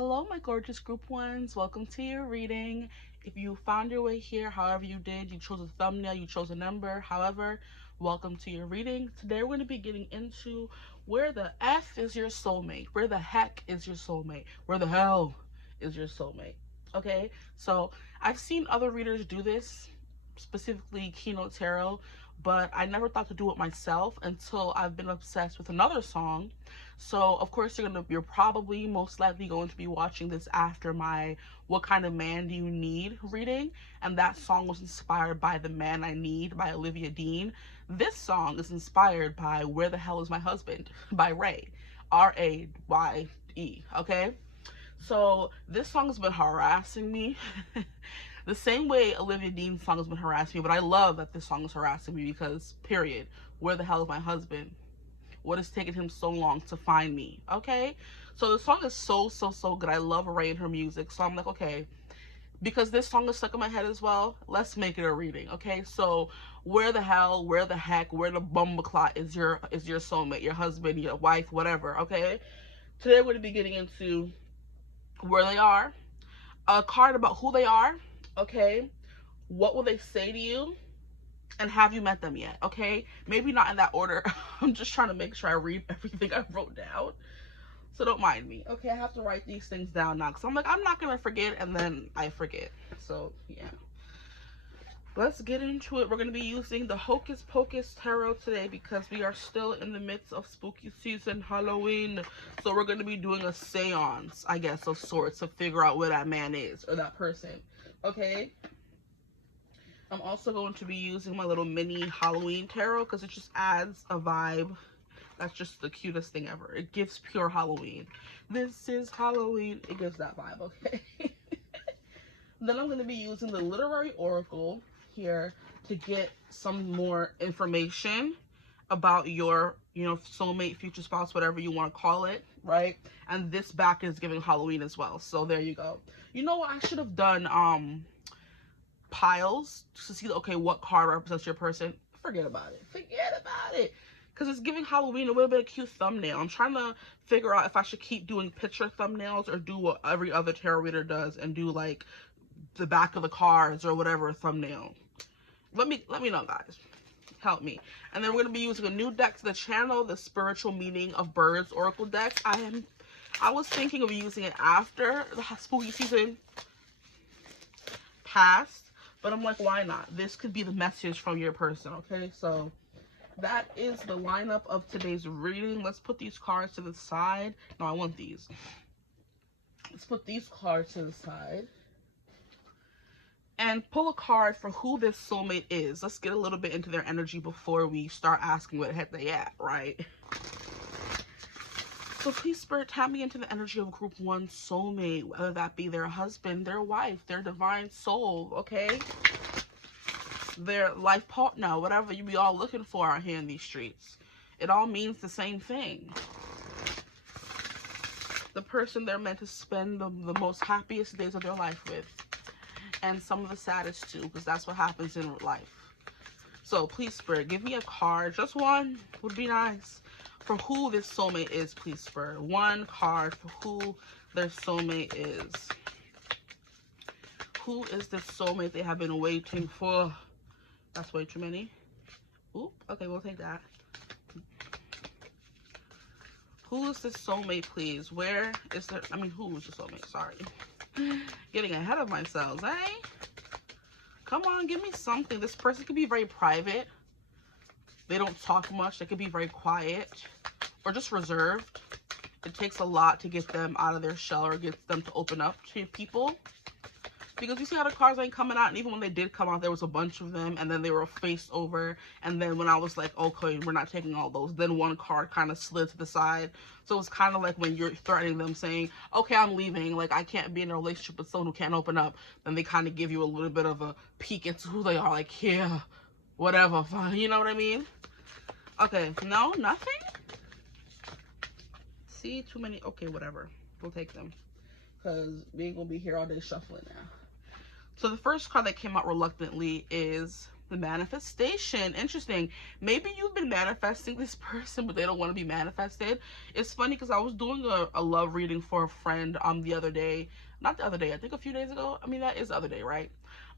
Hello, my gorgeous group ones. Welcome to your reading. If you found your way here, however you did, you chose a thumbnail, you chose a number, however, welcome to your reading. Today we're going to be getting into where the F is your soulmate? Where the heck is your soulmate? Where the hell is your soulmate? Okay, so I've seen other readers do this, specifically Keynote Tarot, but I never thought to do it myself until I've been obsessed with another song. So of course you're probably most likely going to be watching this after my What Kind of Man Do You Need reading, and that song was inspired by The Man I Need by Olivia Dean. This song is inspired by Where the Hell Is My Husband by Ray, Raye. Okay, so this song has been harassing me the same way Olivia Dean's song has been harassing me, but I love that this song is harassing me because, period, where the hell is my husband? What has taken him so long to find me? Okay, so the song is so good. I love Ray and her music, so I'm like, okay, because this song is stuck in my head as well, let's make it a reading. Okay, so where the hell, where the heck, where the bumbleclot is your soulmate, your husband, your wife, whatever. Okay, today we're going to be getting into where they are, a card about who they are. Okay, what will they say to you, and have you met them yet? Okay, maybe not in that order. I'm just trying to make sure I read everything I wrote down, so don't mind me. Okay, I have to write these things down now because I'm like, I'm not gonna forget, and then I forget. So yeah, let's get into it. We're gonna be using the Hocus Pocus Tarot today because we are still in the midst of spooky season, Halloween. So we're gonna be doing a seance, I guess, of sorts, to figure out where that man is or that person. Okay, I'm also going to be using my little mini Halloween tarot because it just adds a vibe. That's just the cutest thing ever. It gives pure Halloween. This is Halloween. It gives that vibe, okay? Then I'm going to be using the literary oracle here to get some more information about your, soulmate, future spouse, whatever you want to call it, right? And this back is giving Halloween as well. So there you go. You know what? I should have done piles to see, okay, what card represents your person. Forget about it, because it's giving Halloween. A little bit of cute thumbnail. I'm trying to figure out if I should keep doing picture thumbnails or do what every other tarot reader does and do like the back of the cards or whatever thumbnail. Let me know, guys. Help me. And then we're going to be using a new deck to the channel, the Spiritual Meaning of Birds Oracle deck. I was thinking of using it after the spooky season passed, but I'm like, why not? This could be the message from your person. Okay, so that is the lineup of today's reading. Let's put these cards to the side. No, I want these. Let's put these cards to the side and pull a card for who this soulmate is. Let's get a little bit into their energy before we start asking where the heck they at, right? So please, Spirit, tap me into the energy of Group 1 soulmate, whether that be their husband, their wife, their divine soul, okay? Their life partner, whatever you be all looking for out here in these streets. It all means the same thing. The person they're meant to spend the most happiest days of their life with. And some of the saddest too, because that's what happens in life. So please, Spirit, give me a card. Just one would be nice. For who this soulmate is, please, Spirit. One card for who their soulmate is. Who is this soulmate they have been waiting for? That's way too many. Oop, okay, we'll take that. Who is this soulmate, please? Where is there? I mean, who is the soulmate? Sorry. Getting ahead of myself, eh? Come on, give me something. This person could be very private. They don't talk much. They could be very quiet or just reserved. It takes a lot to get them out of their shell or get them to open up to people. Because you see how the cards ain't coming out, and even when they did come out, there was a bunch of them, and then they were faced over, and then when I was like, okay, we're not taking all those, then one card kind of slid to the side. So it's kind of like when you're threatening them, saying, okay, I'm leaving, like, I can't be in a relationship with someone who can't open up, then they kind of give you a little bit of a peek into who they are, like, yeah, whatever, fine, you know what I mean? Okay, no, nothing? See, too many, okay, whatever, we'll take them, because we ain't gonna be here all day shuffling now. So the first card that came out reluctantly is The manifestation. Interesting. Maybe you've been manifesting this person, but they don't want to be manifested. It's funny because I was doing a love reading for a friend the other day. Not the other day, I think a few days ago. I mean, that is the other day, right?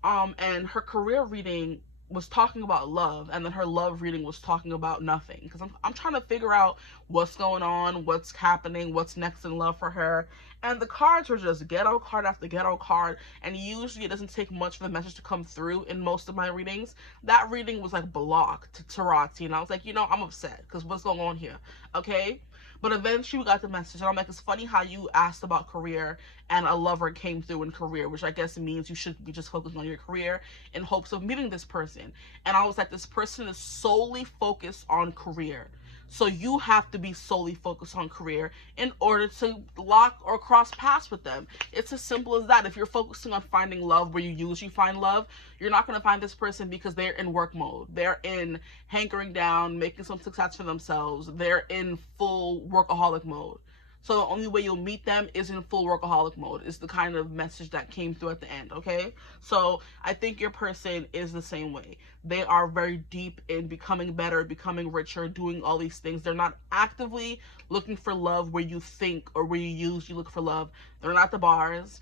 And her career reading was talking about love, and then her love reading was talking about nothing, because I'm trying to figure out what's going on, what's happening, what's next in love for her. And the cards were just ghetto card after ghetto card, and usually it doesn't take much for the message to come through in most of my readings. That reading was like blocked to Tarati, and I was like, you know, I'm upset because what's going on here, okay? But eventually we got the message, and I'm like, it's funny how you asked about career and a lover came through in career, which I guess means you should be just focused on your career in hopes of meeting this person. And I was like, this person is solely focused on career. So you have to be solely focused on career in order to lock or cross paths with them. It's as simple as that. If you're focusing on finding love where you usually find love, you're not going to find this person because they're in work mode. They're in hankering down, making some success for themselves. They're in full workaholic mode. So the only way you'll meet them is in full workaholic mode, is the kind of message that came through at the end, okay? So I think your person is the same way. They are very deep in becoming better, becoming richer, doing all these things. They're not actively looking for love where you think or where you usually look for love. They're not at the bars.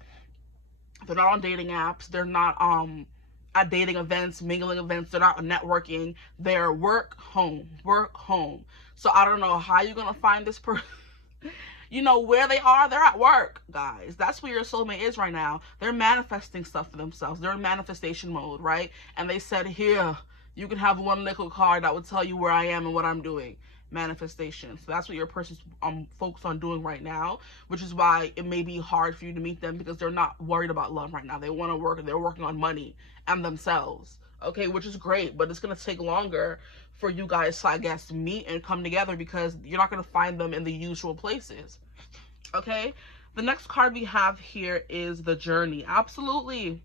They're not on dating apps. They're not at dating events, mingling events. They're not networking. They're work, home, work, home. So I don't know how you're going to find this person. You know where they are? They're at work, guys. That's where your soulmate is right now. They're manifesting stuff for themselves. They're in manifestation mode, right? And they said, here, you can have one nickel card that will tell you where I am and what I'm doing. Manifestation. So that's what your person's focused on doing right now, which is why it may be hard for you to meet them, because they're not worried about love right now. They want to work, and they're working on money and themselves, okay, which is great, but it's going to take longer for you guys to, I guess, meet and come together, because you're not going to find them in the usual places, okay? The next card we have here is the Journey. Absolutely.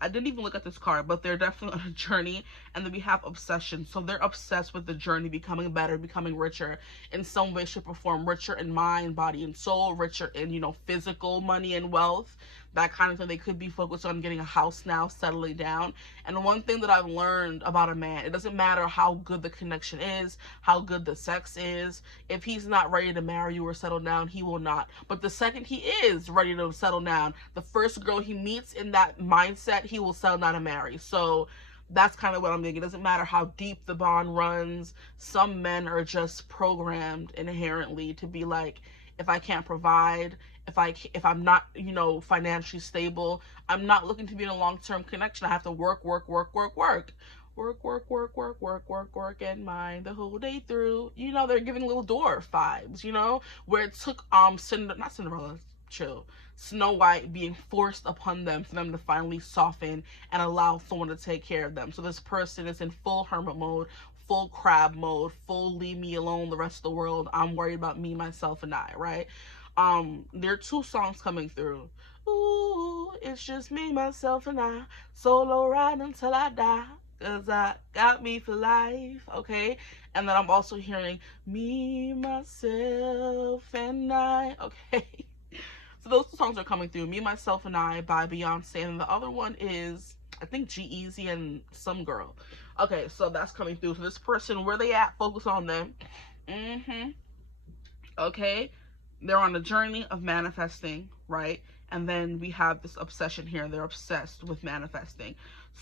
I didn't even look at this card, but they're definitely on a journey. And then we have Obsession. So they're obsessed with the journey, becoming better, becoming richer in some way, shape, or form. Richer in mind, body, and soul. Richer in, you know, physical money and wealth. That kind of thing. They could be focused on getting a house now, settling down. And one thing that I've learned about a man, it doesn't matter how good the connection is, how good the sex is. If he's not ready to marry you or settle down, he will not. But the second he is ready to settle down, the first girl he meets in that mindset, he will settle down and marry. So that's kind of what I'm thinking. It doesn't matter how deep the bond runs. Some men are just programmed inherently to be like, if I can't provide, if I'm not, you know, financially stable, I'm not looking to be in a long-term connection. I have to work, and mine the whole day through. You know, they're giving little dwarf vibes, you know, where it took not Cinderella, chill, Snow White being forced upon them for them to finally soften and allow someone to take care of them. So this person is in full hermit mode, full crab mode, full leave me alone, the rest of the world, I'm worried about me, myself, and I, right? There are two songs coming through. Ooh, it's just me, myself, and I, solo ride until I die, 'cause I got me for life, okay? And then I'm also hearing me, myself, and I, okay? So those two songs are coming through. Me, Myself, and I by Beyonce. And the other one is, I think, G-Eazy and some girl. Okay, so that's coming through. So this person, where they at? Focus on them. Okay? They're on a journey of manifesting, right? And then we have this obsession here. They're obsessed with manifesting.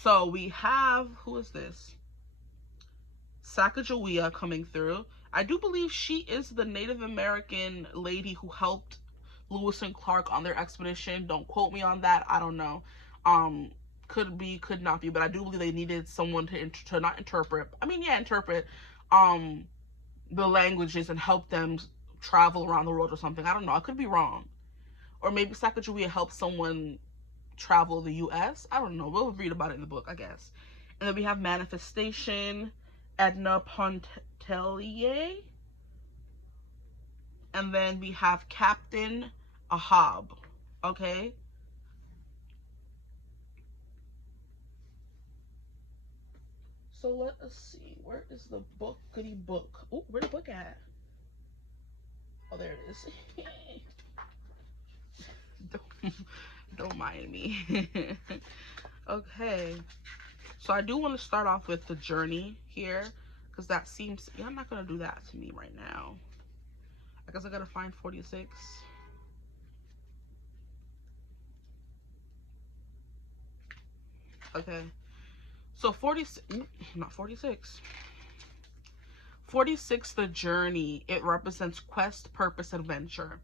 So we have, who is this? Sacagawea coming through. I do believe she is the Native American lady who helped Lewis and Clark on their expedition. Don't quote me on that. I don't know. Could be, could not be, but I do believe they needed someone to not interpret. I mean, yeah, interpret the languages and help them travel around the world or something. I don't know. I could be wrong. Or maybe Sacagawea helped someone travel the U.S. I don't know. We'll read about it in the book, I guess. And then we have Manifestation, Edna Pontellier. And then we have Captain Ahab, okay? So let us see. Where is the bookity book? Oh, where's the book at? Oh, there it is. don't mind me. Okay. So I do want to start off with the journey here, because that seems, yeah, I'm not going to do that to me right now. I guess I got to find 46. Okay. So 46, not 46. 46, the journey. It represents quest, purpose, adventure.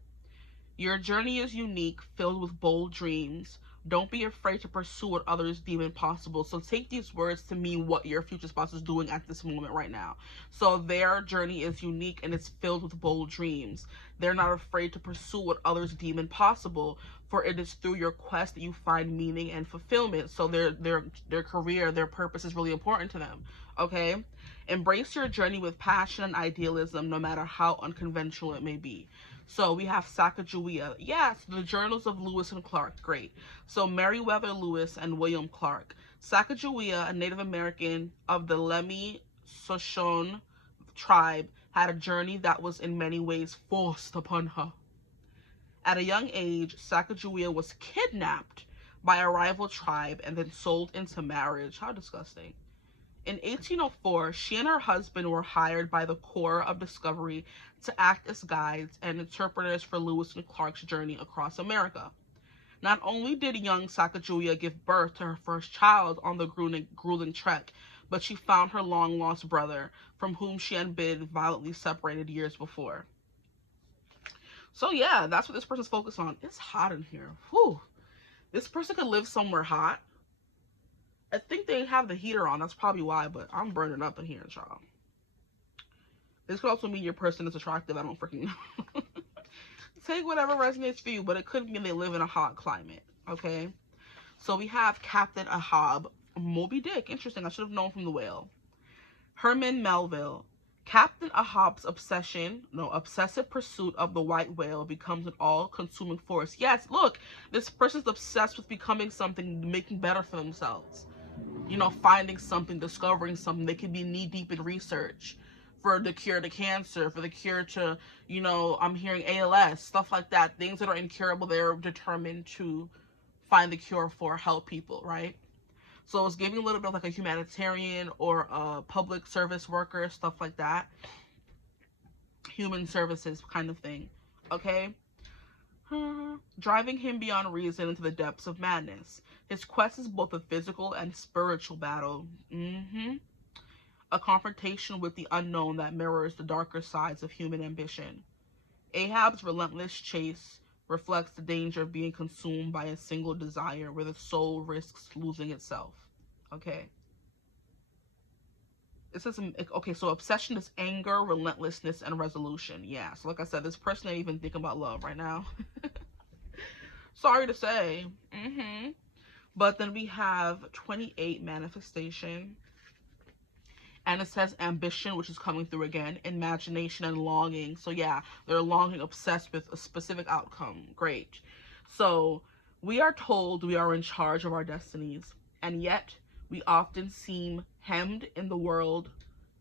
Your journey is unique, filled with bold dreams. Don't be afraid to pursue what others deem impossible. So take these words to mean what your future spouse is doing at this moment right now. So their journey is unique and it's filled with bold dreams. They're not afraid to pursue what others deem impossible, for it is through your quest that you find meaning and fulfillment. So their career, their purpose is really important to them. Okay? Embrace your journey with passion and idealism, no matter how unconventional it may be. So we have Sacagawea. Yes, the journals of Lewis and Clark. Great. So Meriwether Lewis and William Clark. Sacagawea, a Native American of the Lemhi-Shoshone tribe, had a journey that was in many ways forced upon her. At a young age, Sacagawea was kidnapped by a rival tribe and then sold into marriage. How disgusting. In 1804, she and her husband were hired by the Corps of Discovery to act as guides and interpreters for Lewis and Clark's journey across America. Not only did young Sacagawea give birth to her first child on the grueling trek, but she found her long-lost brother, from whom she had been violently separated years before. So yeah, that's what this person's focused on. It's hot in here. Whew. This person could live somewhere hot. I think they have the heater on. That's probably why, but I'm burning up in here, y'all. This could also mean your person is attractive. I don't freaking know. Take whatever resonates for you, but it could mean they live in a hot climate, okay? So we have Captain Ahab, Moby Dick. Interesting. I should have known from the whale. Herman Melville. Captain Ahab's obsessive pursuit of the white whale becomes an all-consuming force. Yes, look, this person's obsessed with becoming something, making better for themselves. You know, finding something, discovering something. They could be knee-deep in research for the cure to cancer, for the cure to, you know, I'm hearing ALS, stuff like that. Things that are incurable, they're determined to find the cure for, help people, right? So it's giving a little bit of like a humanitarian or a public service worker, stuff like that. Human services kind of thing, okay? Driving him beyond reason into the depths of madness. His quest is both a physical and spiritual battle. A confrontation with the unknown that mirrors the darker sides of human ambition. Ahab's relentless chase reflects the danger of being consumed by a single desire, where the soul risks losing itself. Okay. It says, okay, so obsession is anger, relentlessness, and resolution. Yeah, so like I said, this person ain't even thinking about love right now. Sorry to say. But then we have 28, manifestation. And it says ambition, which is coming through again, imagination and longing. So yeah, they're longing, obsessed with a specific outcome. Great. So we are told we are in charge of our destinies, and yet we often seem hemmed in the world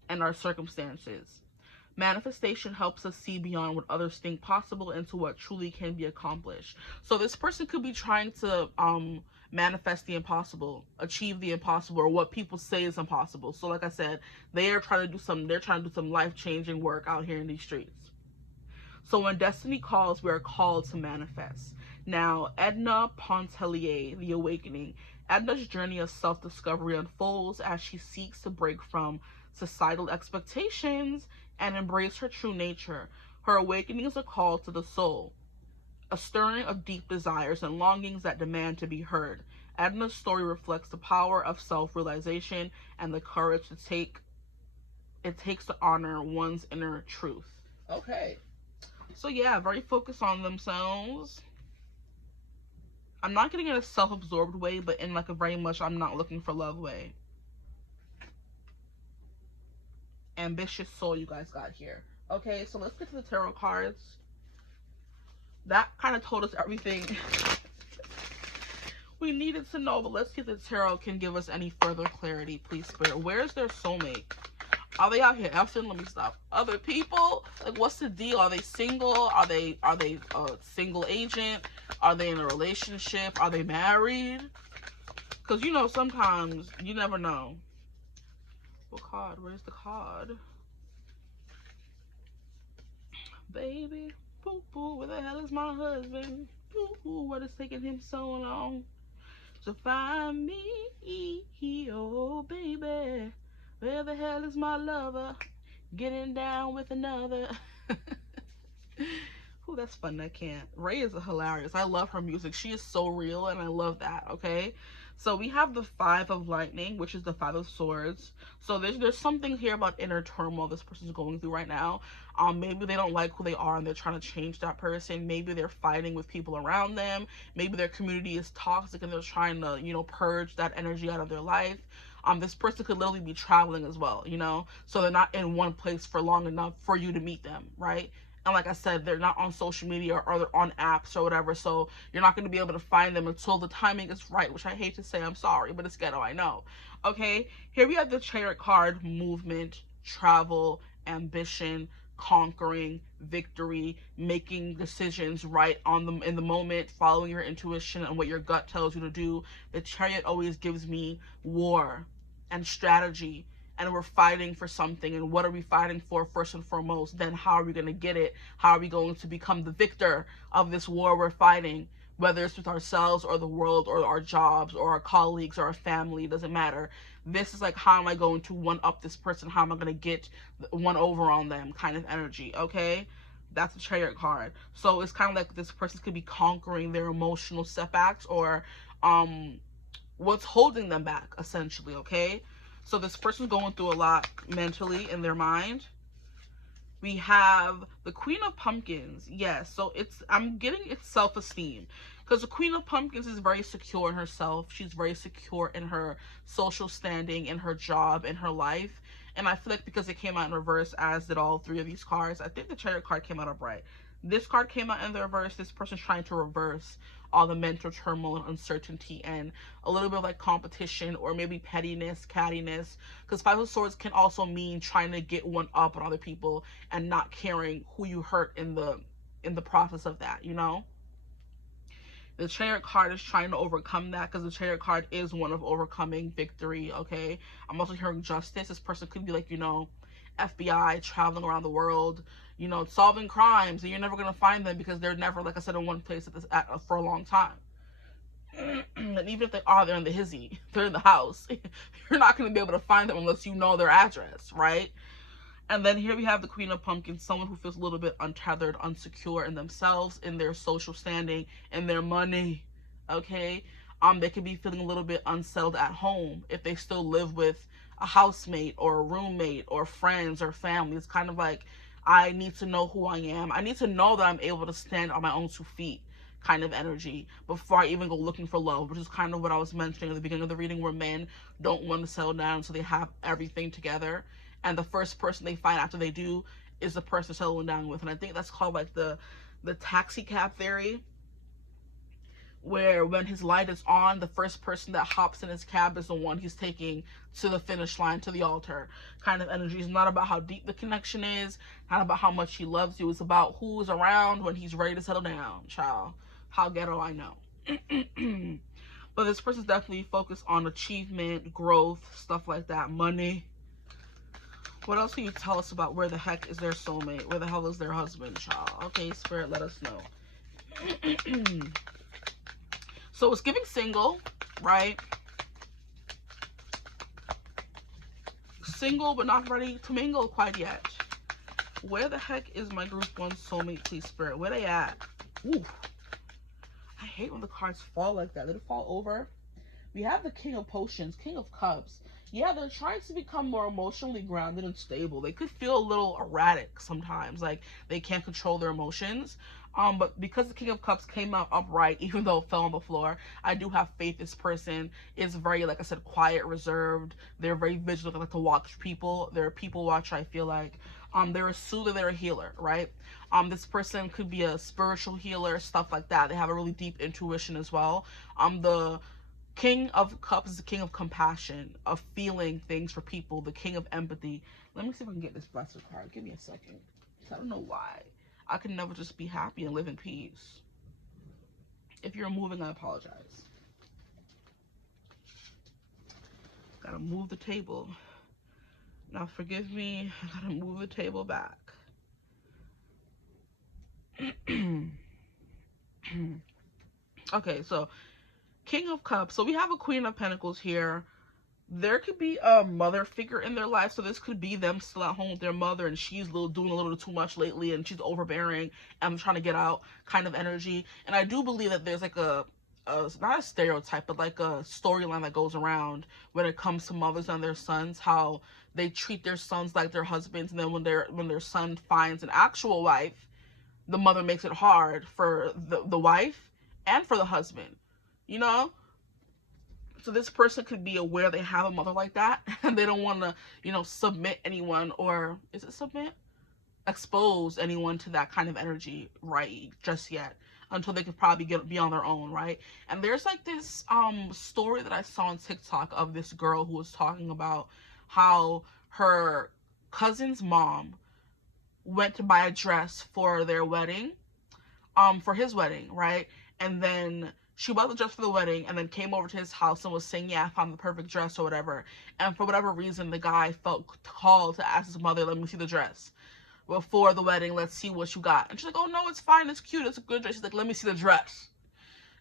and our circumstances. Manifestation helps us see beyond what others think possible into what truly can be accomplished. So this person could be trying to manifest the impossible, achieve the impossible, or what people say is impossible. So like I said, they're trying to do some life-changing work out here in these streets. So when destiny calls, we are called to manifest. Now, Edna Pontellier, The Awakening. Edna's journey of self-discovery unfolds as she seeks to break from societal expectations and embrace her true nature. Her awakening is a call to the soul, a stirring of deep desires and longings that demand to be heard. Edna's story reflects the power of self-realization and the courage it takes to honor one's inner truth. Okay. So yeah, very focused on themselves. I'm not getting in a self-absorbed way, but in like a very much I'm not looking for love way. Ambitious soul you guys got here. Okay, so let's get to the tarot cards. That kind of told us everything we needed to know, but let's see if the tarot can give us any further clarity, please, Spirit. Where's their soulmate? Are they out here effing? Let me stop. Other people? Like, what's the deal? Are they single? Are they a single agent? Are they in a relationship? Are they married? Because, you know, sometimes you never know. What card? Where's the card? Baby, boo boo, where the hell is my husband? Boo boo, what is taking him so long to find me? Oh, baby, where the hell is my lover? Getting down with another. Ooh, that's fun. I can't. Ray is hilarious. I love her music. She is so real, and I love that. Okay, so we have the Five of Lightning, which is the Five of Swords. So there's something here about inner turmoil this person's going through right now. Maybe they don't like who they are and they're trying to change that person. Maybe they're fighting with people around them. Maybe their community is toxic and they're trying to, you know, purge that energy out of their life. This person could literally be traveling as well, you know, so they're not in one place for long enough for you to meet them, right? And like I said, they're not on social media or they're on apps or whatever, so you're not going to be able to find them until the timing is right, which I hate to say. I'm sorry, but it's ghetto, I know. Okay, here we have the Chariot card: movement, travel, ambition, conquering, victory, making decisions right on them in the moment, following your intuition and what your gut tells you to do. The Chariot always gives me war and strategy, and we're fighting for something. And what are we fighting for first and foremost? Then how are we going to get it? How are we going to become the victor of this war we're fighting? Whether it's with ourselves or the world or our jobs or our colleagues or our family, it doesn't matter. This is like, how am I going to one up this person? How am I going to get one over on them kind of energy, okay? That's a Chariot card. So it's kind of like this person could be conquering their emotional setbacks or what's holding them back, essentially, okay? So this person's going through a lot mentally in their mind. We have the Queen of Pumpkins. Yes, so I'm getting it's self-esteem, because the Queen of Pumpkins is very secure in herself. She's very secure in her social standing, in her job, in her life. And I feel like because it came out in reverse, as did all three of these cards, I think the Chariot card came out upright. This card came out in the reverse. This person's trying to reverse all the mental turmoil and uncertainty and a little bit of like competition or maybe pettiness, cattiness. Because Five of Swords can also mean trying to get one up on other people and not caring who you hurt in the process of that, you know? The Chariot card is trying to overcome that, because the Chariot card is one of overcoming, victory, okay? I'm also hearing justice. This person could be like, you know, FBI, traveling around the world, you know, solving crimes, and you're never going to find them because they're never, like I said, in one place for a long time. And even if they are, they're in the hizzy, they're in the house. You're not going to be able to find them unless you know their address, right? And then here we have the Queen of Pumpkins, someone who feels a little bit untethered, unsecure in themselves, in their social standing, in their money, okay? They could be feeling a little bit unsettled at home if they still live with a housemate or a roommate or friends or family. It's kind of like, I need to know who I am. I need to know that I'm able to stand on my own 2 feet kind of energy before I even go looking for love, which is kind of what I was mentioning at the beginning of the reading, where men don't want to settle down until they have everything together. And the first person they find after they do is the person settling down with. And I think that's called like the taxi cab theory, where when his light is on, the first person that hops in his cab is the one he's taking to the finish line, to the altar kind of energy. It's not about how deep the connection is, not about how much he loves you. It's about who's around when he's ready to settle down, child. How ghetto, I know. But this person's definitely focused on achievement, growth, stuff like that, money. What else can you tell us about where the heck is their soulmate? Where the hell is their husband, child? Okay, Spirit, let us know. So it's giving single, right? Single, but not ready to mingle quite yet. Where the heck is my group 1 soulmate, please, Spirit? Where they at? Ooh. I hate when the cards fall like that. Did it fall over? We have the King of Potions, King of Cups. Yeah, they're trying to become more emotionally grounded and stable. They could feel a little erratic sometimes, like they can't control their emotions. But because the King of Cups came out upright, even though it fell on the floor, I do have faith this person is very, like I said, quiet, reserved. They're very vigilant. They like to watch people. They're a people watcher, I feel like. They're a soother, they're a healer, right? This person could be a spiritual healer, stuff like that. They have a really deep intuition as well. The King of Cups is the king of compassion, of feeling things for people, the king of empathy. Let me see if I can get this blessed card. Give me a second. I don't know why. I can never just be happy and live in peace. If you're moving, I apologize. Gotta move the table. Now forgive me, I gotta move the table back. Okay, so King of Cups. So we have a Queen of Pentacles here. There could be a mother figure in their life. So this could be them still at home with their mother, and she's doing a little too much lately, and she's overbearing and trying to get out kind of energy. And I do believe that there's like a not a stereotype, but like a storyline that goes around when it comes to mothers and their sons, how they treat their sons like their husbands, and then when their son finds an actual wife, the mother makes it hard for the wife and for the husband, you know? So this person could be aware they have a mother like that, and they don't want to, you know, submit anyone, or is it submit? Expose anyone to that kind of energy right just yet, until they could probably be on their own, right? And there's like this story that I saw on TikTok of this girl who was talking about how her cousin's mom went to buy a dress for their wedding, for his wedding, right? And then she bought the dress for the wedding and then came over to his house and was saying, yeah, I found the perfect dress or whatever. And for whatever reason, the guy felt called to ask his mother, let me see the dress before the wedding. Let's see what you got. And she's like, oh no, it's fine, it's cute, it's a good dress. She's like, let me see the dress.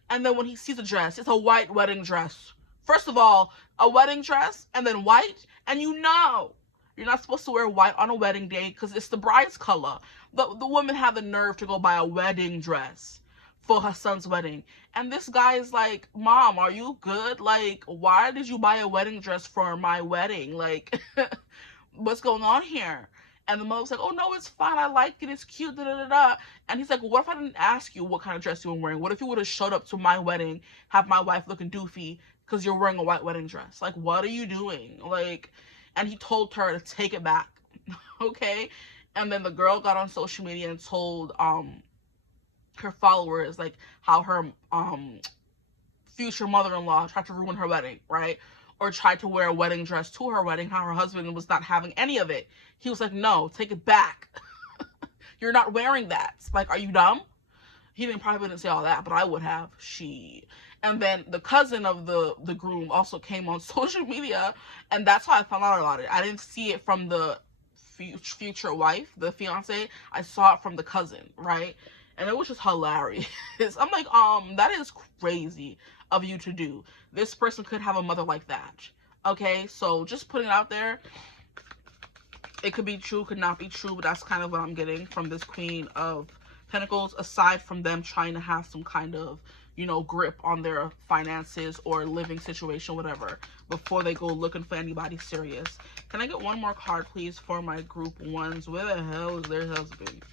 And then when he sees the dress, it's a white wedding dress. First of all, a wedding dress and then white. And you know, you're not supposed to wear white on a wedding day because it's the bride's color. The woman had the nerve to go buy a wedding dress for her son's wedding. And this guy is like, Mom, are you good? Like, why did you buy a wedding dress for my wedding? Like, what's going on here? And the mother's like, oh no, it's fine, I like it, it's cute, da da da da. And he's like, well, what if I didn't ask you what kind of dress you were wearing? What if you would have showed up to my wedding, have my wife looking doofy because you're wearing a white wedding dress? Like, what are you doing? Like, and he told her to take it back. Okay? And then the girl got on social media and told her followers like how her future mother-in-law tried to ruin her wedding, right? Or tried to wear a wedding dress to her wedding, how her husband was not having any of it. He was like, no, take it back. You're not wearing that. Like, are you dumb? He probably didn't say all that, but I would have. And then the cousin of the groom also came on social media, and that's how I found out about it. I didn't see it from the future wife, the fiance. I saw it from the cousin, right? And it was just hilarious. I'm like, that is crazy of you to do. This person could have a mother like that. Okay, so just putting it out there. It could be true, could not be true, but that's kind of what I'm getting from this Queen of Pentacles, aside from them trying to have some kind of, you know, grip on their finances or living situation, whatever, before they go looking for anybody serious. Can I get one more card, please, for my group ones? Where the hell is their husband?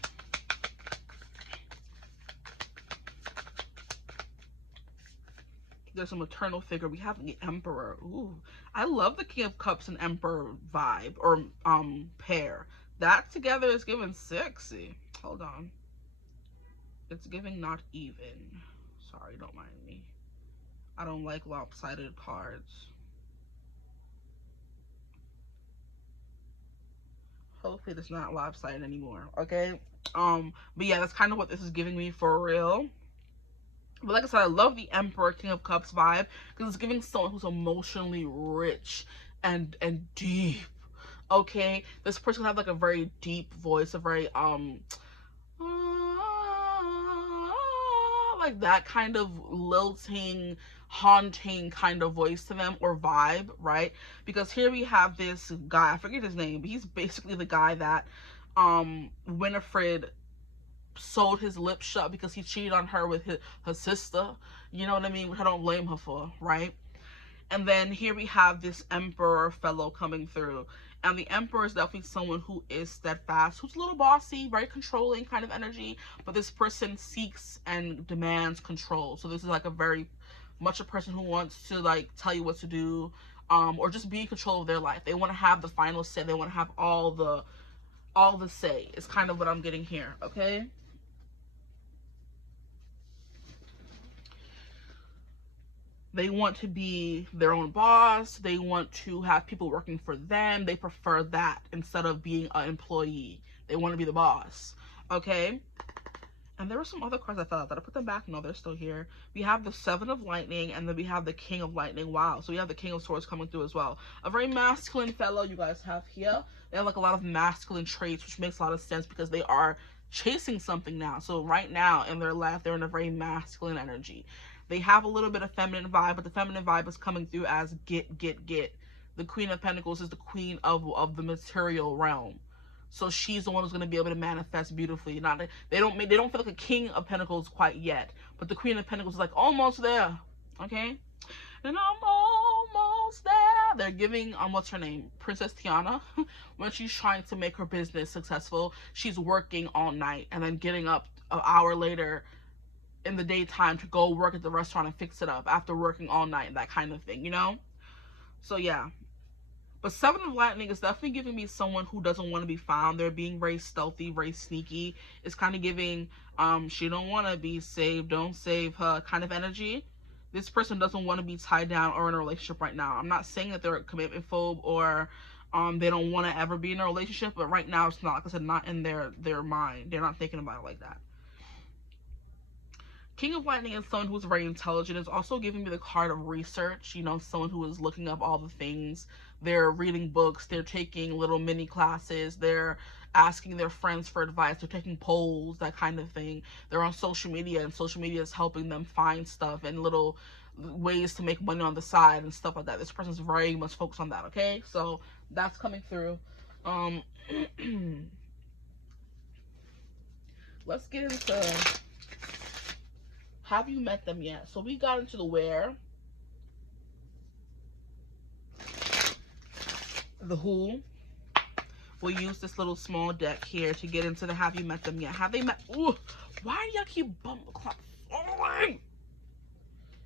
There's a maternal figure. We have the Emperor. Ooh, I love the King of Cups and Emperor vibe, or pair. That together is giving sexy. Hold on. It's giving not even. Sorry, don't mind me. I don't like lopsided cards. Hopefully it's not lopsided anymore, okay? But yeah, that's kind of what this is giving me for real. But like I said, I love the Emperor, King of Cups vibe, because it's giving someone who's emotionally rich and deep, okay? This person will have like a very deep voice, a very, like that kind of lilting, haunting kind of voice to them, or vibe, right? Because here we have this guy, I forget his name, but he's basically the guy that, Winifred sewed his lips shut because he cheated on her with her sister, you know what I mean, which I don't blame her for, right? And then here we have this Emperor fellow coming through, and the Emperor is definitely someone who is steadfast, who's a little bossy, very controlling kind of energy, but this person seeks and demands control. So this is like a very much a person who wants to like tell you what to do, or just be in control of their life. They want to have the final say. They want to have all the say, is kind of what I'm getting here, okay? They want to be their own boss. They want to have people working for them. They prefer that instead of being an employee. They want to be the boss, okay? And there were some other cards I fell out. Did I put them back? No, they're still here. We have the Seven of Lightning, and then we have the King of Lightning. Wow. So we have the King of Swords coming through as well. A very masculine fellow you guys have here. They have like a lot of masculine traits, which makes a lot of sense because they are chasing something now. So right now in their life, they're in a very masculine energy. They have a little bit of feminine vibe, but the feminine vibe is coming through as get. The Queen of Pentacles is the queen of the material realm. So she's the one who's going to be able to manifest beautifully. Not they don't feel like a King of Pentacles quite yet, but the Queen of Pentacles is like almost there. Okay, and I'm almost there. They're giving what's her name, Princess Tiana, when she's trying to make her business successful, she's working all night and then getting up an hour later in the daytime to go work at the restaurant and fix it up after working all night, that kind of thing, you know. So yeah. But Seven of Lightning is definitely giving me someone who doesn't want to be found. They're being very stealthy, very sneaky. It's kind of giving, she don't want to be saved, don't save her kind of energy. This person doesn't want to be tied down or in a relationship right now. I'm not saying that they're a commitment phobe or they don't want to ever be in a relationship, but right now it's not, like I said, not in their mind. They're not thinking about it like that. King of Lightning is someone who's very intelligent. It's also giving me the card of research. You know, someone who is looking up all the things. They're reading books. They're taking little mini classes. They're asking their friends for advice. They're taking polls, that kind of thing. They're on social media, and social media is helping them find stuff and little ways to make money on the side and stuff like that. This person's very much focused on that, okay? So that's coming through. Let's get into... have you met them yet? So we got into the where, the who. We'll use this little small deck here to get into the have you met them yet. Have they met? Ooh, why do y'all keep bumping the clock?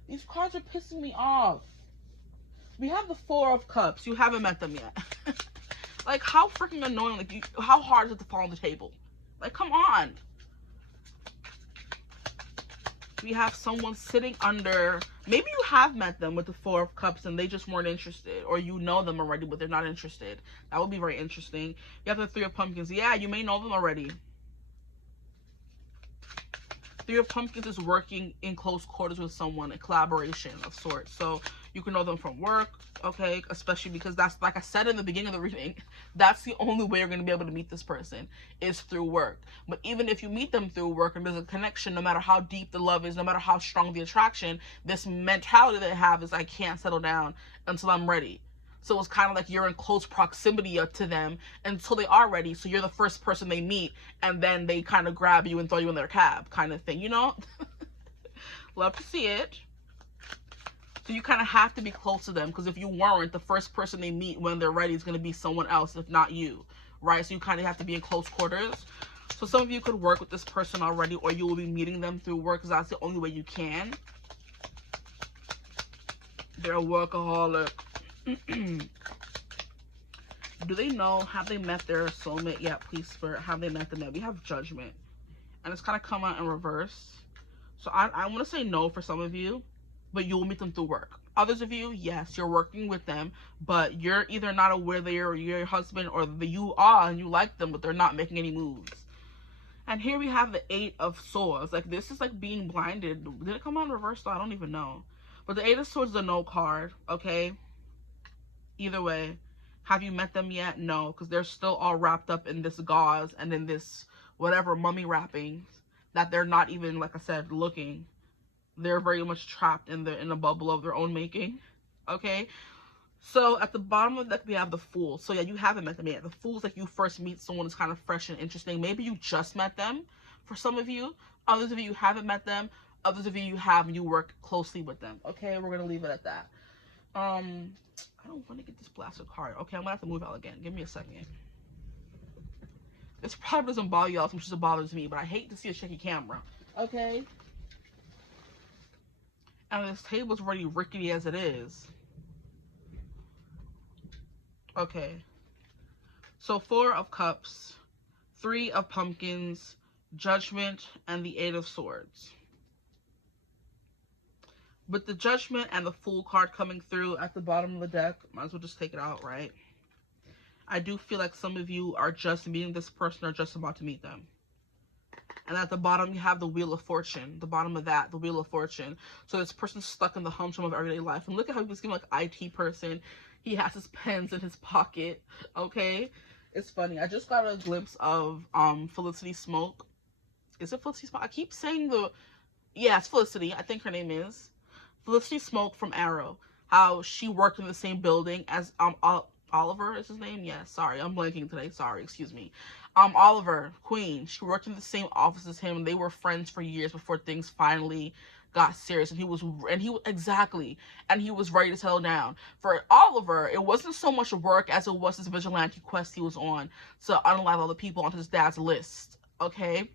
These cards are pissing me off. We have the Four of Cups. You haven't met them yet. Like, how freaking annoying. Like, how hard is it to fall on the table? Like, come on. We have someone sitting under, maybe you have met them with the Four of Cups and they just weren't interested, or you know them already but they're not interested. That would be very interesting. You have the Three of Pumpkins. Yeah, you may know them already. Three of Pumpkins is working in close quarters with someone, a collaboration of sorts. So you can know them from work, okay? Especially because that's, like I said in the beginning of the reading, that's the only way you're going to be able to meet this person is through work. But even if you meet them through work and there's a connection, no matter how deep the love is, no matter how strong the attraction, this mentality they have is I can't settle down until I'm ready. So it's kind of like you're in close proximity to them until they are ready. So you're the first person they meet, and then they kind of grab you and throw you in their cab kind of thing, you know? Love to see it. So you kind of have to be close to them, because if you weren't, the first person they meet when they're ready is going to be someone else, if not you, right? So you kind of have to be in close quarters. So some of you could work with this person already, or you will be meeting them through work, because that's the only way you can. They're a workaholic. Do they know? Have they met their soulmate yet? Please, Spirit, have they met them yet? We have Judgment, and it's kind of come out in reverse. So I want to say no for some of you, but you will meet them through work. Others of you, yes, you're working with them, but you're either not aware they're your husband, or you are and you like them, but they're not making any moves. And here we have the Eight of Swords. Like, this is like being blinded. Did it come out in reverse though? I don't even know. But the Eight of Swords is a no card, okay? Either way, have you met them yet? No, because they're still all wrapped up in this gauze and in this whatever mummy wrappings that they're not even, like I said, looking. They're very much trapped in a bubble of their own making. Okay, so at the bottom of the deck we have the Fool. So yeah, you haven't met them yet. The Fool's like you first meet someone who's kind of fresh and interesting. Maybe you just met them for some of you. Others of you haven't met them. Others of you have, and you work closely with them. Okay, we're gonna leave it at that. I don't want to get this blasted card. Okay, I'm gonna have to move out again. Give me a second. This probably doesn't bother y'all as much as it bothers me, but I hate to see a shaky camera. Okay. And this table's already rickety as it is. Okay. So 4 of Cups, 3 of Pumpkins, Judgment, and the 8 of Swords. With the Judgment and the Fool card coming through at the bottom of the deck, might as well just take it out, right? I do feel like some of you are just meeting this person or just about to meet them. And at the bottom, you have the Wheel of Fortune. The bottom of that, the Wheel of Fortune. So this person's stuck in the humdrum of everyday life. And look at how he was giving like IT person. He has his pens in his pocket. Okay, it's funny. I just got a glimpse of Felicity Smoke. Is it Felicity Smoke? I keep saying yeah, it's Felicity. I think her name is Felicity Smoke from Arrow. How she worked in the same building as Oliver is his name. Yeah, sorry, I'm blanking today. Sorry, excuse me. Oliver Queen. She worked in the same office as him. They were friends for years before things finally got serious. And he was ready to settle down. For Oliver, it wasn't so much work as it was his vigilante quest he was on to unalive all the people on his dad's list. Okay.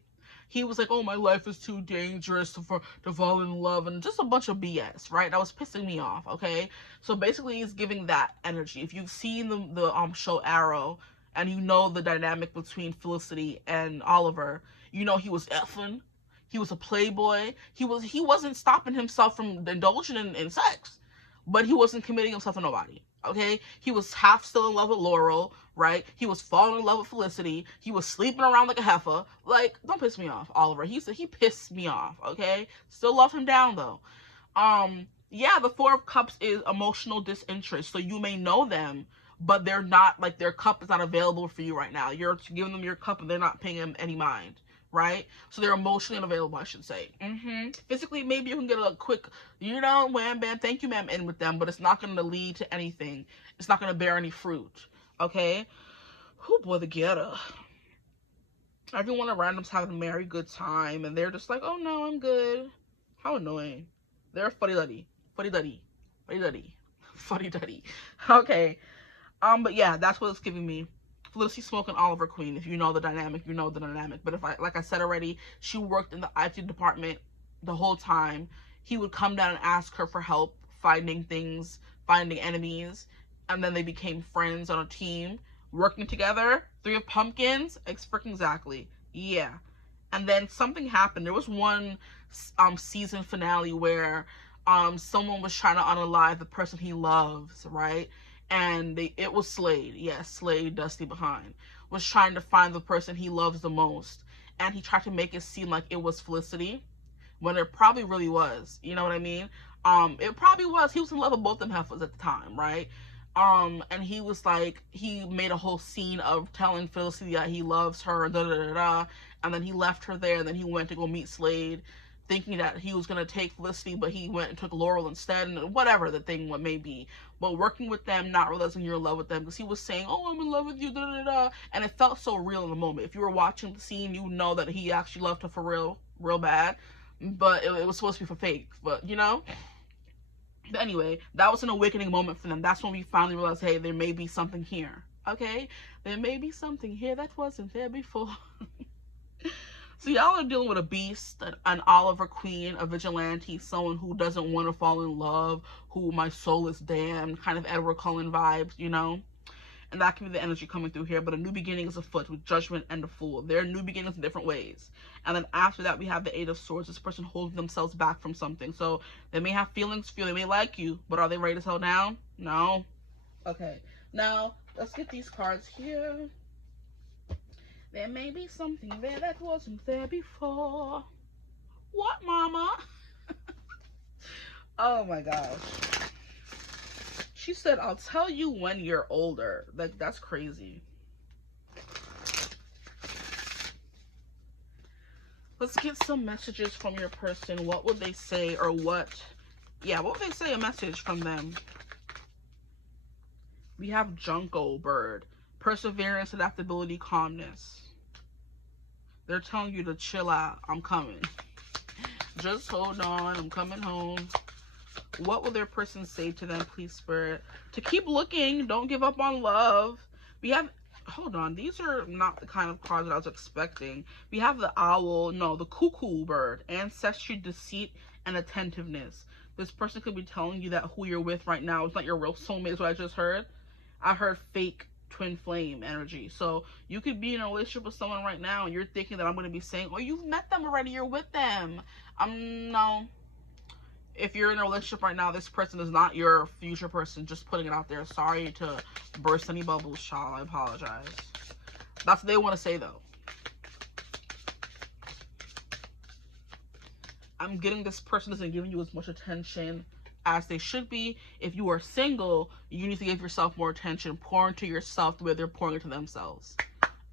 He was like, oh, my life is too dangerous to fall in love, and just a bunch of BS, right? That was pissing me off, okay? So basically, he's giving that energy. If you've seen the show Arrow, and you know the dynamic between Felicity and Oliver, you know he was effing. He was a playboy. He wasn't stopping himself from indulging in sex, but he wasn't committing himself to nobody. Okay, he was half still in love with Laurel, right? He was falling in love with Felicity. He was sleeping around like a heifer. Like, don't piss me off, Oliver. He pissed me off. Okay, still love him down though. Yeah, the Four of Cups is emotional disinterest. So you may know them, but they're not, like, their cup is not available for you right now. You're giving them your cup and they're not paying them any mind. Right? So they're emotionally unavailable, I should say. Physically, maybe you can get a quick, wham, bam, thank you, ma'am, in with them, but it's not going to lead to anything. It's not going to bear any fruit. Okay? Oh, boy, the ghetto. Everyone at random's having a merry good time, and they're just like, oh, no, I'm good. How annoying. They're fuddy-duddy. Fuddy-duddy. Fuddy-duddy. Fuddy-duddy. Okay. But yeah, that's what it's giving me. Felicity Smoke and Oliver Queen. If you know the dynamic, you know the dynamic. But like I said already, she worked in the IT department the whole time. He would come down and ask her for help finding things, finding enemies, and then they became friends on a team, working together. 3 of Pumpkins, exactly. Yeah. And then something happened. There was one season finale where someone was trying to unalive the person he loves, right? And it was Slade. Yes, Slade, Dusty Behind, was trying to find the person he loves the most. And he tried to make it seem like it was Felicity, when it probably really was. You know what I mean? It probably was. He was in love with both them heifers at the time, right? And he was like, he made a whole scene of telling Felicity that he loves her, and then he left her there, and then he went to go meet Slade, thinking that he was going to take Felicity, but he went and took Laurel instead, and whatever the thing may be. But working with them, not realizing you're in love with them, because he was saying, oh, I'm in love with you, and it felt so real in the moment. If you were watching the scene, you know that he actually loved her for real bad, but it was supposed to be for fake, but, But anyway, that was an awakening moment for them. That's when we finally realized, hey, there may be something here, okay? There may be something here that wasn't there before. So y'all are dealing with a beast, an Oliver Queen, a vigilante, someone who doesn't want to fall in love, who my soul is damned, kind of Edward Cullen vibes, And that can be the energy coming through here. But a new beginning is afoot with Judgment and the Fool. There are new beginnings in different ways. And then after that, we have the 8 of Swords. This person holding themselves back from something. So they may have feelings for you. They may like you. But are they ready to settle down? No. Okay. Now, let's get these cards here. There may be something there that wasn't there before. What, mama? Oh, my gosh. She said, I'll tell you when you're older. Like, that's crazy. Let's get some messages from your person. What would they say, or what? Yeah, what would they say, a message from them? We have Jungle Bird. Perseverance, adaptability, calmness. They're telling you to chill out. I'm coming. Just hold on. I'm coming home. What will their person say to them, please, Spirit? To keep looking. Don't give up on love. We have... Hold on. These are not the kind of cards that I was expecting. We have the owl. No, the cuckoo bird. Ancestry, deceit, and attentiveness. This person could be telling you that who you're with right now is not your real soulmate, is what I just heard. I heard fake twin flame energy. So you could be in a relationship with someone right now and you're thinking that I'm going to be saying, oh, you've met them already, you're with them. No. If you're in a relationship right now, this person is not your future person. Just putting it out there. Sorry to burst any bubbles, child. I apologize. That's what they want to say, though. I'm getting this person isn't giving you as much attention as they should be. If you are single, you need to give yourself more attention. Pour into yourself the way they're pouring into themselves.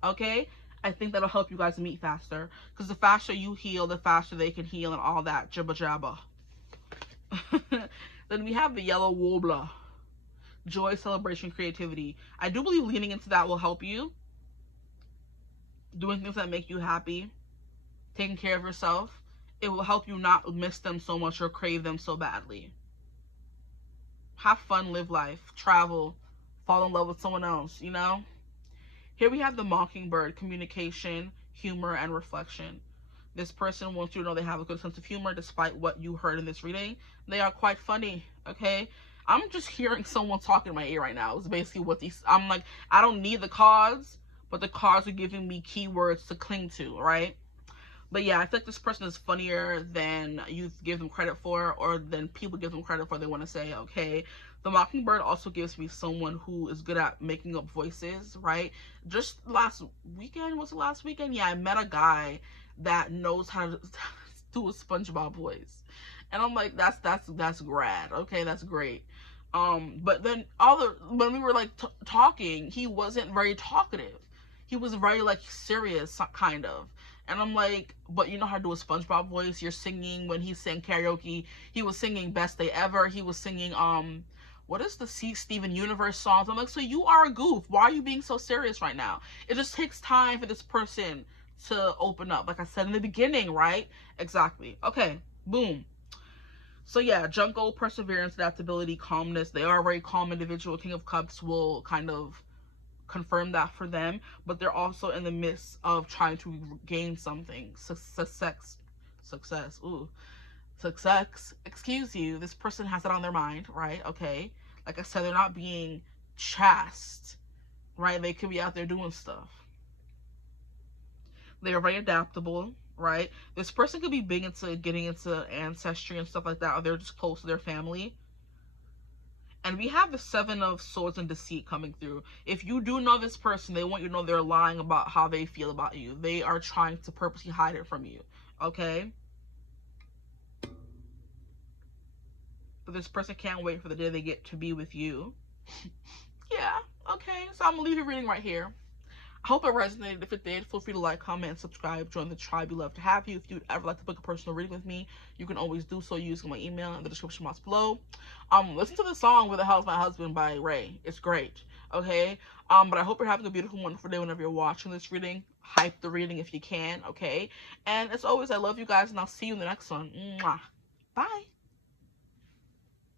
Okay? I think that'll help you guys meet faster. Because the faster you heal, the faster they can heal and all that jibba jabba. Then we have the yellow wobbler. Joy, celebration, creativity. I do believe leaning into that will help you. Doing things that make you happy. Taking care of yourself. It will help you not miss them so much or crave them so badly. Have fun, live life, travel, fall in love with someone else, you know? Here we have the mockingbird, communication, humor, and reflection. This person wants you to know they have a good sense of humor despite what you heard in this reading. They are quite funny, okay? I'm just hearing someone talk in my ear right now. It's basically what these, I'm like, I don't need the cards, but the cards are giving me keywords to cling to, right? But yeah, I feel like this person is funnier than you give them credit for, or than people give them credit for. They want to say, okay. The mockingbird also gives me someone who is good at making up voices, right? Just last weekend, was it last weekend? Yeah, I met a guy that knows how to do a SpongeBob voice. And I'm like, that's grad. Okay, that's great. But then when we were like talking, he wasn't very talkative. He was very like serious, kind of. And I'm like, but you know how to do a SpongeBob voice? You're singing, when he sang karaoke, he was singing Best Day Ever. He was singing, what is the Steven Universe songs? I'm like, so you are a goof. Why are you being so serious right now? It just takes time for this person to open up. Like I said in the beginning, right? Exactly. Okay, boom. So yeah, Jungle, perseverance, adaptability, calmness. They are a very calm individual. King of Cups will kind of confirm that for them, but they're also in the midst of trying to gain something. Success. Ooh, success. Excuse you. This person has it on their mind, right? Okay. Like I said, they're not being chaste, right? They could be out there doing stuff. They are very adaptable, right? This person could be big into getting into ancestry and stuff like that, or they're just close to their family. And we have the Seven of Swords and Deceit coming through. If you do know this person, they want you to know they're lying about how they feel about you. They are trying to purposely hide it from you, okay? But this person can't wait for the day they get to be with you. Yeah, okay. So I'm going to leave your reading right here. I hope it resonated. If it did, feel free to like, comment, and subscribe. Join the tribe. We love to have you. If you'd ever like to book a personal reading with me, you can always do so using my email in the description box below. Listen to the song "Where the Hell Is My Husband" by Ray. It's great. Okay. But I hope you're having a beautiful, wonderful day whenever you're watching this reading. Hype the reading if you can. Okay. And as always, I love you guys, and I'll see you in the next one. Mwah. Bye.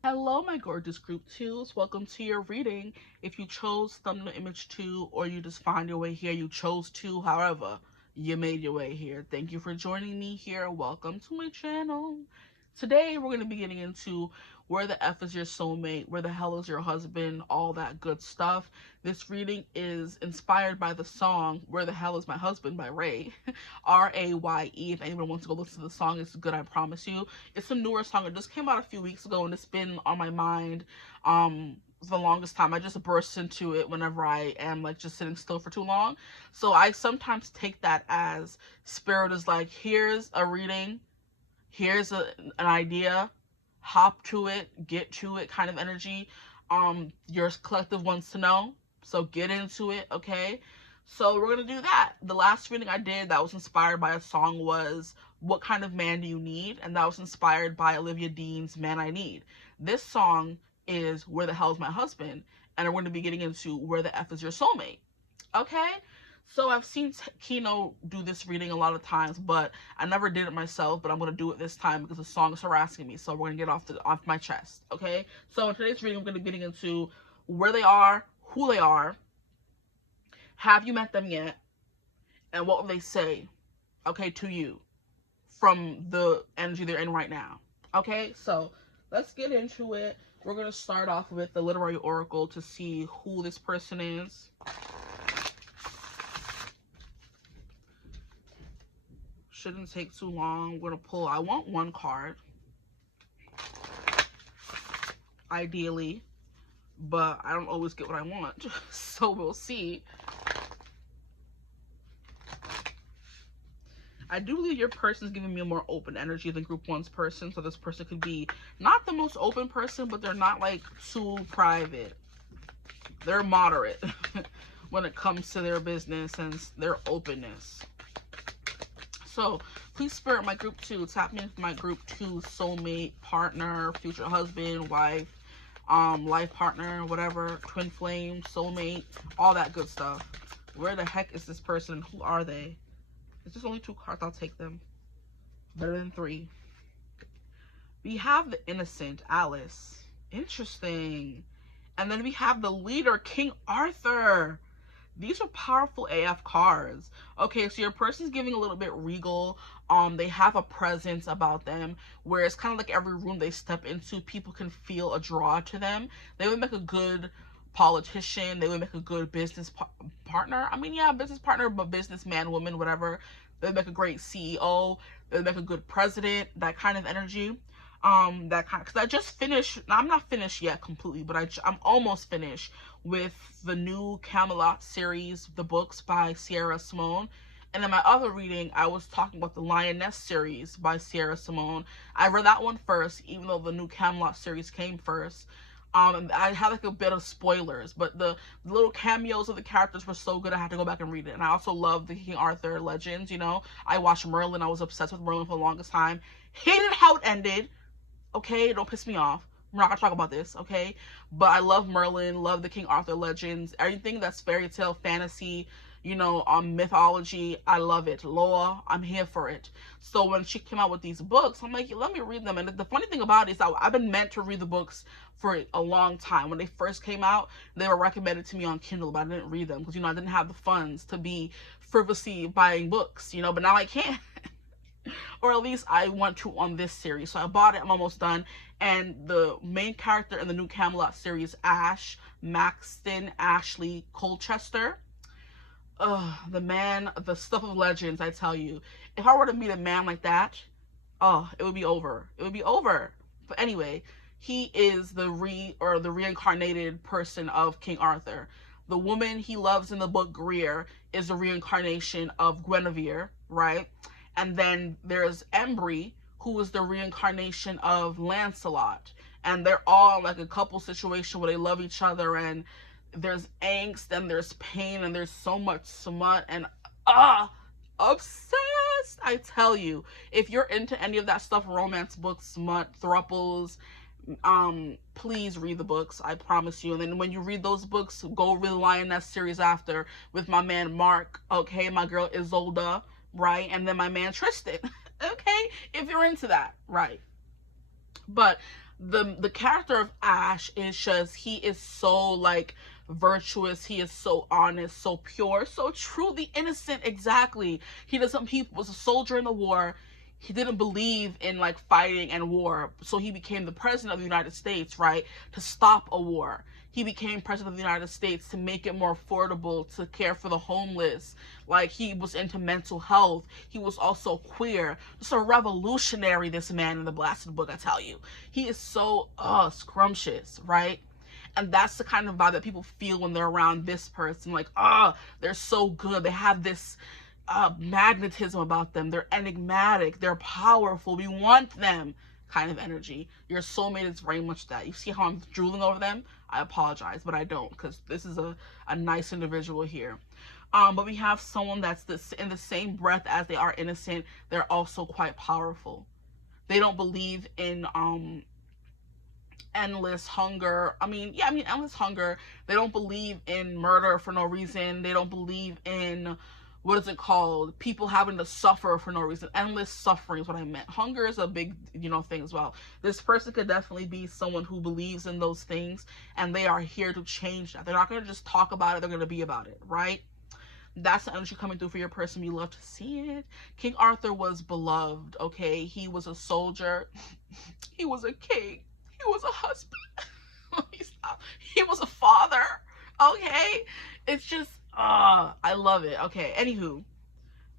Hello, my gorgeous group 2s. Welcome to your reading. If you chose thumbnail image 2, or you just find your way here, you chose 2, however, you made your way here. Thank you for joining me here. Welcome to my channel. Today, we're going to be getting into where the F is your soulmate, where the hell is your husband, all that good stuff. This reading is inspired by the song "Where the Hell Is My Husband" by Ray. R-A-Y-E. If anyone wants to go listen to the song, it's good, I promise you. It's a newer song. It just came out a few weeks ago, and it's been on my mind for the longest time. I just burst into it whenever I am like just sitting still for too long. So I sometimes take that as spirit is like, here's a reading, here's an idea, hop to it, get to it kind of energy. Your collective wants to know, so get into it, okay? So we're gonna do that. The last reading I did that was inspired by a song was "What Kind of Man Do You Need?" and that was inspired by Olivia Dean's "Man I Need." This song is "Where the Hell Is My Husband?" and we're gonna be getting into "Where the F Is Your Soulmate?" Okay? So I've seen Kino do this reading a lot of times, but I never did it myself, but I'm going to do it this time because the song is harassing me. So we're going to get off my chest, okay? So in today's reading, I'm going to be getting into where they are, who they are, have you met them yet, and what will they say, okay, to you from the energy they're in right now, okay? So let's get into it. We're going to start off with the literary oracle to see who this person is. Shouldn't take too long. We're gonna pull, I want one card, ideally, but I don't always get what I want, so we'll see. I do believe your person is giving me a more open energy than group 1's person. So this person could be not the most open person, but they're not like too private. They're moderate when it comes to their business and their openness. So please, Spirit, my group 2, tap me into my group 2 soulmate, partner, future husband, wife, life partner, whatever, twin flame, soulmate, all that good stuff. Where the heck is this person? Who are they? It's just only 2 cards. I'll take them. Better than 3. We have the innocent, Alice. Interesting. And then we have the leader, King Arthur. These are powerful AF cards. Okay, so your person's giving a little bit regal. They have a presence about them where it's kind of like every room they step into, people can feel a draw to them. They would make a good politician. They would make a good business partner. I mean, yeah, business partner, but businessman, woman, whatever. They would make a great CEO. They would make a good president. That kind of energy. Because I just finished, I'm not finished yet completely, but I'm almost finished with the new Camelot series, the books by Sierra Simone. And in my other reading, I was talking about the Lioness series by Sierra Simone. I read that one first, even though the new Camelot series came first. I had like a bit of spoilers, but the little cameos of the characters were so good I had to go back and read it. And I also love the King Arthur legends, you know. I watched Merlin. I was obsessed with Merlin for the longest time. Hated how it ended. Okay, don't piss me off. We're not gonna talk about this, okay? But I love Merlin, love the King Arthur legends, everything that's fairy tale, fantasy, you know, mythology. I love it. Lore, I'm here for it. So when she came out with these books, I'm like, let me read them. And the funny thing about it is that I've been meant to read the books for a long time. When they first came out, they were recommended to me on Kindle, but I didn't read them because, you know, I didn't have the funds to be frivolously buying books, you know, but now I can. Or at least I want to on this series. So I bought it. I'm almost done. And the main character in the new Camelot series, Ash, Maxton Ashley Colchester. The man, the stuff of legends, I tell you. If I were to meet a man like that, it would be over. It would be over. But anyway, he is the reincarnated person of King Arthur. The woman he loves in the book, Greer, is a reincarnation of Guinevere, right? And then there's Embry, who is the reincarnation of Lancelot. And they're all like a couple situation where they love each other, and there's angst and there's pain and there's so much smut and obsessed. I tell you, if you're into any of that stuff, romance books, smut, thruples, please read the books. I promise you. And then when you read those books, go read the Lioness series after with my man Mark, okay, my girl Isolda, right? And then my man Tristan, okay? If you're into that, right? But the character of Ash is just, he is so like virtuous, he is so honest, so pure, so truly innocent. Exactly. He was a soldier in the war. He didn't believe in like fighting and war, so he became the president of the United States, right, to stop a war. He became president of the United States to make it more affordable, to care for the homeless. Like, he was into mental health. He was also queer. Just a revolutionary, this man in the blasted book, I tell you. He is so scrumptious, right? And that's the kind of vibe that people feel when they're around this person. Like, they're so good. They have this magnetism about them. They're enigmatic. They're powerful. We want them kind of energy. Your soulmate is very much that. You see how I'm drooling over them? I apologize, but I don't, because this is a nice individual here. But we have someone that's in the same breath as they are innocent, they're also quite powerful. They don't believe in endless hunger. Endless hunger. They don't believe in murder for no reason. They don't believe in, what is it called? People having to suffer for no reason. Endless suffering is what I meant. Hunger is a big, thing as well. This person could definitely be someone who believes in those things, and they are here to change that. They're not going to just talk about it. They're going to be about it, right? That's the energy coming through for your person. You love to see it. King Arthur was beloved, okay? He was a soldier. He was a king. He was a husband. He was a father, okay? It's just, I love it. Okay, anywho,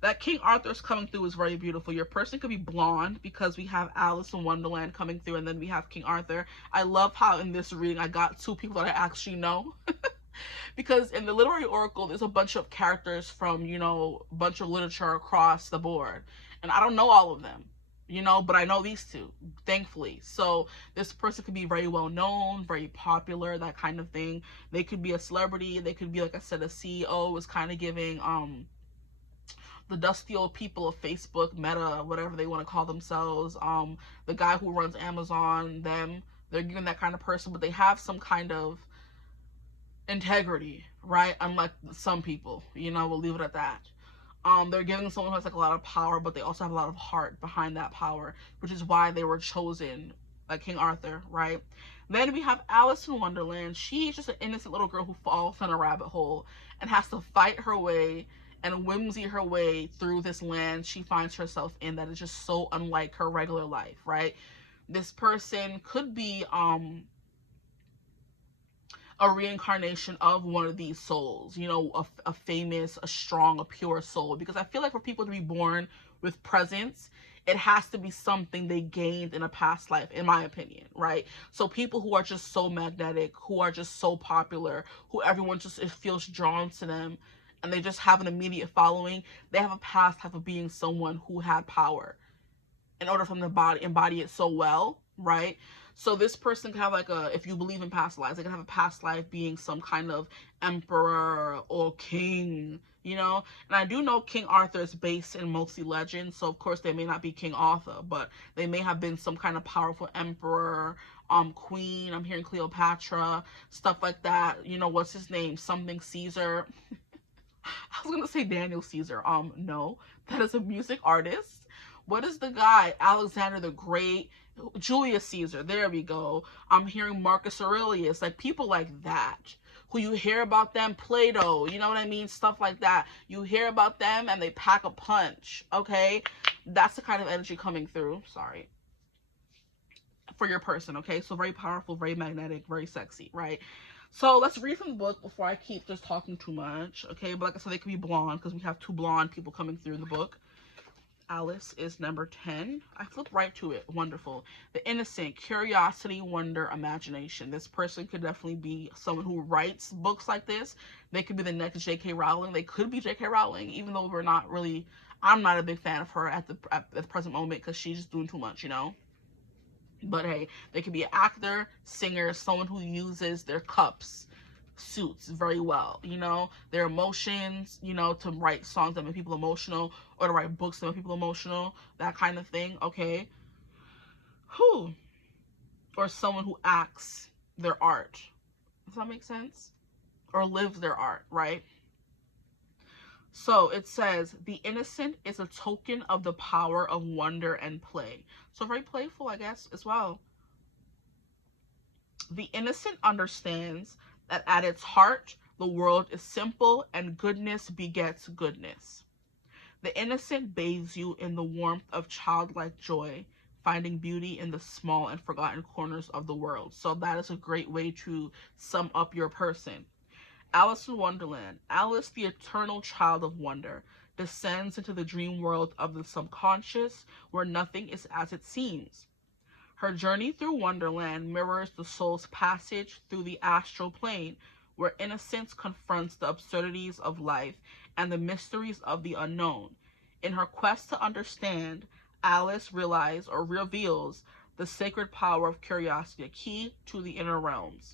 that King Arthur's coming through is very beautiful. Your person could be blonde because we have Alice in Wonderland coming through, and then we have King Arthur. I love how in this reading I got two people that I actually know. Because in the literary oracle, there's a bunch of characters from, you know, a bunch of literature across the board. And I don't know all of them, you know, but I know these two, thankfully. So this person could be very well known, very popular, that kind of thing. They could be a celebrity. They could be, like I said, a CEO. Is kind of giving the dusty old people of Facebook, Meta, whatever they want to call themselves, the guy who runs Amazon, them. They're giving that kind of person, but they have some kind of integrity, right? Unlike some people, you know, we'll leave it at that. They're giving someone who has like a lot of power, but they also have a lot of heart behind that power, which is why they were chosen, like King Arthur, right? Then we have Alice in Wonderland. She's just an innocent little girl who falls in a rabbit hole and has to fight her way and whimsy her way through this land she finds herself in that is just so unlike her regular life, right? This person could be a reincarnation of one of these souls, you know, a famous, a strong, a pure soul. Because I feel like for people to be born with presence, it has to be something they gained in a past life, in my opinion, right? So people who are just so magnetic, who are just so popular, who everyone just, it feels drawn to them, and they just have an immediate following, they have a past life of being someone who had power in order for them to embody it so well, right? So this person can have like a, if you believe in past lives, they can have a past life being some kind of emperor or king, you know? And I do know King Arthur is based in mostly legends, so of course they may not be King Arthur, but they may have been some kind of powerful emperor, queen, I'm hearing Cleopatra, stuff like that. You know, what's his name? Something Caesar. I was gonna say Daniel Caesar. No, that is a music artist. What is the guy? Alexander the Great, Julius Caesar. There we go. I'm hearing Marcus Aurelius, like people like that, who you hear about them, Plato, you know what I mean? Stuff like that. You hear about them and they pack a punch, okay? That's the kind of energy coming through. Sorry. For your person, okay? So very powerful, very magnetic, very sexy, right? So let's read from the book before I keep just talking too much, okay? But like I said, they could be blonde because we have two blonde people coming through the book. Alice is number 10. I flip right to it. Wonderful. The innocent, curiosity, wonder, imagination. This person could definitely be someone who writes books like this. They could be the next J.K. Rowling. They could be J.K. Rowling, even though we're not really, I'm not a big fan of her at the present moment because she's just doing too much, you know? But hey, they could be an actor, singer, someone who uses their cups, suits very well, you know, their emotions, you know, to write songs that make people emotional or to write books that make people emotional, that kind of thing, okay? Who? Or someone who acts their art. Does that make sense? Or lives their art, right? So it says, the innocent is a token of the power of wonder and play. So very playful, I guess, as well. The innocent understands that at its heart, the world is simple and goodness begets goodness. The innocent bathes you in the warmth of childlike joy, finding beauty in the small and forgotten corners of the world. So that is a great way to sum up your person. Alice in Wonderland. Alice, the eternal child of wonder, descends into the dream world of the subconscious where nothing is as it seems. Her journey through Wonderland mirrors the soul's passage through the astral plane, where innocence confronts the absurdities of life and the mysteries of the unknown. In her quest to understand, Alice reveals the sacred power of curiosity, a key to the inner realms.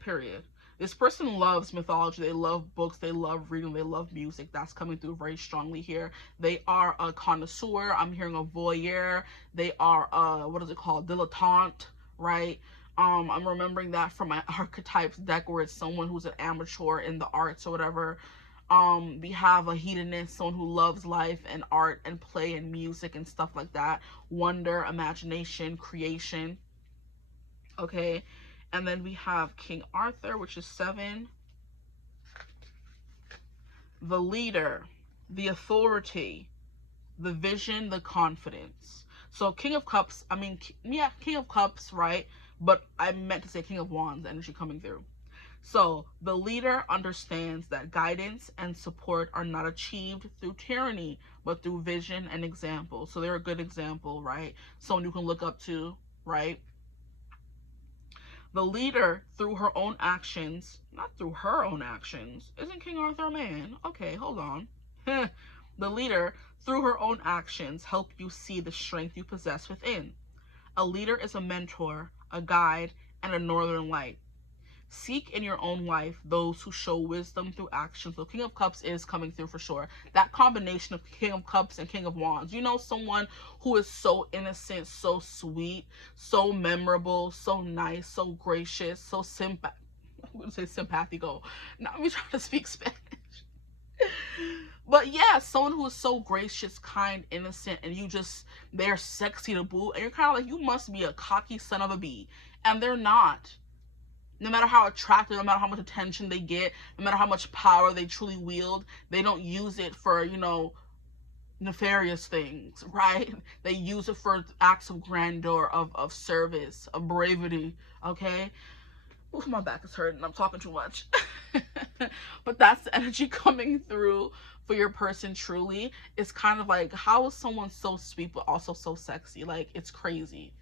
Period. This person loves mythology. They love books. They love reading. They love music. That's coming through very strongly here. They are a connoisseur. I'm hearing a voyeur. They are what is it called? Dilettante, right? I'm remembering that from my archetypes deck where it's someone who's an amateur in the arts or whatever. We have a hedonist, someone who loves life and art and play and music and stuff like that. Wonder, imagination, creation. Okay. And then we have King Arthur, which is 7. The leader, the authority, the vision, the confidence. So King of Cups, I mean, yeah, King of Cups, right? But I meant to say King of Wands energy coming through. So the leader understands that guidance and support are not achieved through tyranny, but through vision and example. So they're a good example, right? Someone you can look up to, right? The leader, through her own actions, not through her own actions. Isn't King Arthur a man? Okay, hold on. The leader, through her own actions, help you see the strength you possess within. A leader is a mentor, a guide, and a northern light. Seek in your own life those who show wisdom through action. So King of Cups is coming through for sure. That combination of King of Cups and King of Wands. You know, someone who is so innocent, so sweet, so memorable, so nice, so gracious, so I'm going to say simpático. Not me trying to speak Spanish. But yeah, someone who is so gracious, kind, innocent, and they're sexy to boot. And you're kind of like, you must be a cocky son of a bee. And they're not. No matter how attractive, no matter how much attention they get, no matter how much power they truly wield, they don't use it for, nefarious things, right? They use it for acts of grandeur, of service, of bravery, okay? Ooh, my back is hurting. I'm talking too much. But that's the energy coming through for your person truly. It's kind of like, how is someone so sweet but also so sexy? Like, it's crazy.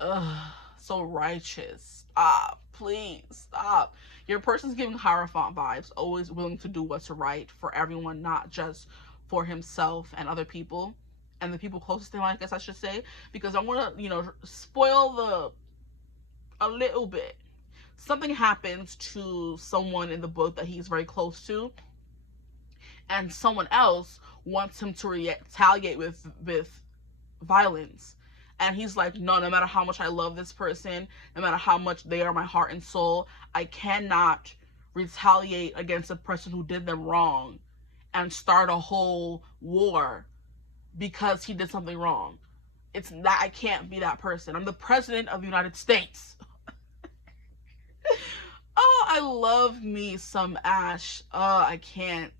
Ugh, so righteous. Stop. Please stop. Your person's giving Hierophant vibes, always willing to do what's right for everyone, not just for himself and other people and the people closest to him, I guess I should say, because I want to, spoil a little bit. Something happens to someone in the book that he's very close to, and someone else wants him to retaliate with violence. And he's like, no matter how much I love this person, no matter how much they are my heart and soul, I cannot retaliate against a person who did them wrong and start a whole war because he did something wrong. It's that I can't be that person. I'm the president of the United States. Oh, I love me some Ash. I can't.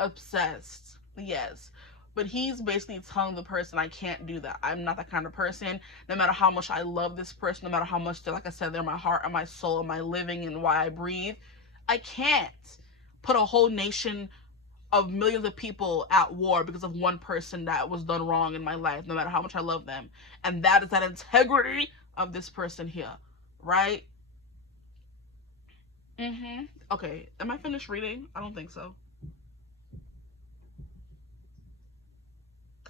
Obsessed. Yes. But he's basically telling the person, I can't do that. I'm not that kind of person. No matter how much I love this person, no matter how much, like I said, they're my heart and my soul and my living and why I breathe, I can't put a whole nation of millions of people at war because of one person that was done wrong in my life, no matter how much I love them. And that is that integrity of this person here, right? Okay, am I finished reading? I don't think so.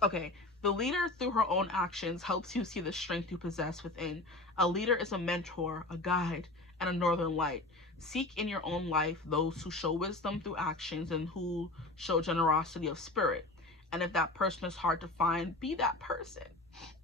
Okay, the leader through her own actions helps you see the strength you possess within. A leader is a mentor, a guide, and a northern light. Seek in your own life those who show wisdom through actions and who show generosity of spirit. And if that person is hard to find, be that person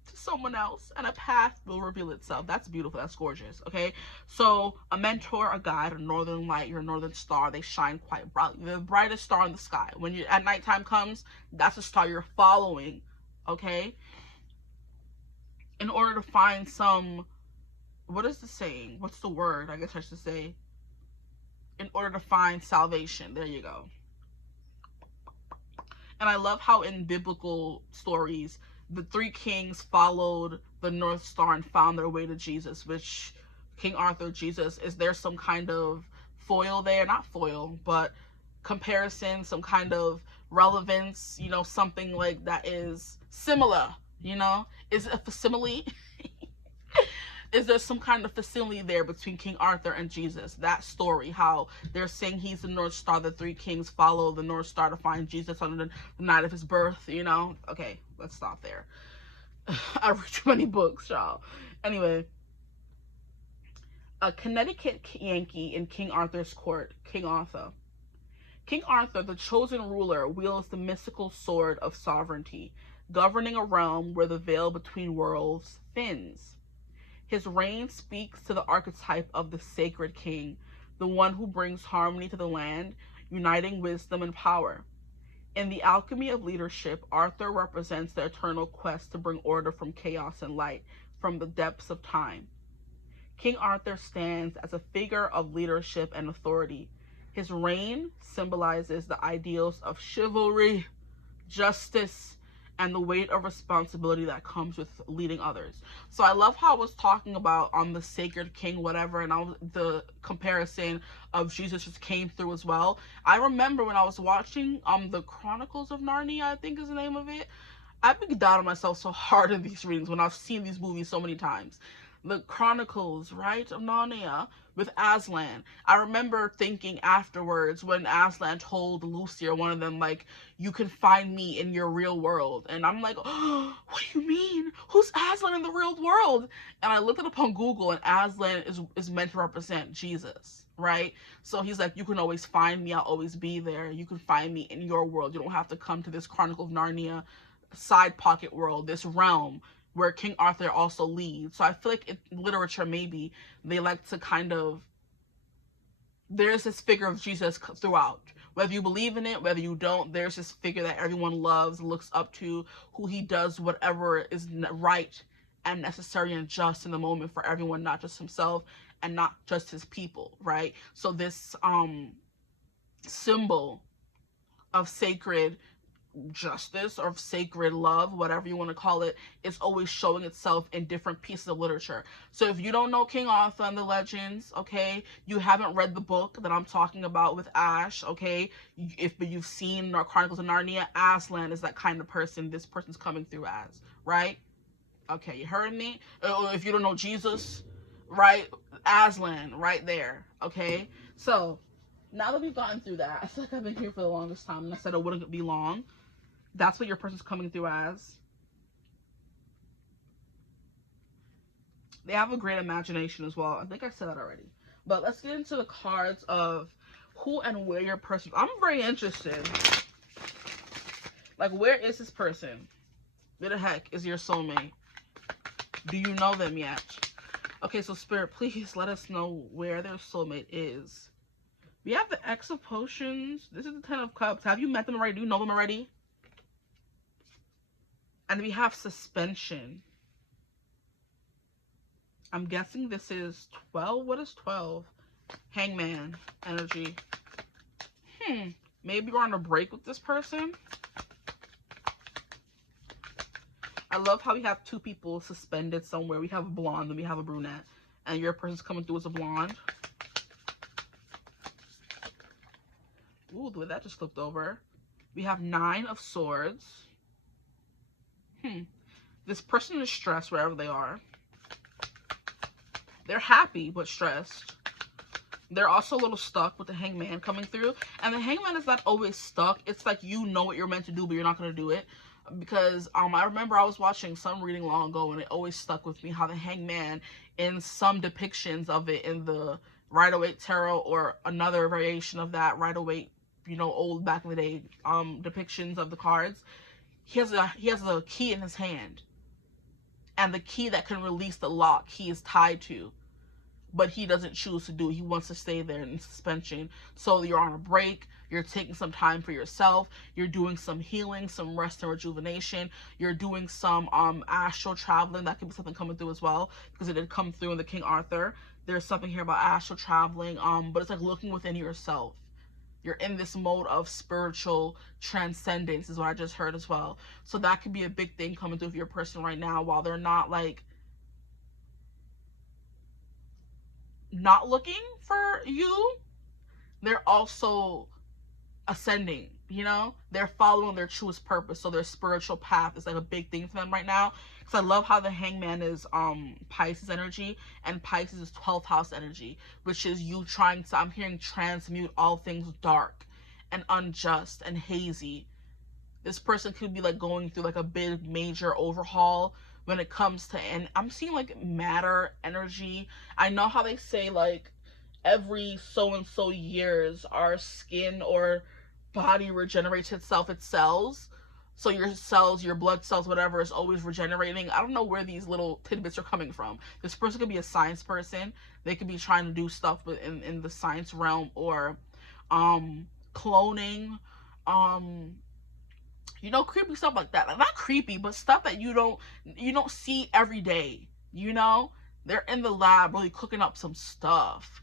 to someone else, and a path will reveal itself. That's beautiful. That's gorgeous. Okay, so a mentor, a guide, a northern light, your northern star, they shine quite brightly. The brightest star in the sky. When you at nighttime comes, that's the star you're following. Okay, in order to find some, what is the saying? What's the word? I guess I should say. In order to find salvation. There you go. And I love how in biblical stories, the three kings followed the North Star and found their way to Jesus, which King Arthur, Jesus, is there some kind of foil there? Not foil, but comparison, some kind of relevance, something like that is similar, Is it a facsimile? Is there some kind of facsimile there between King Arthur and Jesus? That story, how they're saying he's the North Star, the three kings follow the North Star to find Jesus on the night of his birth, Okay, let's stop there. I read too many books, y'all. Anyway, a Connecticut Yankee in King Arthur's court, King Arthur. King Arthur, the chosen ruler, wields the mystical sword of sovereignty, governing a realm where the veil between worlds thins. His reign speaks to the archetype of the sacred king, the one who brings harmony to the land, uniting wisdom and power. In the alchemy of leadership, Arthur represents the eternal quest to bring order from chaos and light, from the depths of time. King Arthur stands as a figure of leadership and authority. His reign symbolizes the ideals of chivalry, justice, and the weight of responsibility that comes with leading others. So I love how I was talking about on the sacred king, whatever, and the comparison of Jesus just came through as well. I remember when I was watching the Chronicles of Narnia, I think is the name of it. I've been down on myself so hard in these readings when I've seen these movies so many times. the Chronicles, right, of Narnia with Aslan. I remember thinking afterwards when Aslan told Lucy or one of them, like, you can find me in your real world. And I'm like, oh, what do you mean? Who's Aslan in the real world? And I looked it up on Google, and Aslan is meant to represent Jesus, right? So he's like, you can always find me. I'll always be there. You can find me in your world. You don't have to come to this Chronicle of Narnia side pocket world, this realm where King Arthur also leads. So I feel like in literature, maybe they like to kind of, there's this figure of Jesus throughout. Whether you believe in it, whether you don't, there's this figure that everyone loves, looks up to, who he does whatever is right and necessary and just in the moment for everyone, not just himself and not just his people, right? So this symbol of sacred justice or sacred love, whatever you want to call it, is always showing itself in different pieces of literature. So if you don't know King Arthur and the legends, okay, you haven't read the book that I'm talking about with Ash, okay, if you've seen Chronicles of Narnia, Aslan is that kind of person this person's coming through as, right? Okay, you heard me? If you don't know Jesus, right, Aslan right there, okay? So now that we've gotten through that, I feel like I've been here for the longest time, and I said it wouldn't be long. That's what your person's coming through as. They have a great imagination as well. I think I said that already. But let's get into the cards of who and where your person... I'm very interested. Like, where is this person? Where the heck is your soulmate? Do you know them yet? Okay, so Spirit, please let us know where their soulmate is. We have the X of Potions. This is the Ten of Cups. Have you met them already? Do you know them already? And we have Suspension. I'm guessing this is 12. What is 12? Hangman energy. Maybe you're on a break with this person. I love how we have two people suspended somewhere. We have a blonde and we have a brunette. And your person's coming through as a blonde. Ooh, the way that just flipped over. We have 9 of Swords. This person is stressed wherever they are. They're happy but stressed. They're also a little stuck with the Hangman coming through. And the Hangman is not always stuck. It's like you know what you're meant to do, but you're not going to do it. Because I remember I was watching some reading long ago, and it always stuck with me how the Hangman, in some depictions of it in the Rider-Waite Tarot or another variation of that Rider-Waite, you know, old back in the day depictions of the cards, he has a key in his hand. And the key that can release the lock he is tied to. But he doesn't choose to do it. He wants to stay there in suspension. So you're on a break. You're taking some time for yourself. You're doing some healing, some rest and rejuvenation. You're doing some astral traveling. That could be something coming through as well, because it did come through in the King Arthur. There's something here about astral traveling. But it's like looking within yourself. You're in this mode of spiritual transcendence is what I just heard as well. So that could be a big thing coming through for your person right now, while they're not like not looking for you. They're also ascending, you know? They're following their truest purpose. So their spiritual path is like a big thing for them right now. Because I love how the Hangman is Pisces energy, and Pisces is 12th house energy, which is you trying to, I'm hearing, transmute all things dark and unjust and hazy. This person could be like going through like a big major overhaul when it comes to, and I'm seeing like matter energy. I know how they say like every so and so years our skin or body regenerates itself, its cells. So your cells, your blood cells, whatever, is always regenerating. I don't know where these little tidbits are coming from. This person could be a science person. They could be trying to do stuff in the science realm, or cloning, you know, creepy stuff like that. Like, not creepy, but stuff that you don't see every day, you know? They're in the lab really cooking up some stuff.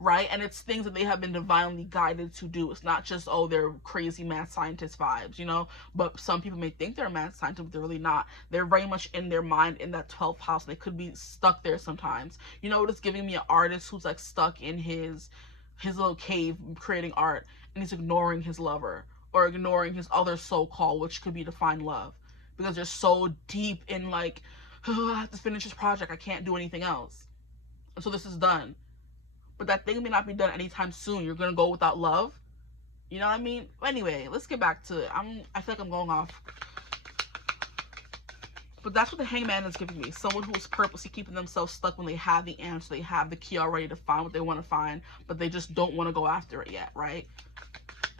Right? And it's things that they have been divinely guided to do. It's not just, oh, they're crazy mad scientist vibes, you know? But some people may think they're a mad scientist, but they're really not. They're very much in their mind in that 12th house. They could be stuck there sometimes. You know, it's giving me an artist who's like stuck in his little cave creating art, and he's ignoring his lover or ignoring his other so-called, which could be to find love. Because they're so deep in like oh, I have to finish this project. I can't do anything else. And so this is done. But that thing may not be done anytime soon. You're going to go without love. You know what I mean? Anyway, let's get back to it. I feel like I'm going off. But that's what the hangman is giving me. Someone who is purposely keeping themselves stuck when they have the answer. They have the key already to find what they want to find. But they just don't want to go after it yet, right?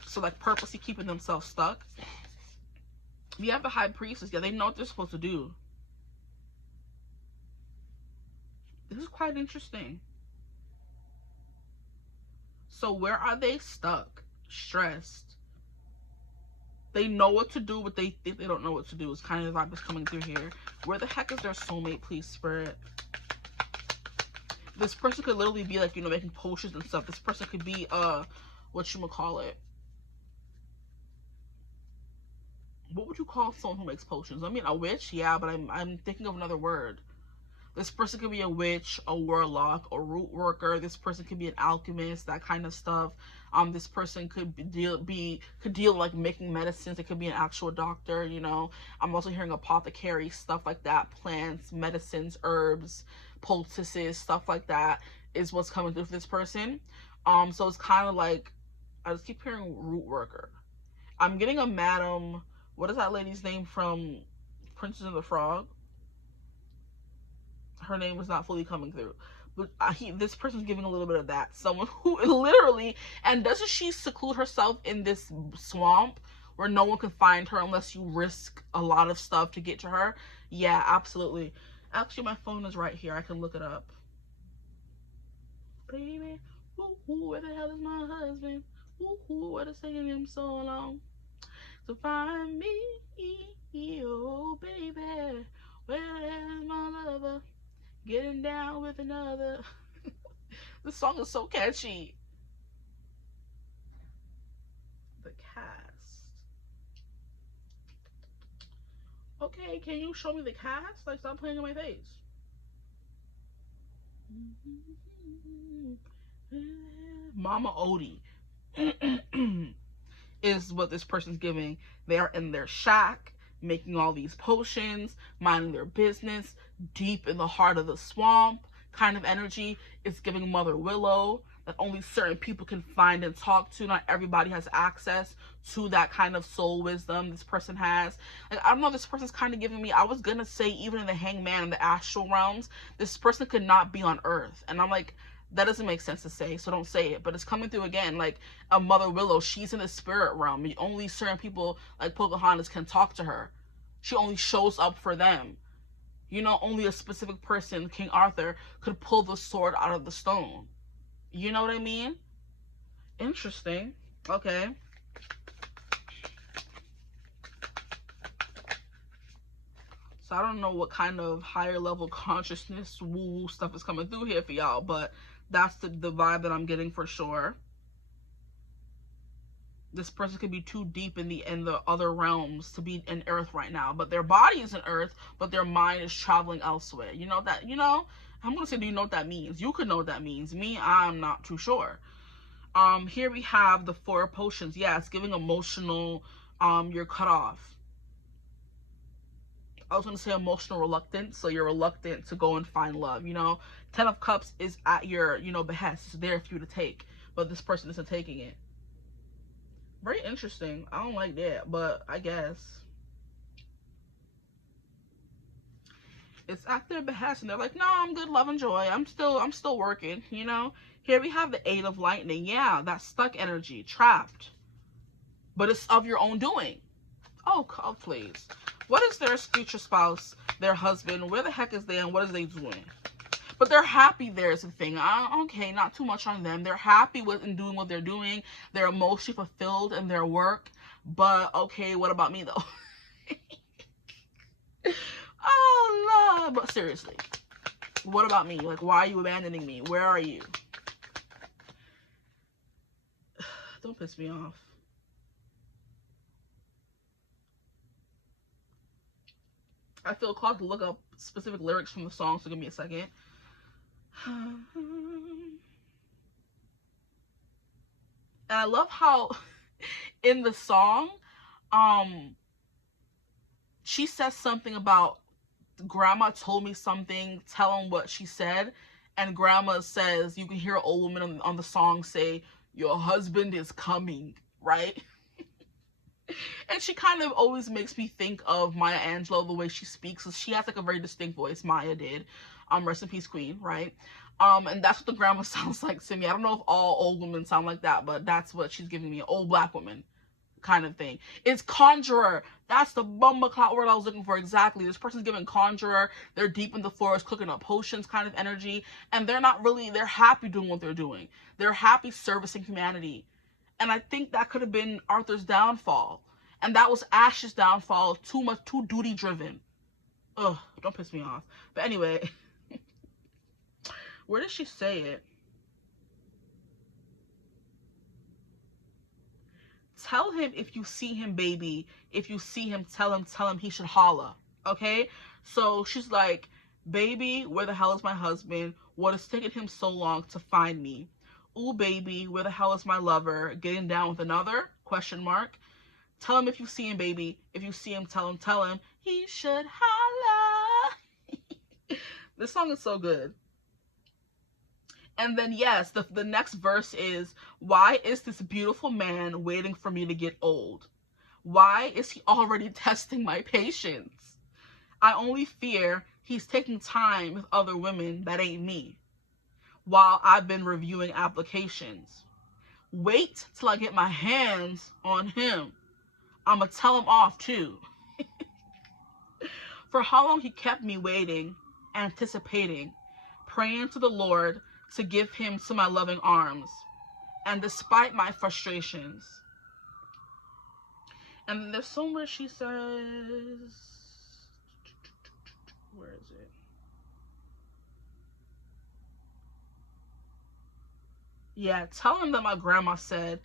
So like purposely keeping themselves stuck. We have the high priestess. Yeah, they know what they're supposed to do. This is quite interesting. So where are they stuck? Stressed. They know what to do, but they think they don't know what to do. It's kind of the vibe that's coming through here. Where the heck is their soulmate, please, Spirit? This person could literally be like, you know, making potions and stuff. This person could be, whatchamacallit. What would you call someone who makes potions? I mean, a witch? Yeah, but I'm thinking of another word. This person could be a witch, a warlock, a root worker. This person could be an alchemist, that kind of stuff. This person could deal like making medicines. It could be an actual doctor, you know. I'm also hearing apothecary, stuff like that. Plants, medicines, herbs, poultices, stuff like that is what's coming through for this person. So it's kind of like, I just keep hearing root worker. I'm getting a madam, what is that lady's name from Princess and the Frog? Her name is not fully coming through, but this person's giving a little bit of that. Someone who literally, and doesn't she seclude herself in this swamp where no one can find her unless you risk a lot of stuff to get to her? Yeah, absolutely. Actually, my phone is right here. I can look it up. Baby, ooh, ooh, where the hell is my husband? Ooh, ooh, what is taking him so long to find me? Oh, baby, where is my lover? Getting down with another. This song is so catchy. The cast. Okay, can you show me the cast? Like, stop playing in my face. Mama Odie is what this person's giving. They are in their shack, making all these potions, minding their business, deep in the heart of the swamp kind of energy. It's giving Mother Willow, that only certain people can find and talk to. Not everybody has access to that kind of soul wisdom this person has. Like, I don't know, this person's kind of giving me, I was gonna say even in the hangman in the astral realms, this person could not be on earth. And I'm like, that doesn't make sense to say, so don't say it. But it's coming through again, like a Mother Willow, she's in the spirit realm. Only certain people like Pocahontas can talk to her. She only shows up for them. You know, only a specific person, King Arthur, could pull the sword out of the stone. You know what I mean? Interesting. Okay. So I don't know what kind of higher level consciousness woo-woo stuff is coming through here for y'all, but that's the vibe that I'm getting for sure. This person could be too deep in the other realms to be in Earth right now, but their body is in Earth, but their mind is traveling elsewhere. You know that? You know, I'm gonna say, do you know what that means? You could know what that means. Me, I'm not too sure. Here we have the 4 potions. Yeah, it's giving emotional. You're cut off. I was gonna say emotional reluctance, so you're reluctant to go and find love. You know, 10 of Cups is at your, you know, behest. It's there for you to take, but this person isn't taking it. Very interesting. I don't like that, but I guess it's at their behest, and they're like, no, I'm good, love and joy. I'm still working, you know. Here we have the 8 of Lightning. Yeah, that stuck energy, trapped, but it's of your own doing. Oh, please. What is their future spouse, their husband? Where the heck is they, and what is they doing? But they're happy there is the thing. Okay, not too much on them. They're happy with and doing what they're doing. They're emotionally fulfilled in their work. But, okay, what about me, though? Oh, Lord. But seriously, what about me? Like, why are you abandoning me? Where are you? Don't piss me off. I feel called to look up specific lyrics from the song, so give me a second. And I love how in the song, she says something about grandma told me something, tell him what she said. And grandma says, you can hear an old woman on the song say, your husband is coming, right? And she kind of always makes me think of Maya Angelou, the way she speaks. So she has like a very distinct voice, Maya did. Rest in peace, queen, right? And that's what the grandma sounds like to me. I don't know if all old women sound like that, but that's what she's giving me, an old black woman kind of thing. It's conjurer. That's the bumba clout word I was looking for. Exactly. This person's giving conjurer. They're deep in the forest cooking up potions kind of energy. And they're not really, they're happy doing what they're doing. They're happy servicing humanity. And I think that could have been Arthur's downfall. And that was Ash's downfall. Too duty driven. Ugh, don't piss me off. But anyway, where did she say it? Tell him if you see him, baby. If you see him, tell him he should holla. Okay? So she's like, baby, where the hell is my husband? What is taking him so long to find me? Ooh, baby, where the hell is my lover? Getting down with another? Question mark. Tell him if you see him, baby. If you see him, tell him he should holla. This song is so good. And then, yes, the next verse is, why is this beautiful man waiting for me to get old? Why is he already testing my patience? I only fear he's taking time with other women that ain't me, while I've been reviewing applications. Wait till I get my hands on him. I'ma tell him off too. For how long he kept me waiting, anticipating, praying to the Lord to give him to my loving arms, and despite my frustrations. And then there's somewhere she says, where is it? Yeah, tell him that my grandma said,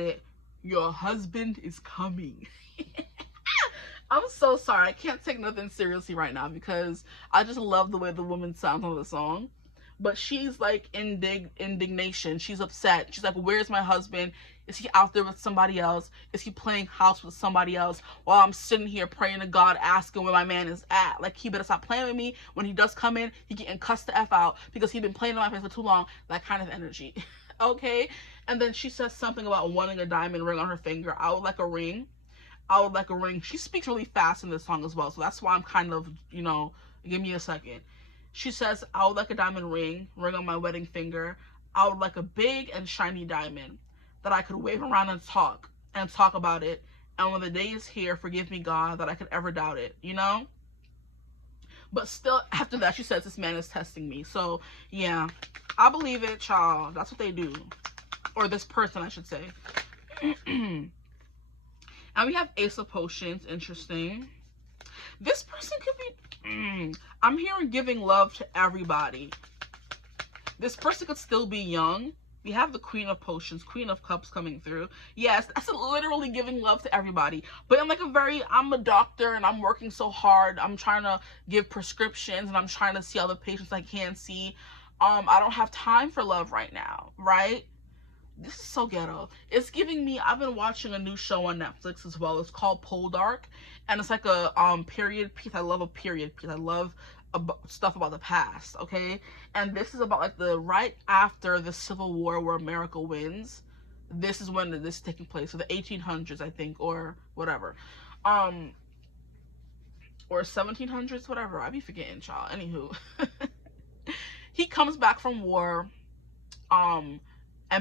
it, your husband is coming. I'm so sorry. I can't take nothing seriously right now because I just love the way the woman sounds on the song. But she's like indignation. She's upset. She's like, where's my husband? Is he out there with somebody else? Is he playing house with somebody else? While I'm sitting here praying to God, asking where my man is at. Like, he better stop playing with me. When he does come in, he getting cussed the F out because he's been playing in my face for too long. That kind of energy. Okay? And then she says something about wanting a diamond ring on her finger. I would like a ring. I would like a ring. She speaks really fast in this song as well. So that's why I'm kind of, you know, give me a second. She says, I would like a diamond ring on my wedding finger. I would like a big and shiny diamond that I could wave around and talk about it. And when the day is here, forgive me, God, that I could ever doubt it, you know? But still, after that, she says, this man is testing me. So, yeah, I believe it, child. That's what they do. Or this person, I should say. And we have Ace of Potions. Interesting. This person could be... I'm hearing giving love to everybody. This person could still be young. We have the Queen of Potions, Queen of Cups coming through. Yes, that's literally giving love to everybody. But I'm like I'm a doctor and I'm working so hard. I'm trying to give prescriptions and I'm trying to see all the patients I can see. I don't have time for love right now, right? This is so ghetto. It's giving me, I've been watching a new show on Netflix as well. It's called Poldark. And it's like a period piece. I love a period piece. I love stuff about the past, okay? And this is about like the right after the Civil War where America wins. This is when this is taking place. So the 1800s, I think, or whatever. Or 1700s, whatever. I be forgetting, child. Anywho. He comes back from war. And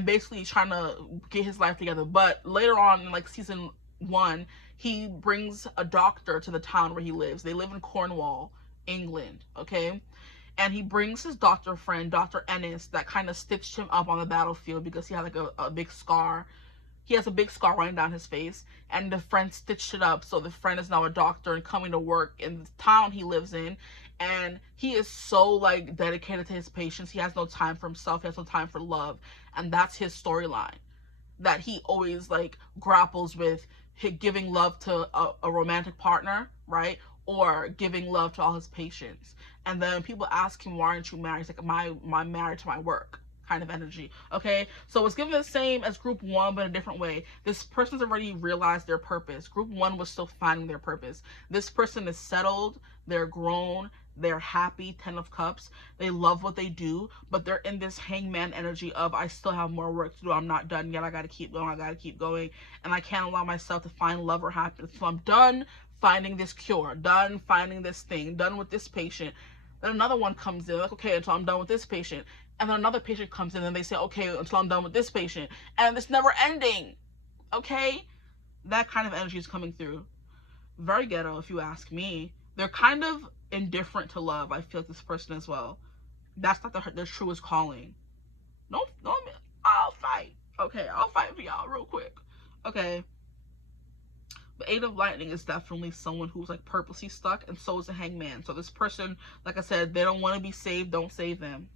basically trying to get his life together. But later on in like season 1, he brings a doctor to the town where he lives. They live in Cornwall, England, okay? And he brings his doctor friend, Dr. Ennis, that kind of stitched him up on the battlefield because he had like a big scar. He has a big scar running down his face. And the friend stitched it up. So the friend is now a doctor and coming to work in the town he lives in. And he is so like dedicated to his patients. He has no time for himself. He has no time for love. And that's his storyline that he always like grapples with, giving love to a romantic partner, right? Or giving love to all his patients. And then people ask him, why aren't you married? He's like, I'm married to my work, kind of energy. Okay, so it's given the same as group 1 but a different way. This person's already realized their purpose. Group 1 was still finding their purpose. This person is settled, they're grown, they're happy. 10 of Cups, they love what they do, but they're in this hangman energy of, I still have more work to do, I'm not done yet, I gotta keep going, I gotta keep going, and I can't allow myself to find love or happiness. So I'm done finding this cure, done finding this thing, done with this patient. Then another one comes in, like, okay, until I'm done with this patient. And then another patient comes in and they say, okay, until I'm done with this patient. And it's never ending. Okay? That kind of energy is coming through. Very ghetto, if you ask me. They're kind of indifferent to love. I feel like this person as well. That's not their truest calling. No, I'll fight. Okay, I'll fight for y'all real quick. Okay. The 8 of Lightning is definitely someone who's like purposely stuck, and so is the Hangman. So this person, like I said, they don't want to be saved, don't save them.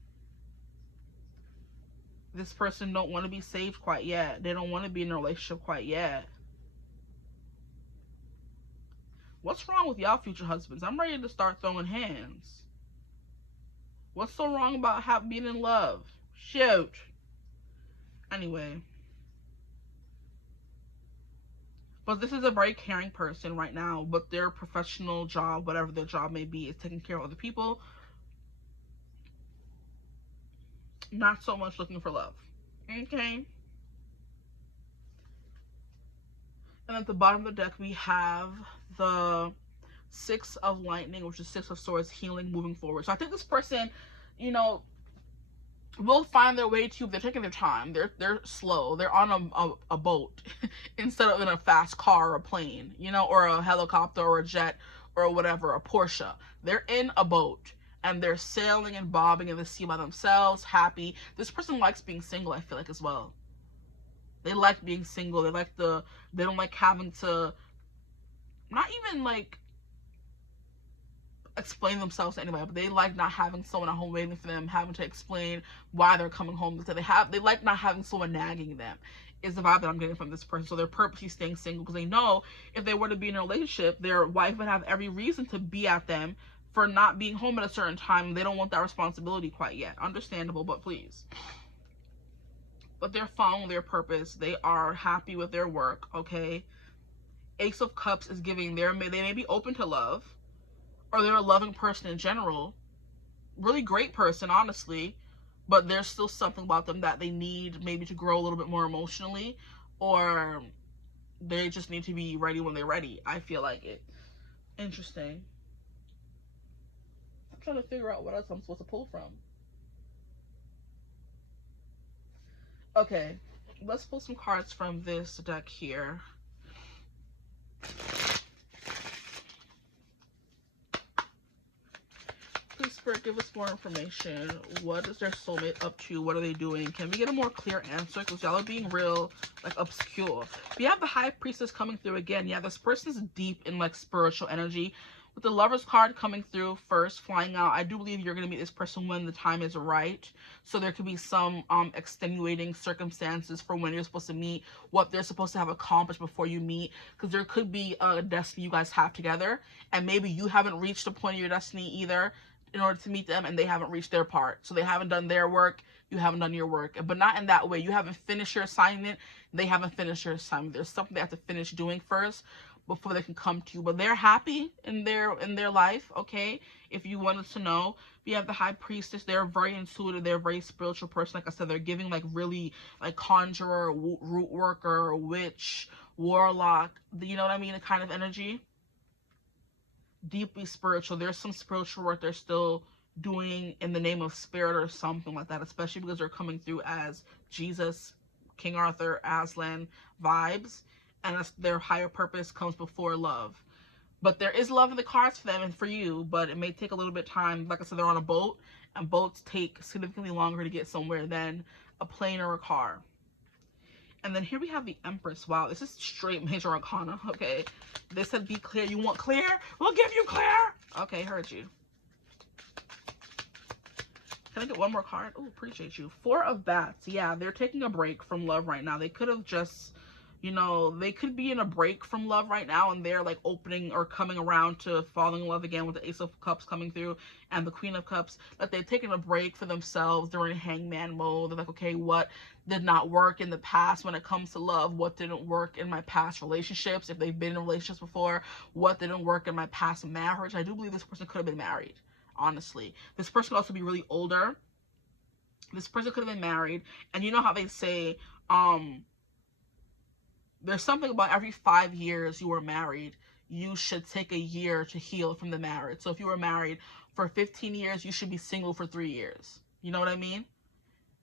This person don't want to be saved quite yet. They don't want to be in a relationship quite yet. What's wrong with y'all future husbands? I'm ready to start throwing hands. What's so wrong about being in love? Shoot. Anyway. But this is a very caring person right now, but their professional job, whatever their job may be, is taking care of other people. Not so much looking for love. Okay. And at the bottom of the deck, we have the 6 of Lightning, which is 6 of Swords, healing, moving forward. So I think this person, you know, will find their way to you. They're taking their time. They're slow. They're on a boat instead of in a fast car or a plane, you know, or a helicopter or a jet or whatever, a Porsche. They're in a boat and they're sailing and bobbing in the sea by themselves, happy. This person likes being single, I feel like, as well. They like being single. They don't like having to, not even like explain themselves to anybody, but they like not having someone at home waiting for them, having to explain why they're coming home. So they like not having someone nagging them, is the vibe that I'm getting from this person. So they're purposely staying single because they know if they were to be in a relationship, their wife would have every reason to be at them for not being home at a certain time. They don't want that responsibility quite yet. Understandable, but please. But they're following their purpose. They are happy with their work, okay? Ace of Cups is giving they may be open to love, or they're a loving person in general. Really great person, honestly, but there's still something about them that they need maybe to grow a little bit more emotionally, or they just need to be ready when they're ready. I feel like it. Interesting. I'm trying to figure out what else I'm supposed to pull from. Okay, let's pull some cards from this deck here. Please, Spirit, give us more information. What is their soulmate up to? What are they doing? Can we get a more clear answer? Because y'all are being real, like, obscure. We have the High Priestess coming through again. Yeah, this person's deep in, like, spiritual energy. With the Lover's card coming through first, flying out, I do believe you're going to meet this person when the time is right. So there could be some extenuating circumstances for when you're supposed to meet, what they're supposed to have accomplished before you meet. Because there could be a destiny you guys have together. And maybe you haven't reached the point of your destiny either in order to meet them, and they haven't reached their part. So they haven't done their work, you haven't done your work. But not in that way. You haven't finished your assignment, they haven't finished your assignment. There's something they have to finish doing first before they can come to you. But they're happy in their life, okay? If you wanted to know, we have the High Priestess. They're very intuitive. They're a very spiritual person. Like I said, they're giving like really like conjurer, root worker, witch, warlock, you know what I mean? The kind of energy. Deeply spiritual. There's some spiritual work they're still doing in the name of spirit or something like that, especially because they're coming through as Jesus, King Arthur, Aslan vibes. And their higher purpose comes before love. But there is love in the cards for them and for you, but it may take a little bit of time. Like I said, they're on a boat, and boats take significantly longer to get somewhere than a plane or a car. And then here we have the Empress. Wow, this is straight major arcana, okay? They said be clear. You want clear? We'll give you clear. Okay, heard you. Can I get one more card? Oh, appreciate you. 4 of Bats. Yeah, they're taking a break from love right now. They could have just You know, they could be in a break from love right now, and they're like opening or coming around to falling in love again with the Ace of Cups coming through and the Queen of Cups. That they've taken a break for themselves during hangman mode. They're like, okay, what did not work in the past when it comes to love? What didn't work in my past relationships? If they've been in relationships before, what didn't work in my past marriage? I do believe this person could have been married, honestly. This person could also be really older. This person could have been married. And you know how they say, there's something about every 5 years you were married, you should take a year to heal from the marriage. So if you were married for 15 years, you should be single for 3 years. You know what I mean?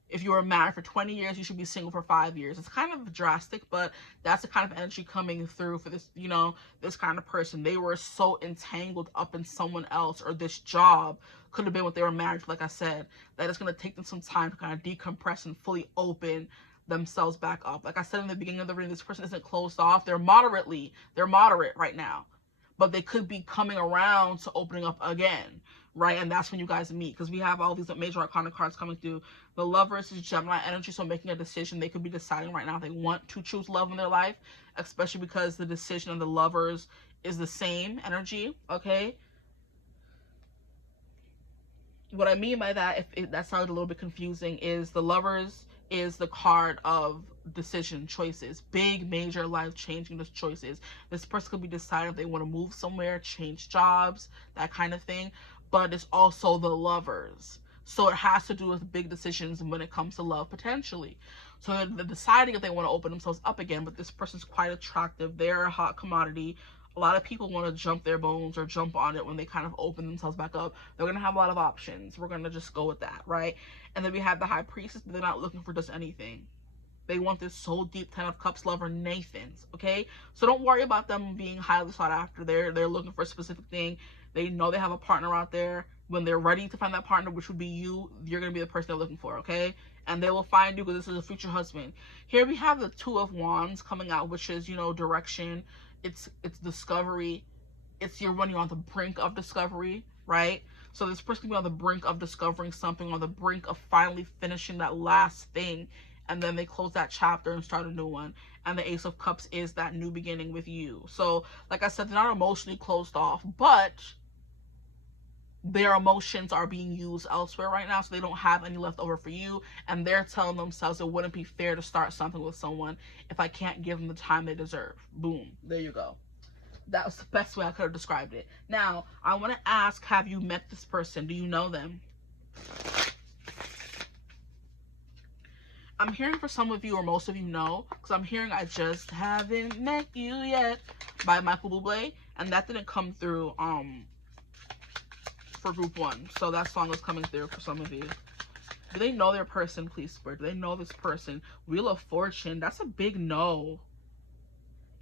If you were married for 20 years, you should be single for 5 years. It's kind of drastic, but that's the kind of energy coming through for this, you know, this kind of person. They were so entangled up in someone else, or this job could have been what they were married to, like I said, that it's going to take them some time to kind of decompress and fully open themselves back up. Like I said in the beginning of the reading, this person isn't closed off. They're moderate right now, but they could be coming around to opening up again, right? And that's when you guys meet, because we have all these major arcana cards coming through. The Lovers is Gemini energy, so making a decision. They could be deciding right now if they want to choose love in their life, especially because the decision of the Lovers is the same energy, okay? What I mean by that, if that sounded a little bit confusing, is the Lovers is the card of decision, choices, big major life changing choices. This person could be deciding if they want to move somewhere, change jobs, that kind of thing. But it's also the Lovers, so it has to do with big decisions when it comes to love, potentially. So they're deciding if they want to open themselves up again. But this person's quite attractive. They're a hot commodity. A lot of people want to jump their bones or jump on it when they kind of open themselves back up. They're going to have a lot of options. We're going to just go with that, right? And then we have the High Priestess, but they're not looking for just anything. They want this soul deep 10 of Cups lover, Nathan's, okay? So don't worry about them being highly sought after. They're looking for a specific thing. They know they have a partner out there. When they're ready to find that partner, which would be you, you're going to be the person they're looking for, okay? And they will find you, because this is a future husband. Here we have the Two of Wands coming out, which is, you know, direction. It's discovery. It's when you're on the brink of discovery, right? So this person can be on the brink of discovering something, on the brink of finally finishing that last thing, and then they close that chapter and start a new one. And the Ace of Cups is that new beginning with you. So like I said, they're not emotionally closed off, but their emotions are being used elsewhere right now, so they don't have any left over for you. And they're telling themselves it wouldn't be fair to start something with someone if I can't give them the time they deserve. Boom, there you go. That was the best way I could have described it. Now I want to ask, have you met this person? Do you know them? I'm hearing for some of you, or most of you know, because I'm hearing I Just Haven't Met You Yet by Michael Bublé, and that didn't come through for group 1. So that song is coming through for some of you. Do they know their person, please, Spirit? Do they know this person? Wheel of Fortune, that's a big no.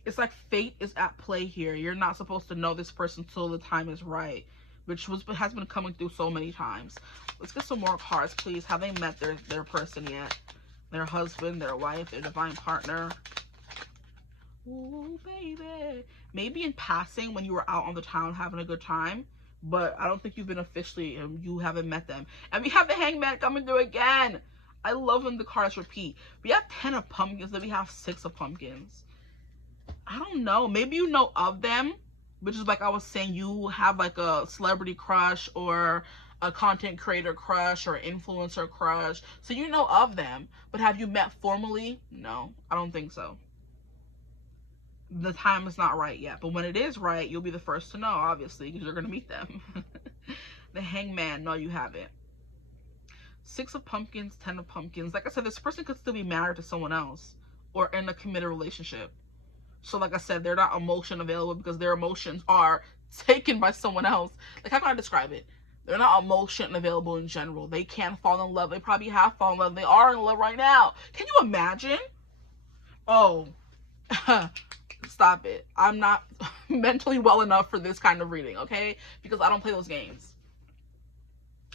It's like fate is at play here. You're not supposed to know this person till the time is right, which has been coming through so many times. Let's get some more cards, please. Have they met their person yet? Their husband, their wife, their divine partner. Ooh, baby. Maybe in passing when you were out on the town having a good time, but I don't think you've been officially, you haven't met them. And we have the Hangman coming through again. I love when the cards repeat. We have 10 of Pumpkins, then we have 6 of Pumpkins. I don't know. Maybe you know of them, which is like I was saying, you have like a celebrity crush or a content creator crush or influencer crush. So you know of them, but have you met formally? No, I don't think so. The time is not right yet, but when it is right, you'll be the first to know, obviously, because you're going to meet them. The Hangman, no, you haven't. 6 of Pumpkins, 10 of Pumpkins. Like I said, this person could still be married to someone else or in a committed relationship. So like I said, they're not emotion available because their emotions are taken by someone else. Like, how can I describe it? They're not emotion available in general. They can't fall in love. They probably have fallen in love. They are in love right now. Can you imagine? Oh, stop it. I'm not mentally well enough for this kind of reading, okay? Because I don't play those games.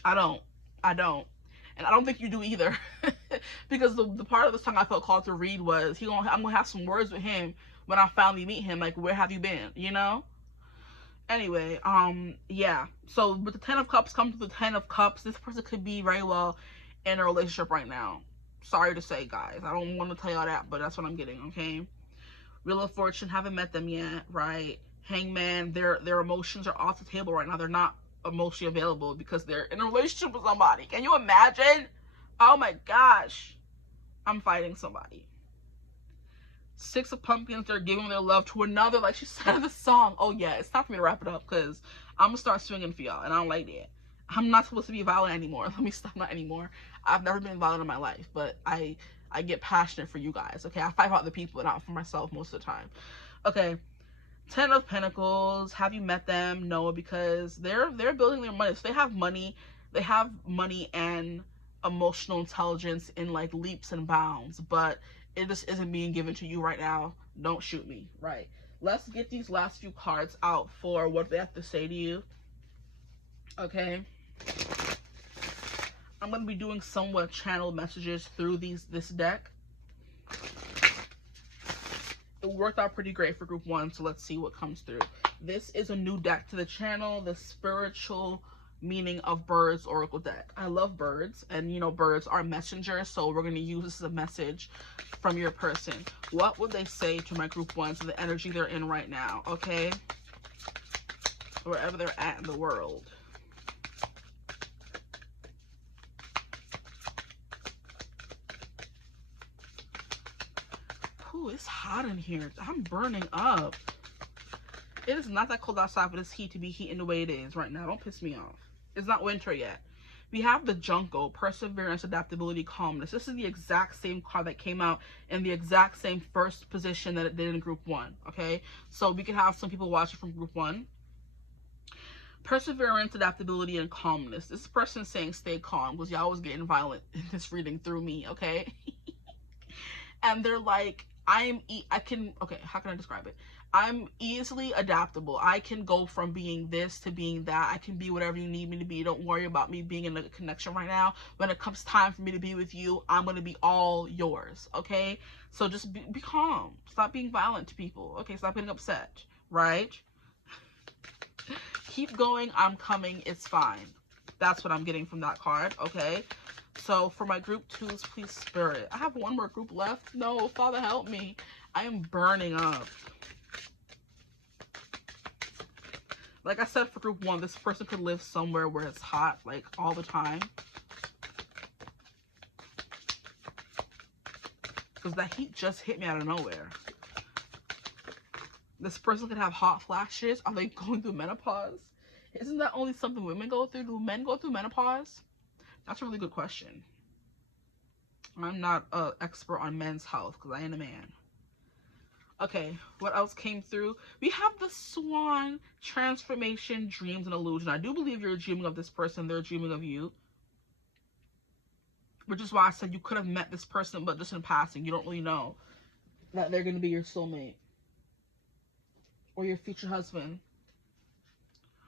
I don't. And I don't think you do either. Because the part of the song I felt called to read was, I'm gonna have some words with him when I finally meet him. Like, where have you been? You know? Anyway, yeah. So with the 10 of Cups comes the 10 of Cups. This person could be very well in a relationship right now. Sorry to say, guys. I don't want to tell y'all that, but that's what I'm getting, okay? Wheel of Fortune, haven't met them yet, right? Hangman, their emotions are off the table right now. They're not emotionally available because they're in a relationship with somebody. Can you imagine? Oh my gosh. I'm fighting somebody. Six of Pumpkins, they're giving their love to another, like she said in the song. Oh yeah, it's time for me to wrap it up because I'm gonna start swinging for y'all and I don't like that. I'm not supposed to be violent anymore. Let me stop, not anymore. I've never been violent in my life, but I get passionate for you guys, okay? I fight for other people and not for myself most of the time. Okay, Ten of Pentacles, have you met them? No, because they're building their money. So they have money and emotional intelligence in like leaps and bounds, but it just isn't being given to you right now. Don't shoot me, right? Let's get these last few cards out for what they have to say to you. Okay, I'm going to be doing somewhat channeled messages through this deck. It worked out pretty great for group 1, so let's see what comes through. This is a new deck to the channel, the Spiritual Meaning of Birds Oracle deck. I love birds, and you know, birds are messengers, so we're going to use this as a message from your person. What would they say to my group 1, to the energy they're in right now, okay? Wherever they're at in the world. Ooh, it's hot in here. I'm burning up. It is not that cold outside, but it's heat to be heating the way it is right now. Don't piss me off. It's not winter yet. We have the Jungle, Perseverance, Adaptability, Calmness. This is the exact same card that came out in the exact same first position that it did in group 1, okay? So we can have some people watching from group 1. Perseverance, Adaptability, and Calmness. This person saying stay calm because y'all was getting violent in this reading through me, okay? And they're like, okay, how can I describe it? I'm easily adaptable. I can go from being this to being that. I can be whatever you need me to be. Don't worry about me being in a connection right now. When it comes time for me to be with you, I'm going to be all yours, okay? So just be calm. Stop being violent to people, okay? Stop getting upset, right? Keep going. I'm coming. It's fine. That's what I'm getting from that card, okay? So for my group 2s, please, Spirit. I have one more group left. No, Father, help me. I am burning up. Like I said, for group 1, this person could live somewhere where it's hot, like, all the time. Because that heat just hit me out of nowhere. This person could have hot flashes. Are they going through menopause? Isn't that only something women go through? Do men go through menopause? That's a really good question. I'm not an expert on men's health because I ain't a man. Okay, what else came through? We have the Swan, Transformation, Dreams, and Illusion. I do believe you're dreaming of this person. They're dreaming of you. Which is why I said you could have met this person, but just in passing. You don't really know that they're going to be your soulmate. Or your future husband.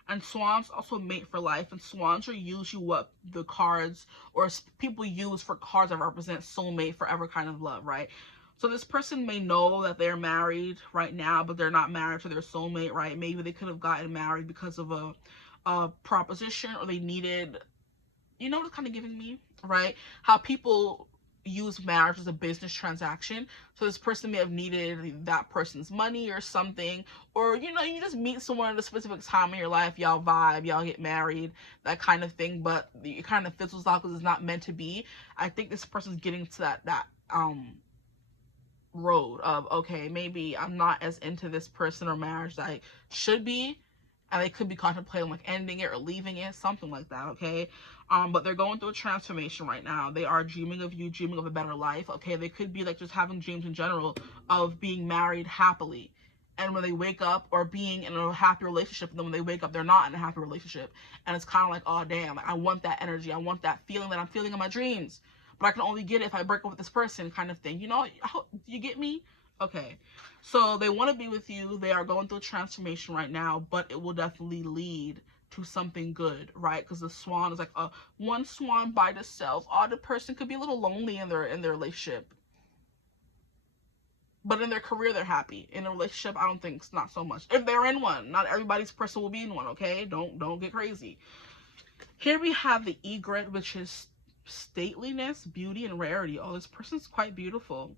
And swans also mate for life, and swans are usually what the cards or people use for cards that represent soulmate, forever kind of love, right? So this person may know that they're married right now, but they're not married to their soulmate, right? Maybe they could have gotten married because of a proposition, or they needed, you know what it's kind of giving me, right? How people use marriage as a business transaction. So this person may have needed that person's money or something, or you know, you just meet someone at a specific time in your life, y'all vibe, y'all get married, that kind of thing, but it kind of fizzles out because it's not meant to be. I think this person's getting to that road of, okay, maybe I'm not as into this person or marriage that I should be, and they could be contemplating like ending it or leaving it, something like that, okay? But they're going through a transformation right now. They are dreaming of you, dreaming of a better life, okay? They could be like just having dreams in general of being married happily, and when they wake up, or being in a happy relationship, and then when they wake up, they're not in a happy relationship, and it's kind of like, oh damn, I want that energy, I want that feeling that I'm feeling in my dreams, but I can only get it if I break up with this person, kind of thing, you know? You get me? Okay, so they want to be with you. They are going through a transformation right now, but it will definitely lead to something good, right? Because the swan is like one swan by itself. Oh, the person could be a little lonely in their relationship, but in their career they're happy. In a relationship, I don't think it's not so much. If they're in one, not everybody's person will be in one. Okay, don't get crazy. Here we have the egret, which is stateliness, beauty, and rarity. Oh, this person's quite beautiful.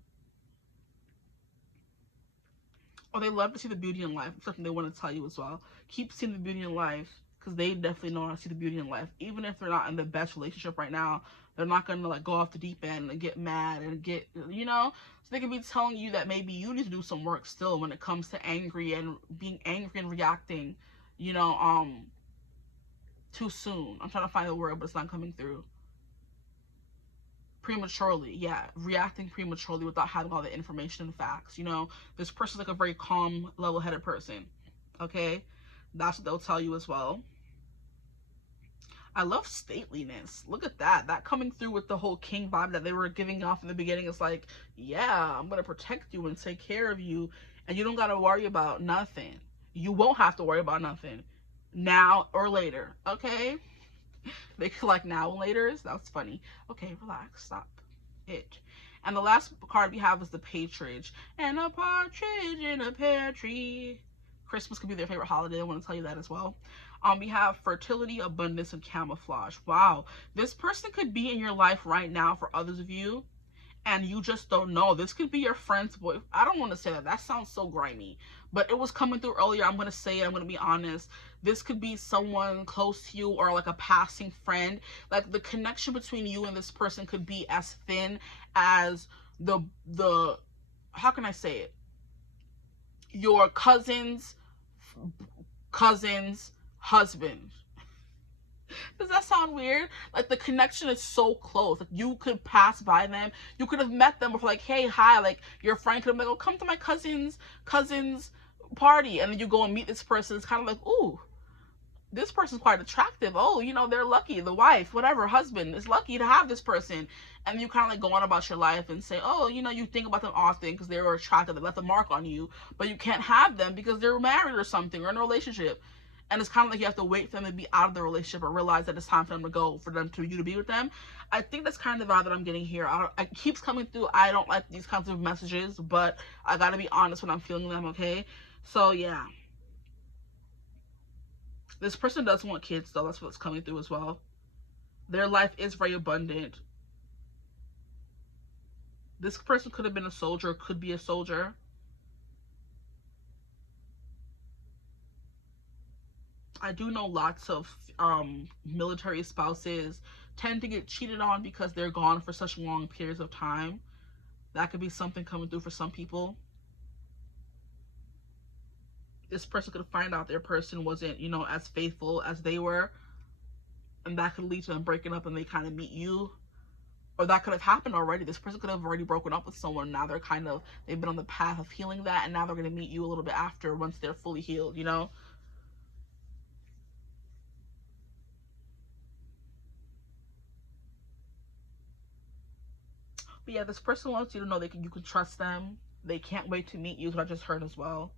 or they love to see the beauty in life. It's something they want to tell you as well. Keep seeing the beauty in life, because they definitely know how to see the beauty in life. Even if they're not in the best relationship right now, they're not going to like go off the deep end and get mad and get, you know. So they could be telling you that maybe you need to do some work still when it comes to angry and being angry and reacting, you know, too soon. I'm trying to find the word, but it's not coming through. Prematurely, yeah, reacting prematurely without having all the information and facts. You know, this person's like a very calm, level-headed person. Okay, that's what they'll tell you as well. I love stateliness. Look at that. That coming through with the whole king vibe that they were giving off in the beginning. It's like, yeah, I'm gonna protect you and take care of you, and you don't gotta worry about nothing. You won't have to worry about nothing, now or later. Okay. They collect now and later. That's funny. Okay, relax. Stop it. And the last card we have is the Patronage. And a partridge in a pear tree. Christmas could be their favorite holiday. I want to tell you that as well. We have fertility, abundance, and camouflage. Wow. This person could be in your life right now for others of you, and you just don't know. This could be your friend's boy. I don't want to say that. That sounds so grimy. But it was coming through earlier. I'm going to say it. I'm going to be honest. This could be someone close to you, or like a passing friend. Like the connection between you and this person could be as thin as the how can I say it? Your cousin's husband. Does that sound weird? Like the connection is so close. Like you could pass by them. You could have met them before, like, hey, hi. Like your friend could have been like, oh, come to my cousin's party. And then you go and meet this person. It's kind of like, ooh, this person's quite attractive. Oh, you know, they're lucky. The wife, whatever, husband is lucky to have this person. And you kind of like go on about your life and say, oh, you know, you think about them often because they were attractive. They left a mark on you. But you can't have them because they're married or something, or in a relationship. And it's kind of like you have to wait for them to be out of the relationship or realize that it's time for them to go, for you to be with them. I think that's kind of the vibe that I'm getting here. It keeps coming through. I don't like these kinds of messages, but I gotta be honest when I'm feeling them, okay? So, yeah. This person does want kids, though. That's what's coming through as well. Their life is very abundant. This person could have been a soldier, could be a soldier. I do know lots of military spouses tend to get cheated on because they're gone for such long periods of time. That could be something coming through for some people. This person could find out their person wasn't, you know, as faithful as they were, and that could lead to them breaking up and they kind of meet you. Or that could have happened already. This person could have already broken up with someone. Now they've been on the path of healing that, and now they're going to meet you a little bit after, once they're fully healed, you know? But yeah, this person wants you to know you can trust them. They can't wait to meet you, is what I just heard as well.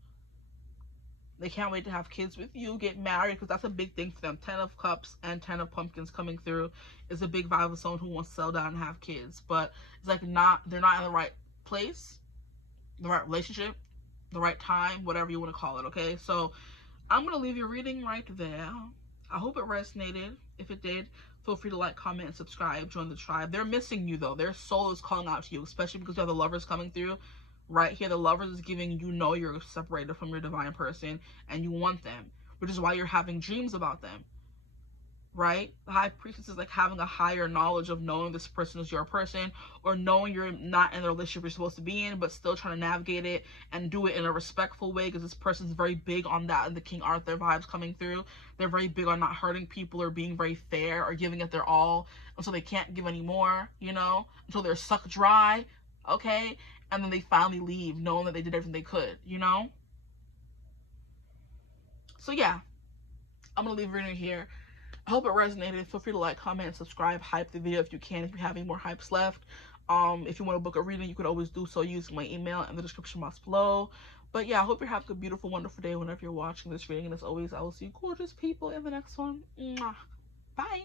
They can't wait to have kids with you, get married, because that's a big thing for them. 10 of Cups and 10 of Pumpkins coming through is a big vibe of someone who wants to settle down and have kids. But it's like they're not in the right place, the right relationship, the right time, whatever you want to call it, okay? So I'm going to leave your reading right there. I hope it resonated. If it did, feel free to like, comment, and subscribe. Join the tribe. They're missing you, though. Their soul is calling out to you, especially because you have the Lovers coming through. Right here, the Lovers is giving you know you're separated from your divine person and you want them, which is why you're having dreams about them, right? The High Priestess is like having a higher knowledge of knowing this person is your person, or knowing you're not in the relationship you're supposed to be in, but still trying to navigate it and do it in a respectful way, because this person's very big on that, and the King Arthur vibes coming through. They're very big on not hurting people or being very fair or giving it their all until they can't give any more, you know, until they're sucked dry, okay? And then they finally leave knowing that they did everything they could, you know? So yeah, I'm going to leave a reading here. I hope it resonated. Feel free to like, comment, and subscribe. Hype the video if you can, if you have any more hypes left. If you want to book a reading, you could always do so using my email in the description box below. But yeah, I hope you're having a beautiful, wonderful day whenever you're watching this reading. And as always, I will see you gorgeous people in the next one. Mwah. Bye.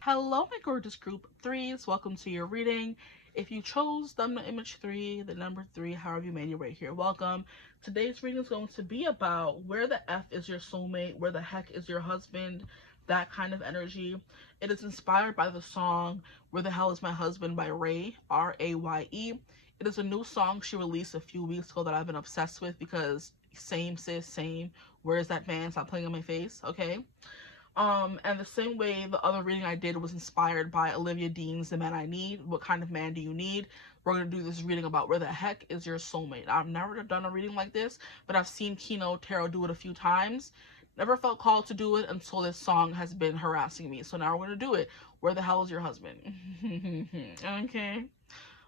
Hello, my gorgeous group 3s. Welcome to your reading. If you chose thumbnail image 3, the number 3, however you made your way here, welcome. Today's reading is going to be about where the F is your soulmate, where the heck is your husband, that kind of energy. It is inspired by the song Where the Hell is My Husband by Ray, R-A-Y-E. It is a new song she released a few weeks ago that I've been obsessed with because same sis, same. Where's that man? Stop playing on my face, okay? And the same way the other reading I did was inspired by Olivia Dean's The Man I Need. What kind of man do you need? We're going to do this reading about where the heck is your soulmate. I've never done a reading like this, but I've seen Kino Tarot do it a few times. Never felt called to do it until this song has been harassing me. So now we're going to do it. Where the hell is your husband? Okay.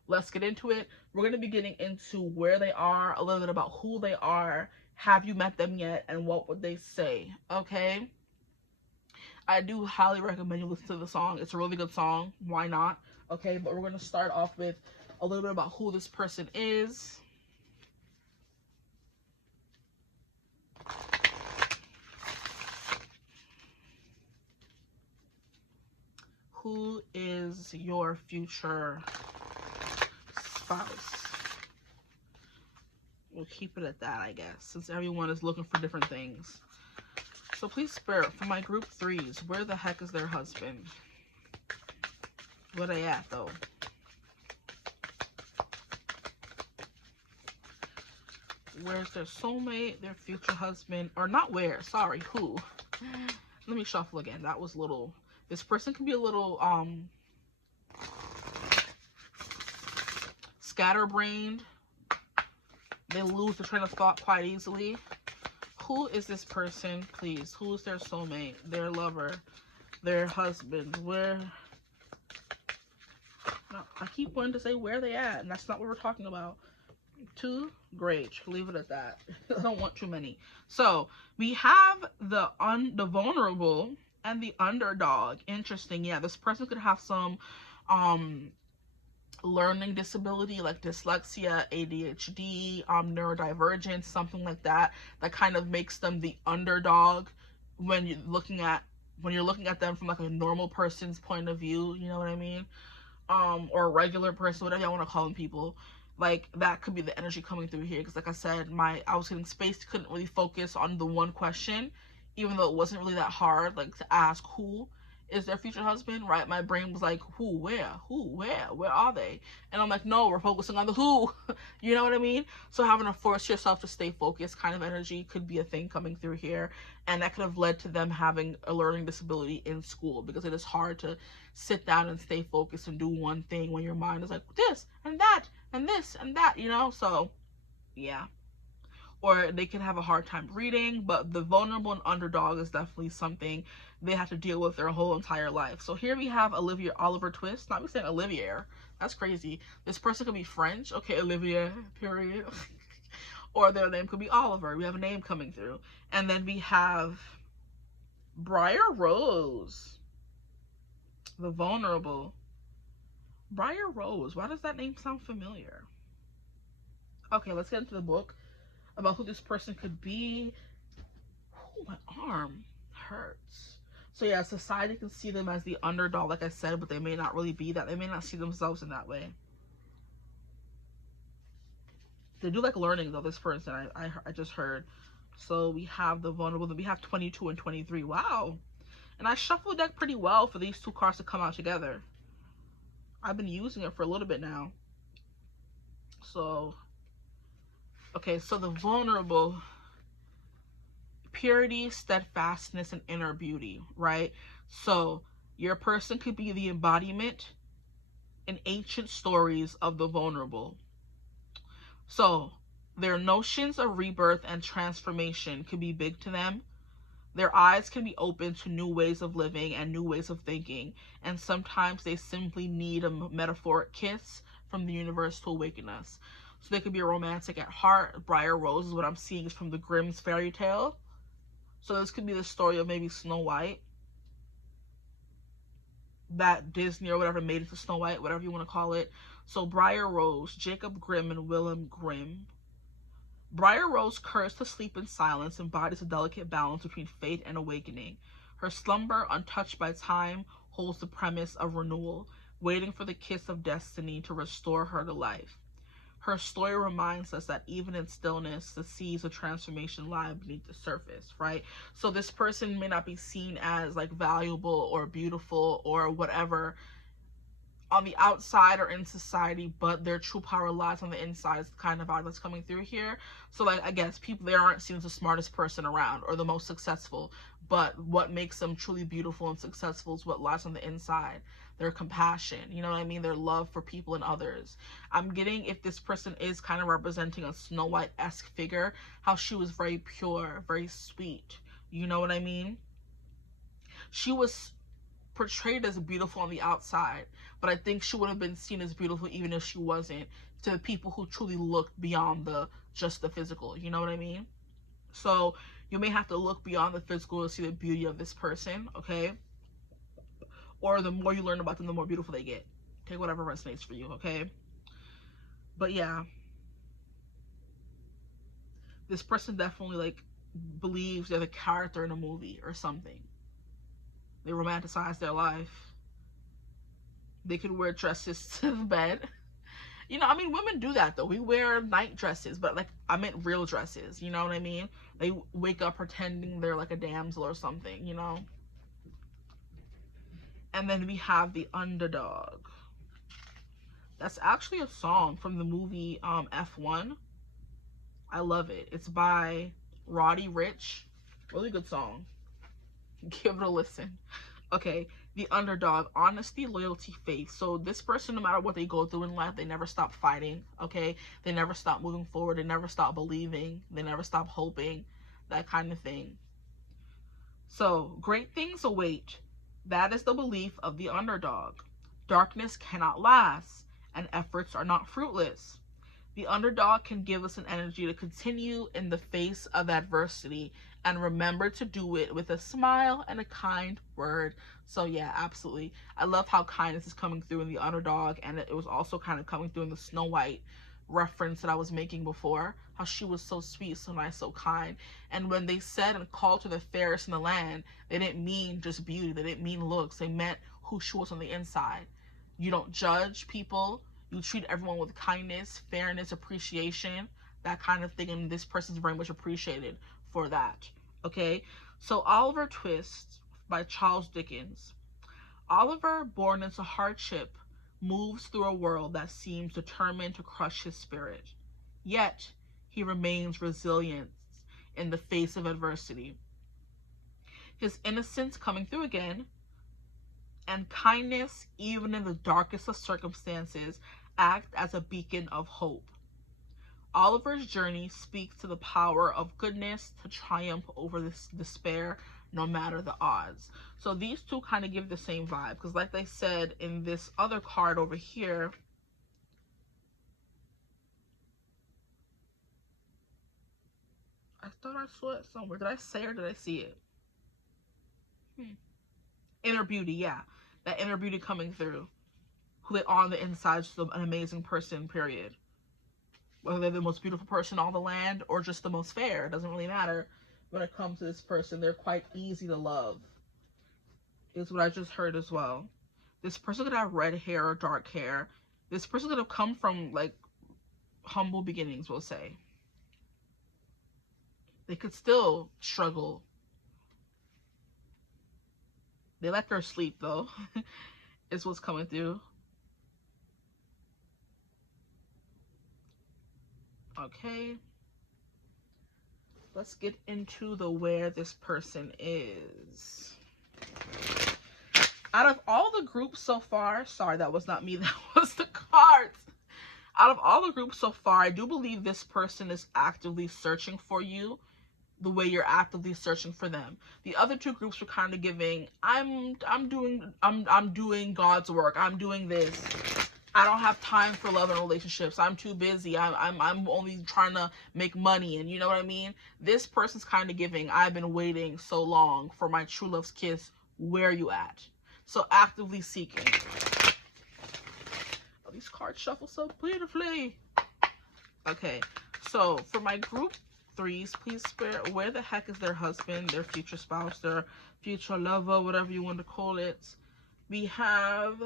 Let's get into it. We're going to be getting into where they are, a little bit about who they are, have you met them yet, and what would they say, okay? I do highly recommend you listen to the song. It's a really good song. Why not? Okay, but we're going to start off with a little bit about who this person is. Who is your future spouse? We'll keep it at that, I guess, since everyone is looking for different things. So please, Spirit, for my group 3s, where the heck is their husband? Where they at, though? Where's their soulmate, their future husband? Or not where, sorry, who? Let me shuffle again. That was a little... This person can be a little scatterbrained. They lose the train of thought quite easily. Who is this person, please? Who is their soulmate, their lover, their husband? Where? No, I keep wanting to say where they at, and that's not what we're talking about. 2, great. Leave it at that. I don't want too many. So we have the vulnerable and the underdog. Interesting. Yeah, this person could have some learning disability like dyslexia, ADHD, neurodivergence, something like that, that kind of makes them the underdog when you're looking at them from like a normal person's point of view, you know what I mean? Or a regular person, whatever y'all want to call them, people. Like, that could be the energy coming through here, because like I said, I was getting spaced, couldn't really focus on the one question, even though it wasn't really that hard, like, to ask who is their future husband, right? My brain was like, who, where are they? And I'm like, no, we're focusing on the who. You know what I mean? So having to force yourself to stay focused kind of energy could be a thing coming through here, and that could have led to them having a learning disability in school, because it is hard to sit down and stay focused and do one thing when your mind is like this and that and this and that, you know? So yeah. Or they can have a hard time reading, but the vulnerable and underdog is definitely something they have to deal with their whole entire life. So here we have Oliver Twist. Not me saying Olivier. That's crazy. This person could be French. Okay, Olivier, period. Or their name could be Oliver. We have a name coming through. And then we have Briar Rose. The vulnerable. Briar Rose. Why does that name sound familiar? Okay, let's get into the book about who this person could be. Oh, my arm hurts. So yeah, society can see them as the underdog, like I said, but they may not really be that. They may not see themselves in that way. They do like learning, though, this person, I just heard. So we have the vulnerable, then we have 22 and 23. Wow. And I shuffled the deck pretty well for these two cards to come out together. I've been using it for a little bit now. So, okay, so the vulnerable, purity, steadfastness, and inner beauty, right? So your person could be the embodiment in ancient stories of the vulnerable. So their notions of rebirth and transformation could be big to them. Their eyes can be open to new ways of living and new ways of thinking, and sometimes they simply need a metaphoric kiss from the universe to awaken us. So they could be a romantic at heart. Briar Rose is what I'm seeing is from the Grimm's fairy tale. So this could be the story of maybe Snow White, that Disney or whatever made it to Snow White, whatever you want to call it. So Briar Rose, Jacob Grimm and Willem Grimm. Briar Rose, cursed to sleep in silence, embodies a delicate balance between fate and awakening. Her slumber, untouched by time, holds the premise of renewal, waiting for the kiss of destiny to restore her to life. Her story reminds us that even in stillness, the seeds of transformation lie beneath the surface, right? So this person may not be seen as like valuable or beautiful or whatever on the outside or in society, but their true power lies on the inside is the kind of vibe that's coming through here. So like, I guess people, they aren't seen as the smartest person around or the most successful, but what makes them truly beautiful and successful is what lies on the inside. Their compassion, you know what I mean? Their love for people and others. I'm getting, if this person is kind of representing a Snow White-esque figure, how she was very pure, very sweet. You know what I mean? She was portrayed as beautiful on the outside, but I think she would have been seen as beautiful even if she wasn't, to the people who truly looked beyond just the physical. You know what I mean? So you may have to look beyond the physical to see the beauty of this person, okay? Or the more you learn about them, the more beautiful they get. Take whatever resonates for you, okay? But yeah, this person definitely like believes they're the character in a movie or something. They romanticize their life. They could wear dresses to the bed. You know, I mean, women do that though. We wear night dresses, but like, I meant real dresses. You know what I mean? They wake up pretending they're like a damsel or something, you know? And then we have the underdog. That's actually a song from the movie F1. I love it. It's by Roddy Ricch. Really good song. Give it a listen. Okay, the underdog, honesty, loyalty, faith. So this person, no matter what they go through in life, they never stop fighting, okay? They never stop moving forward. They never stop believing. They never stop hoping, that kind of thing. So, great things await. That is the belief of the underdog. Darkness cannot last, and efforts are not fruitless. The underdog can give us an energy to continue in the face of adversity, and remember to do it with a smile and a kind word. So yeah, absolutely. I love how kindness is coming through in the underdog, and it was also kind of coming through in the Snow White reference that I was making before, how she was so sweet, so nice, so kind. And when they said and called her the fairest in the land, they didn't mean just beauty, they didn't mean looks, they meant who she was on the inside. You don't judge people, you treat everyone with kindness, fairness, appreciation, that kind of thing, and this person's very much appreciated for that. Okay, so Oliver Twist by Charles Dickens. Oliver, born into hardship, moves through a world that seems determined to crush his spirit. Yet, he remains resilient in the face of adversity. His innocence coming through again, and kindness, even in the darkest of circumstances, act as a beacon of hope. Oliver's journey speaks to the power of goodness to triumph over this despair, no matter the odds. So these two kind of give the same vibe, because like they said in this other card over here, I thought I saw it somewhere. Did I say or did I see it? Inner beauty, yeah. That inner beauty coming through. Who they are on the inside, just an amazing person, period. Whether they're the most beautiful person on the land or just the most fair, it doesn't really matter. When it comes to this person, they're quite easy to love, is what I just heard as well. This person could have red hair or dark hair. This person could have come from like humble beginnings, we'll say. They could still struggle. They let her sleep though, is what's coming through. Okay. Let's get into the where this person is. Out of all the groups so far, sorry, that was not me, that was the cards. Out of all the groups so far, I do believe this person is actively searching for you the way you're actively searching for them. The other two groups were kind of giving, I'm doing God's work. I'm doing this. I don't have time for love and relationships. I'm too busy. I'm only trying to make money, and you know what I mean? This person's kind of giving, I've been waiting so long for my true love's kiss. Where are you at? So actively seeking. Oh, these cards shuffle so beautifully. Okay, so for my group threes, please spare, where the heck is their husband, their future spouse, their future lover, whatever you want to call it? We have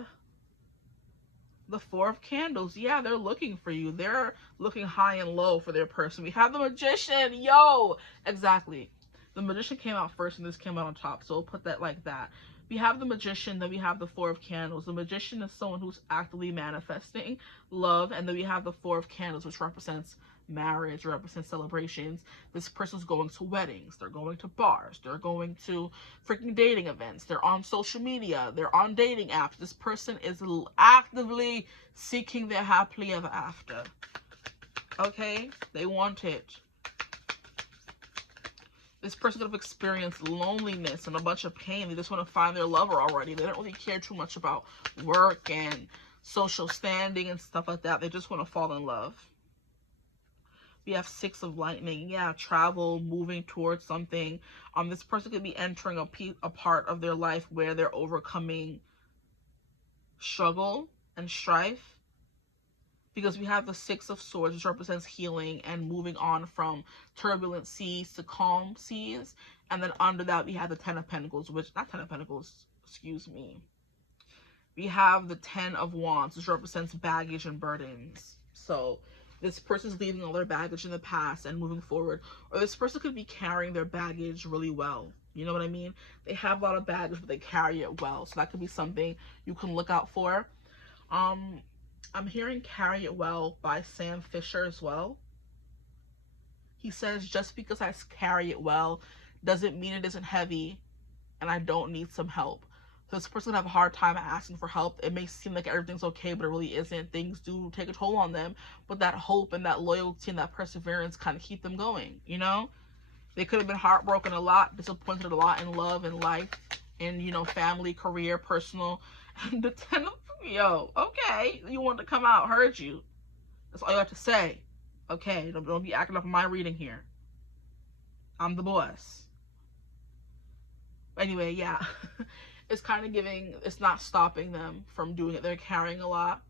the Four of Candles. Yeah, they're looking for you. They're looking high and low for their person. We have the Magician. Yo! Exactly. The Magician came out first and this came out on top. So we'll put that like that. We have the Magician, then we have the Four of Candles. The Magician is someone who's actively manifesting love, and then we have the Four of Candles, which represents marriage, represents celebrations. This person's going to weddings, they're going to bars, they're going to freaking dating events, they're on social media, they're on dating apps. This person is actively seeking their happily ever after. Okay? They want it. This person could have experienced loneliness and a bunch of pain. They just want to find their lover already. They don't really care too much about work and social standing and stuff like that. They just want to fall in love. We have Six of Lightning. Yeah, travel, moving towards something. This person could be entering a part of their life where they're overcoming struggle and strife. Because we have the Six of Swords, which represents healing and moving on from turbulent seas to calm seas. And then under that, we have the Ten of Pentacles, which, not Ten of Pentacles, excuse me. We have the Ten of Wands, which represents baggage and burdens. So this person's leaving all their baggage in the past and moving forward. Or this person could be carrying their baggage really well. You know what I mean? They have a lot of baggage, but they carry it well. So that could be something you can look out for. I'm hearing Carry It Well by Sam Fisher as well. He says, just because I carry it well doesn't mean it isn't heavy and I don't need some help. So this person can have a hard time asking for help. It may seem like everything's okay, but it really isn't. Things do take a toll on them. But that hope and that loyalty and that perseverance kind of keep them going, you know? They could have been heartbroken a lot, disappointed a lot in love and life, in, you know, family, career, personal. And the Ten of, yo, okay, you want to come out, heard you. That's all you have to say. Okay, don't be acting up in my reading here. I'm the boss. Anyway, yeah. It's kind of giving, it's not stopping them from doing it. They're carrying a lot,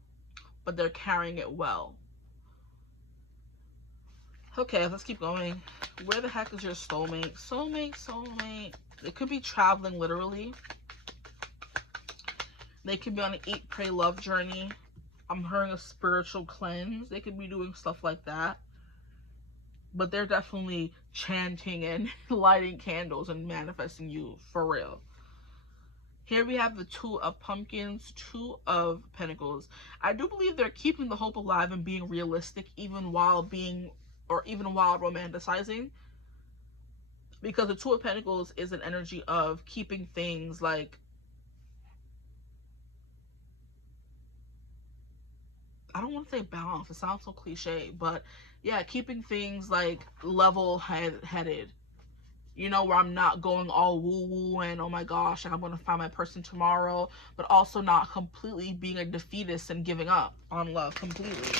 but they're carrying it well. Okay, let's keep going. Where the heck is your soulmate? Soulmate. It could be traveling literally. They could be on an eat, pray, love journey. I'm hearing a spiritual cleanse. They could be doing stuff like that. But they're definitely chanting and lighting candles and manifesting you for real. Here we have the Two of Pumpkins, Two of Pentacles. I do believe they're keeping the hope alive and being realistic even while romanticizing. Because the Two of Pentacles is an energy of keeping things like, I don't want to say balance, it sounds so cliche, but yeah, keeping things like level-headed. You know, where I'm not going all woo-woo and, oh my gosh, I'm going to find my person tomorrow, but also not completely being a defeatist and giving up on love completely.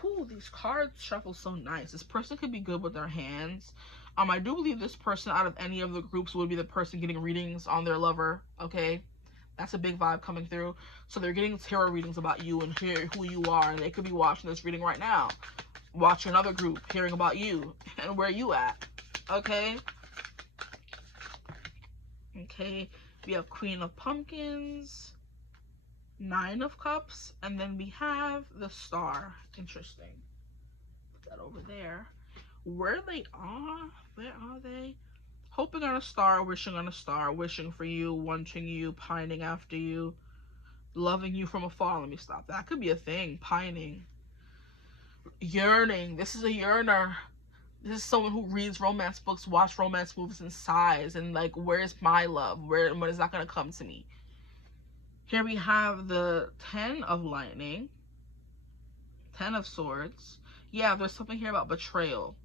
Whew, these cards shuffle so nice. This person could be good with their hands. I do believe this person out of any of the groups would be the person getting readings on their lover, okay? That's a big vibe coming through. So they're getting tarot readings about you and hear who you are. And they could be watching this reading right now. Watching another group, hearing about you and where you at. Okay? Okay. We have Queen of Pumpkins. Nine of Cups. And then we have the Star. Interesting. Put that over there. Where they are? Where are they? Hoping on a star, wishing for you, wanting you, pining after you, loving you from afar. Let me stop. That could be a thing. Pining. Yearning. This is a yearner. This is someone who reads romance books, watch romance movies, and sighs. And like, where's my love? When is that going to come to me? Here we have the Ten of Lightning. Ten of Swords. Yeah, there's something here about betrayal.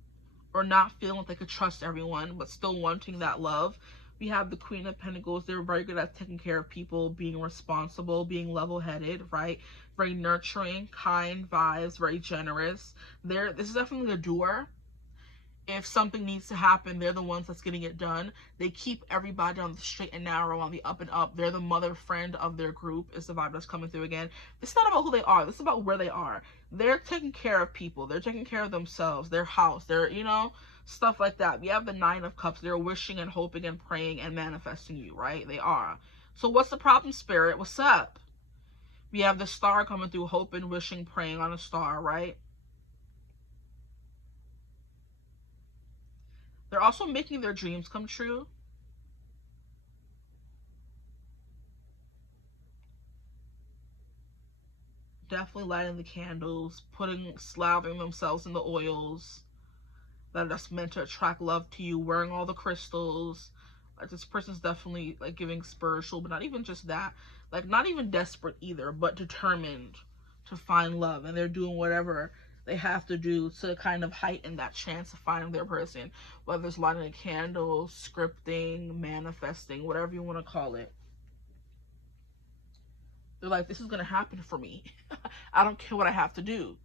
Or not feeling like they could trust everyone, but still wanting that love. We have the Queen of Pentacles. They're very good at taking care of people, being responsible, being level-headed, right? Very nurturing, kind vibes, very generous. This is definitely a doer. If something needs to happen, they're the ones that's getting it done. They keep everybody on the straight and narrow, on the up and up. They're the mother friend of their group is the vibe that's coming through again. It's not about who they are. This is about where they are. They're taking care of people. They're taking care of themselves, their house, their, you know, stuff like that. We have the Nine of Cups. They're wishing and hoping and praying and manifesting you, right? They are. So what's the problem, Spirit? What's up? We have the Star coming through, hoping, wishing, praying on a star, right? They're also making their dreams come true. definitely lighting the candles, slathering themselves in the oils that are just meant to attract love to you, wearing all the crystals. Like, this person's definitely like giving spiritual, but not even just that, like not even desperate either, but determined to find love, and they're doing whatever they have to do to kind of heighten that chance of finding their person, whether it's lighting a candle, scripting, manifesting, whatever you want to call it. They're like, this is going to happen for me. I don't care what I have to do.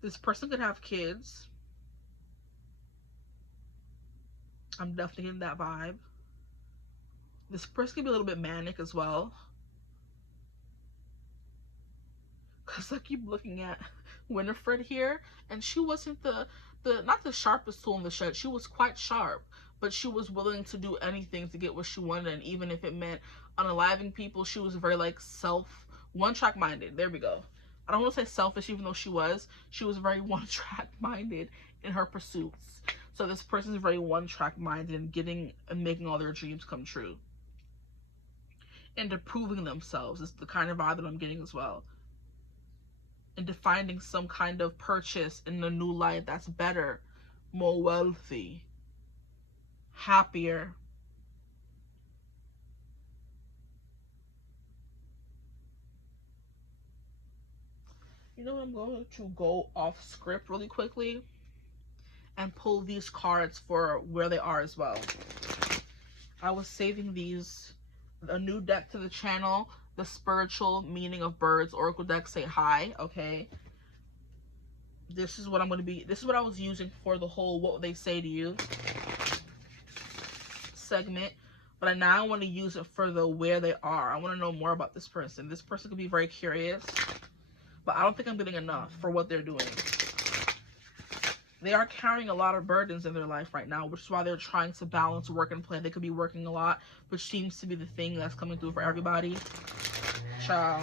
This person could have kids. I'm definitely getting that vibe. This person could be a little bit manic as well. Because I keep looking at Winifred here, and she wasn't not the sharpest tool in the shed. She was quite sharp, but she was willing to do anything to get what she wanted, and even if it meant unaliving people, she was very like one-track minded. There we go. I don't want to say selfish, even though she was very one-track minded in her pursuits. So this person is very one-track minded in getting and making all their dreams come true, and proving themselves is the kind of vibe that I'm getting as well. Into finding some kind of purchase in a new life that's better, more wealthy, happier. You know what, I'm going to go off script really quickly and pull these cards for where they are as well. I was saving these, a new deck to the channel, the Spiritual Meaning of Birds Oracle deck. Say hi, okay? This is what I'm going to be, this is what I was using for the whole what would they say to you segment, but now I want to use it for the where they are. I want to know more about this person. This person could be very curious, but I don't think I'm getting enough for what they're doing. They are carrying a lot of burdens in their life right now, which is why they're trying to balance work and play. They could be working a lot, which seems to be the thing that's coming through for everybody. Child.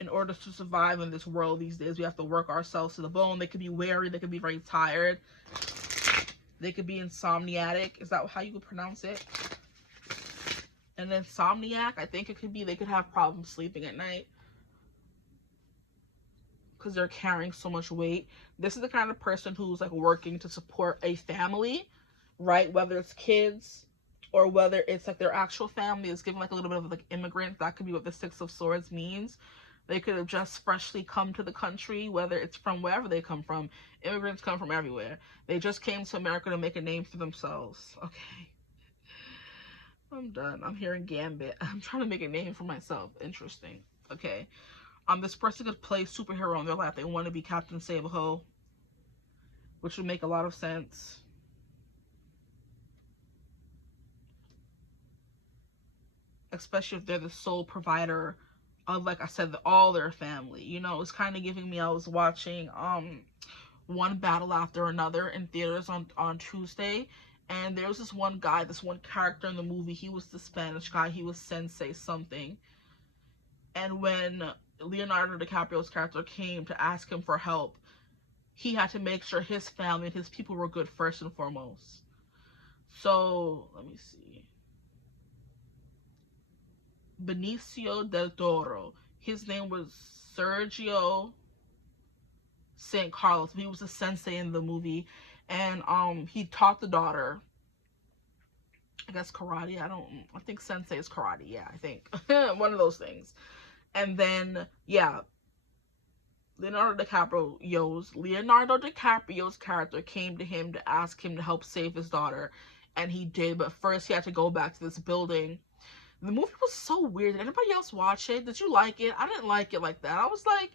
In order to survive in this world these days, we have to work ourselves to the bone. They could be weary. They could be very tired. They could be insomniatic. Is that how you would pronounce it? And insomniac, I think it could be they could have problems sleeping at night because they're carrying so much weight. This is the kind of person who's like working to support a family, right? Whether it's kids or whether it's like their actual family is giving like a little bit of like immigrant. That could be what the Six of Swords means. They could have just freshly come to the country, whether it's from wherever they come from. Immigrants come from everywhere. They just came to America to make a name for themselves. Okay. I'm done. I'm hearing Gambit. I'm trying to make a name for myself. Interesting. Okay. This person could play superhero in their life. They want to be Captain Save-A-Ho, which would make a lot of sense. Especially if they're the sole provider of, like I said, all their family. You know, it's kind of giving me, I was watching One Battle After Another in theaters on Tuesday, and there was this one guy, this one character in the movie. He was the Spanish guy. He was Sensei something. And when Leonardo DiCaprio's character came to ask him for help, he had to make sure his family and his people were good first and foremost. So, let me see. Benicio del Toro. His name was Sergio St. Carlos. He was a sensei in the movie. And he taught the daughter, I guess, karate. I think sensei is karate. Yeah, I think. One of those things. And then, yeah, Leonardo DiCaprio's character came to him to ask him to help save his daughter. And he did, but first he had to go back to this building. The movie was so weird. Did anybody else watch it? Did you like it? I didn't like it like that. I was like,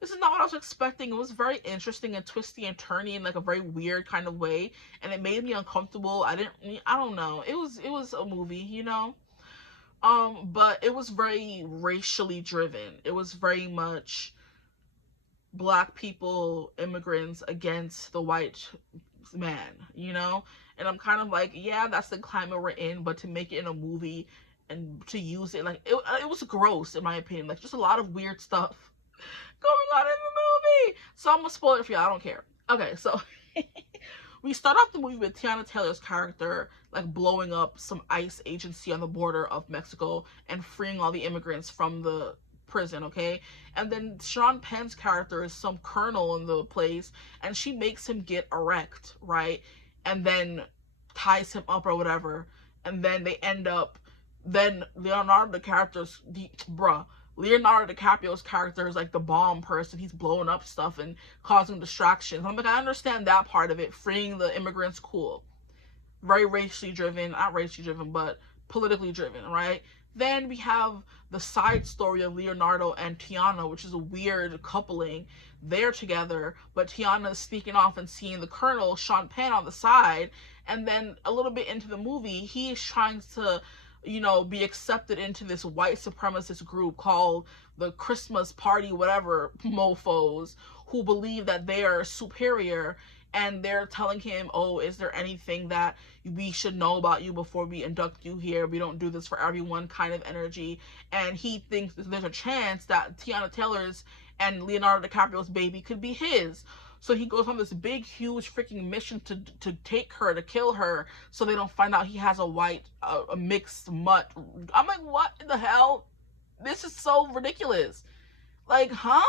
this is not what I was expecting. It was very interesting and twisty and turny in like a very weird kind of way. And it made me uncomfortable. I don't know. It was a movie, you know? But it was very racially driven. It was very much black people, immigrants against the white man, you know? And I'm kind of like, yeah, that's the climate we're in, but to make it in a movie and to use it, like, it was gross, in my opinion. Like, just a lot of weird stuff going on in the movie. So I'm gonna spoil it for you. I don't care. Okay, so we start off the movie with Teyana Taylor's character like blowing up some ICE agency on the border of Mexico and freeing all the immigrants from the prison, okay? And then Sean Penn's character is some colonel in the place, and she makes him get erect, right? And then ties him up or whatever, and then they end up, then Leonardo DiCaprio's character is like the bomb person. He's blowing up stuff and causing distractions. I'm like, I understand that part of it. Freeing the immigrants, cool. Very racially driven, not racially driven, but politically driven, right? Then we have the side story of Leonardo and Teyana, which is a weird coupling. They're together, but Teyana is sneaking off and seeing the colonel, Sean Penn, on the side. And then a little bit into the movie, he is trying to, you know, be accepted into this white supremacist group called the Christmas Party whatever mofos, who believe that they are superior, and they're telling him, oh, is there anything that we should know about you before we induct you here? We don't do this for everyone kind of energy. And he thinks there's a chance that Teyana Taylor's and Leonardo DiCaprio's baby could be his. So he goes on this big, huge freaking mission to take her, to kill her, so they don't find out he has a mixed mutt. I'm like, what the hell? This is so ridiculous. Like, huh?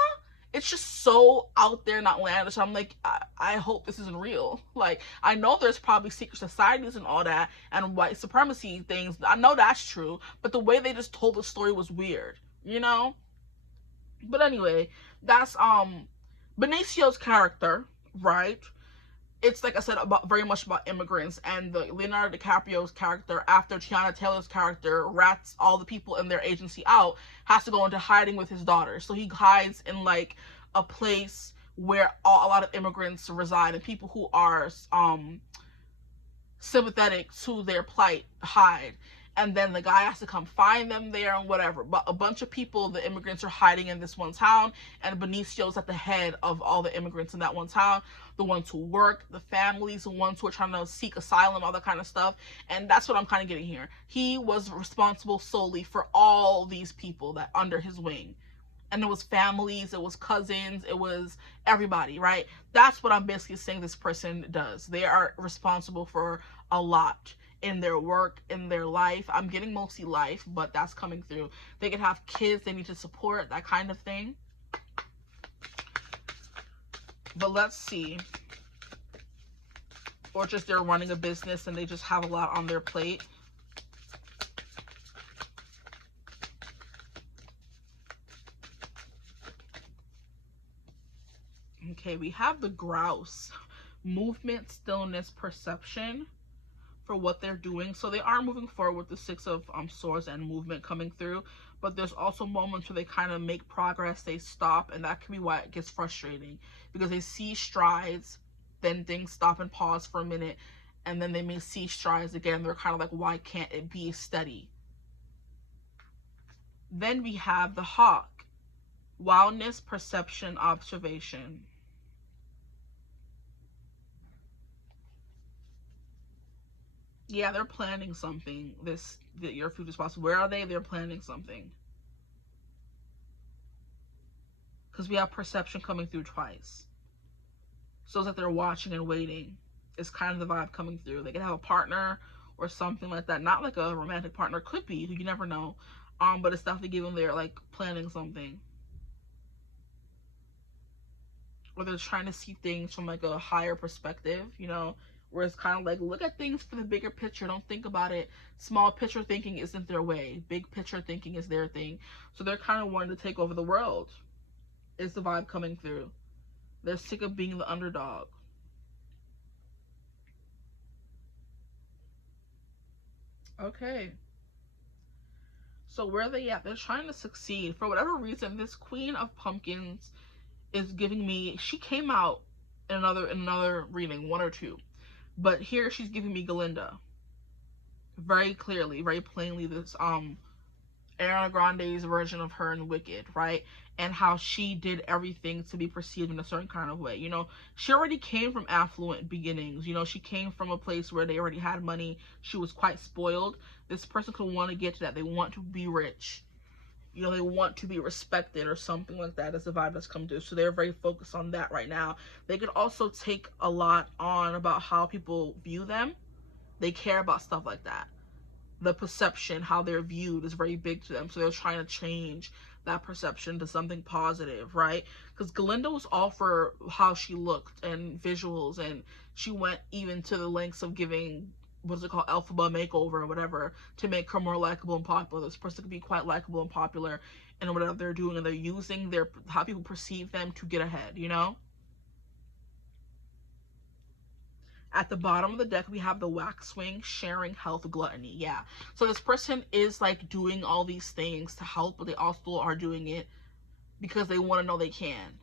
It's just so out there and outlandish. I'm like, I hope this isn't real. Like, I know there's probably secret societies and all that, and white supremacy things. I know that's true, but the way they just told the story was weird, you know? But anyway, that's, Benicio's character, right? It's, like I said, very much about immigrants, and the Leonardo DiCaprio's character, after Teyana Taylor's character rats all the people in their agency out, has to go into hiding with his daughter. So he hides in like a place where a lot of immigrants reside, and people who are sympathetic to their plight hide. And then the guy has to come find them there and whatever. But a bunch of people, the immigrants, are hiding in this one town, and Benicio's at the head of all the immigrants in that one town. The ones who work, the families, the ones who are trying to seek asylum, all that kind of stuff. And that's what I'm kind of getting here. He was responsible solely for all these people that under his wing. And it was families, it was cousins, it was everybody, right? That's what I'm basically saying this person does. They are responsible for a lot in their work, in their life. I'm getting mostly life, but that's coming through. They could have kids they need to support, that kind of thing. But let's see. Or just they're running a business and they just have a lot on their plate. Okay, we have the grouse. Movement, stillness, perception for what they're doing. So they are moving forward with the Six of Swords and movement coming through, but there's also moments where they kind of make progress, they stop, and that can be why it gets frustrating, because they see strides, then things stop and pause for a minute, and then they may see strides again. They're kind of like, why can't it be steady? Then we have the hawk. Wildness, perception, observation. Yeah, they're planning something. Your future spouse. Where are they? They're planning something. Because we have perception coming through twice. So it's like they're watching and waiting. It's kind of the vibe coming through. They could have a partner or something like that. Not like a romantic partner. Could be. You never know. But it's definitely giving they're like planning something. Or they're trying to see things from like a higher perspective, you know, where it's kind of like, look at things for the bigger picture. Don't think about it. Small picture thinking isn't their way. Big picture thinking is their thing. So they're kind of wanting to take over the world. Is the vibe coming through. They're sick of being the underdog. Okay. So where are they at? They're trying to succeed. For whatever reason, this Queen of Pumpkins is giving me, she came out in another reading, one or two. But here she's giving me Galinda. Very clearly, very plainly, this Ariana Grande's version of her in Wicked, right? And how she did everything to be perceived in a certain kind of way. You know, she already came from affluent beginnings. You know, she came from a place where they already had money. She was quite spoiled. This person could want to get to that. They want to be rich. You know, they want to be respected or something like that. That's the vibe that's come through. So they're very focused on that right now. They could also take a lot on about how people view them. They care about stuff like that. The perception, how they're viewed, is very big to them. So they're trying to change that perception to something positive, right? Because Glinda was all for how she looked and visuals, and she went even to the lengths of giving, what is it called, alphabet makeover or whatever, to make her more likable and popular. This person could be quite likable and popular in whatever they're doing, and they're using their, how people perceive them to get ahead, you know? At the bottom of the deck, we have the waxwing, sharing, health, gluttony. Yeah. So this person is like doing all these things to help, but they also are doing it because they want to know they can.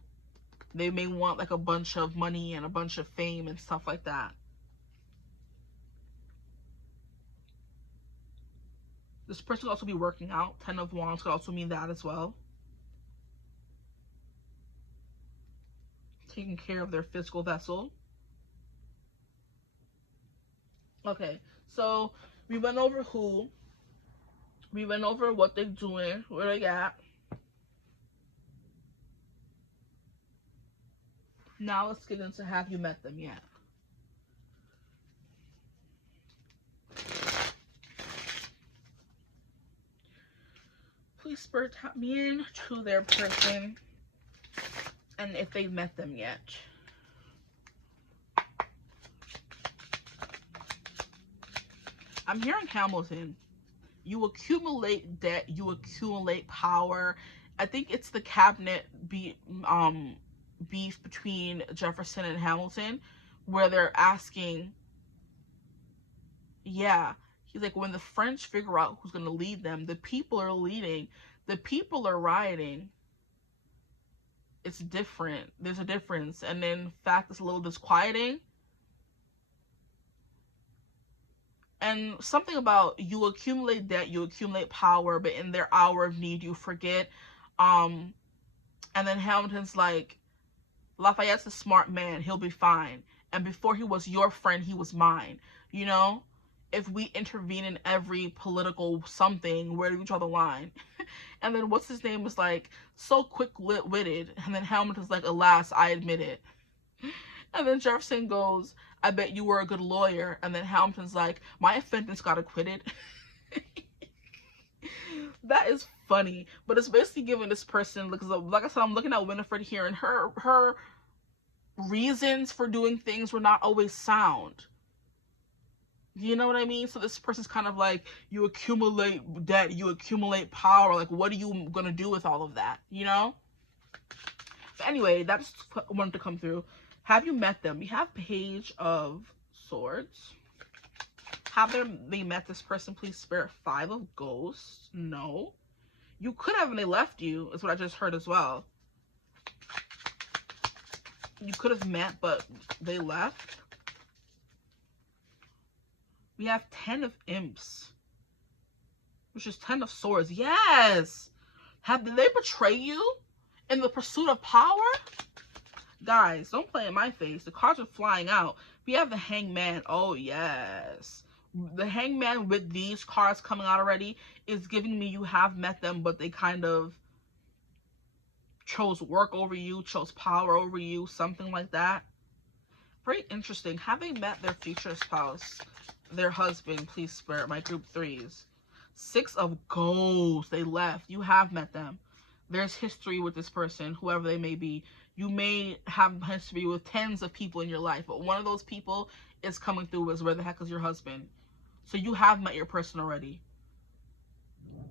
They may want like a bunch of money and a bunch of fame and stuff like that. This person could also be working out. 10 of Wands could also mean that as well. Taking care of their physical vessel. Okay, so we went over who. We went over what they're doing, where they at. Now let's get into, have you met them yet? Please Spirit tap me in to their person and if they've met them yet. I'm hearing Hamilton. You accumulate debt, you accumulate power. I think it's the cabinet beef between Jefferson and Hamilton, where they're asking, yeah, he's like, when the French figure out who's going to lead them, the people are leading, the people are rioting. It's different. There's a difference. And in fact, it's a little disquieting. And something about, you accumulate debt, you accumulate power, but in their hour of need, you forget. And then Hamilton's like, Lafayette's a smart man. He'll be fine. And before he was your friend, he was mine. You know? If we intervene in every political something, where do we draw the line? And then what's his name was like, so quick-witted. And then Hamilton's like, alas, I admit it. And then Jefferson goes, I bet you were a good lawyer. And then Hamilton's like, my offenders got acquitted. That is funny. But it's basically giving this person, because like I said, I'm looking at Winifred here, and her reasons for doing things were not always sound. You know what I mean? So this person's kind of like, you accumulate debt, you accumulate power. Like, what are you going to do with all of that? You know? But anyway, that's what wanted to come through. Have you met them? We have Page of Swords. Have they met this person, please, Spirit? 5 of Ghosts. No. You could have, and they left you, is what I just heard as well. You could have met, but they left. We have 10 of Imps, which is 10 of Swords. Yes! Did they betray you in the pursuit of power? Guys, don't play in my face. The cards are flying out. We have the Hangman. Oh, yes. The Hangman with these cards coming out already is giving me you have met them, but they kind of chose work over you, chose power over you, something like that. Very interesting. Have they met their future spouse? Their husband, please, Spirit, my group 3s. 6 of Ghosts. They left. You have met them. There's history with this person, whoever they may be. You may have history with tens of people in your life, but one of those people is coming through as where the heck is your husband. So you have met your person already.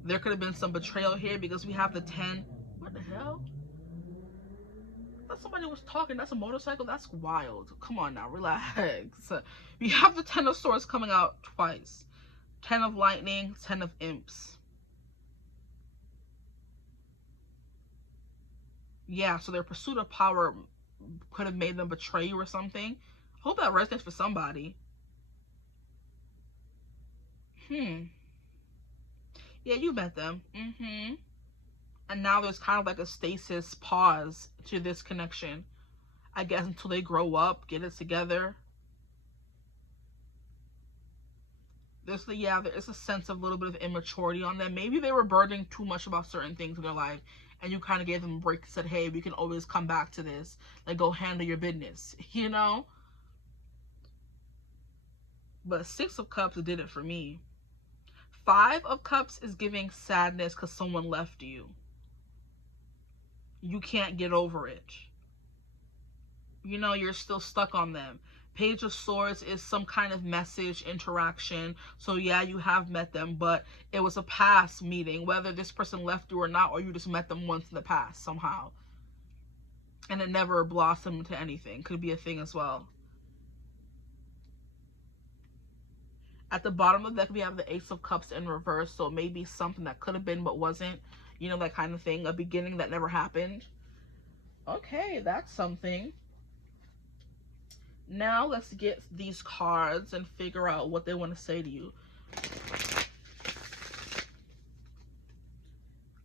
There could have been some betrayal here because we have the 10. What the hell? I thought somebody was talking. That's a motorcycle? That's wild. Come on now, relax. We have the 10 of Swords coming out twice. 10 of Lightning, 10 of Imps. Yeah, so their pursuit of power could have made them betray you or something. Hope that resonates for somebody. Yeah, you met them. And now there's kind of like a stasis pause to this connection. I guess until they grow up, get it together. there is a sense of a little bit of immaturity on them. Maybe they were burdening too much about certain things in their life, and you kind of gave them a break and said, hey, we can always come back to this. Like, go handle your business, you know? But 6 of Cups did it for me. 5 of Cups is giving sadness because someone left you. You can't get over it. You know, you're still stuck on them. Page of Swords is some kind of message interaction. So yeah, you have met them, but it was a past meeting, whether this person left you or not, or you just met them once in the past somehow. And it never blossomed into anything. Could be a thing as well. At the bottom of the deck, we have the Ace of Cups in reverse. So maybe something that could have been but wasn't. You know, that kind of thing. A beginning that never happened. Okay, that's something. Now let's get these cards and figure out what they want to say to you.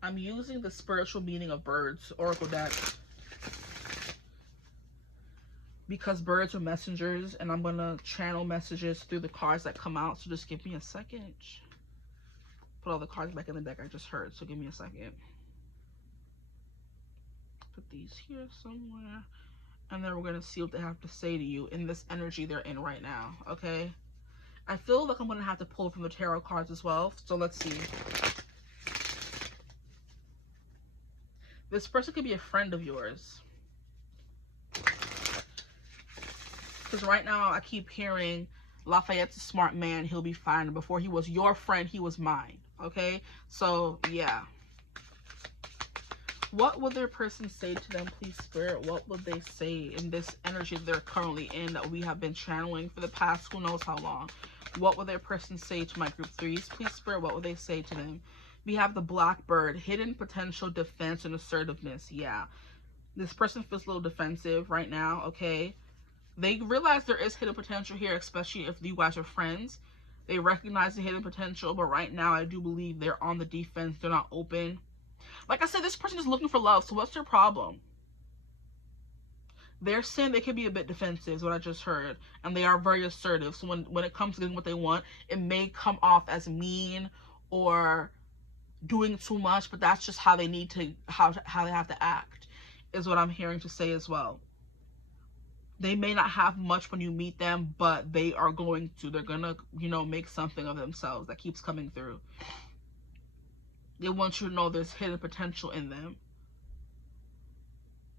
I'm using the Spiritual Meaning of Birds Oracle deck because birds are messengers, and I'm going to channel messages through the cards that come out. So just give me a second. Put all the cards back in the deck I just heard. So give me a second. Put these here somewhere. And then we're going to see what they have to say to you in this energy they're in right now, okay? I feel like I'm going to have to pull from the tarot cards as well. So let's see. This person could be a friend of yours. Because right now I keep hearing Lafayette's a smart man. He'll be fine. Before he was your friend, he was mine, okay? So, yeah. What will their person say to them, please, Spirit? What will they say in this energy they're currently in that we have been channeling for the past who knows how long? What will their person say to my group 3s? Please, Spirit, what will they say to them? We have the Blackbird, hidden potential, defense, and assertiveness. Yeah. This person feels a little defensive right now, okay? They realize there is hidden potential here, especially if you guys are friends. They recognize the hidden potential, but right now I do believe they're on the defense. They're not open. Like I said, this person is looking for love. So what's their problem? They're saying they can be a bit defensive, is what I just heard. And they are very assertive. So when it comes to getting what they want, it may come off as mean or doing too much. But that's just how they need to, how they have to act, is what I'm hearing to say as well. They may not have much when you meet them, but they are going to. They're going to, you know, make something of themselves. That keeps coming through. They want you to know there's hidden potential in them.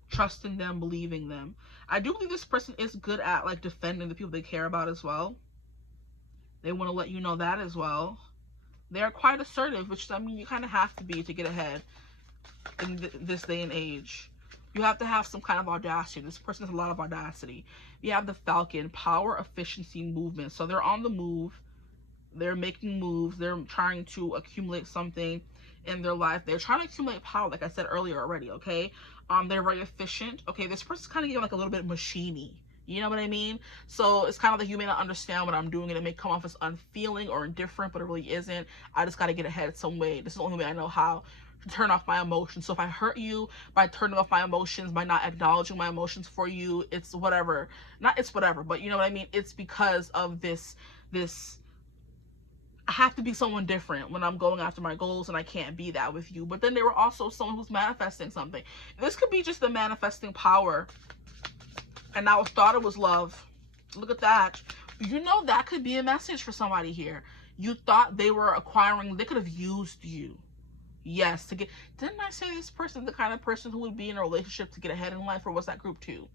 Trusting them, believing them. I do believe this person is good at, like, defending the people they care about as well. They want to let you know that as well. They're quite assertive, which, I mean, you kind of have to be to get ahead in this day and age. You have to have some kind of audacity. This person has a lot of audacity. You have the Falcon, power, efficiency, movement. So they're on the move. They're making moves. They're trying to accumulate something in their life. They're trying to accumulate power, like I said earlier already, okay? They're very efficient. Okay, this person's kind of getting like a little bit machiney. You know what I mean? So it's kind of like you may not understand what I'm doing, and it may come off as unfeeling or indifferent, but it really isn't. I just got to get ahead some way. This is the only way I know how to turn off my emotions. So if I hurt you by turning off my emotions, by not acknowledging my emotions for you, it's whatever. Not it's whatever, but you know what I mean? It's because of this I have to be someone different when I'm going after my goals, and I can't be that with you. But then they were also someone who's manifesting something. This could be just the manifesting power. And I thought it was love. Look at that. You know, that could be a message for somebody here. You thought they were acquiring, they could have used you. Yes, to get, didn't I say this person is the kind of person who would be in a relationship to get ahead in life, or was that group 2?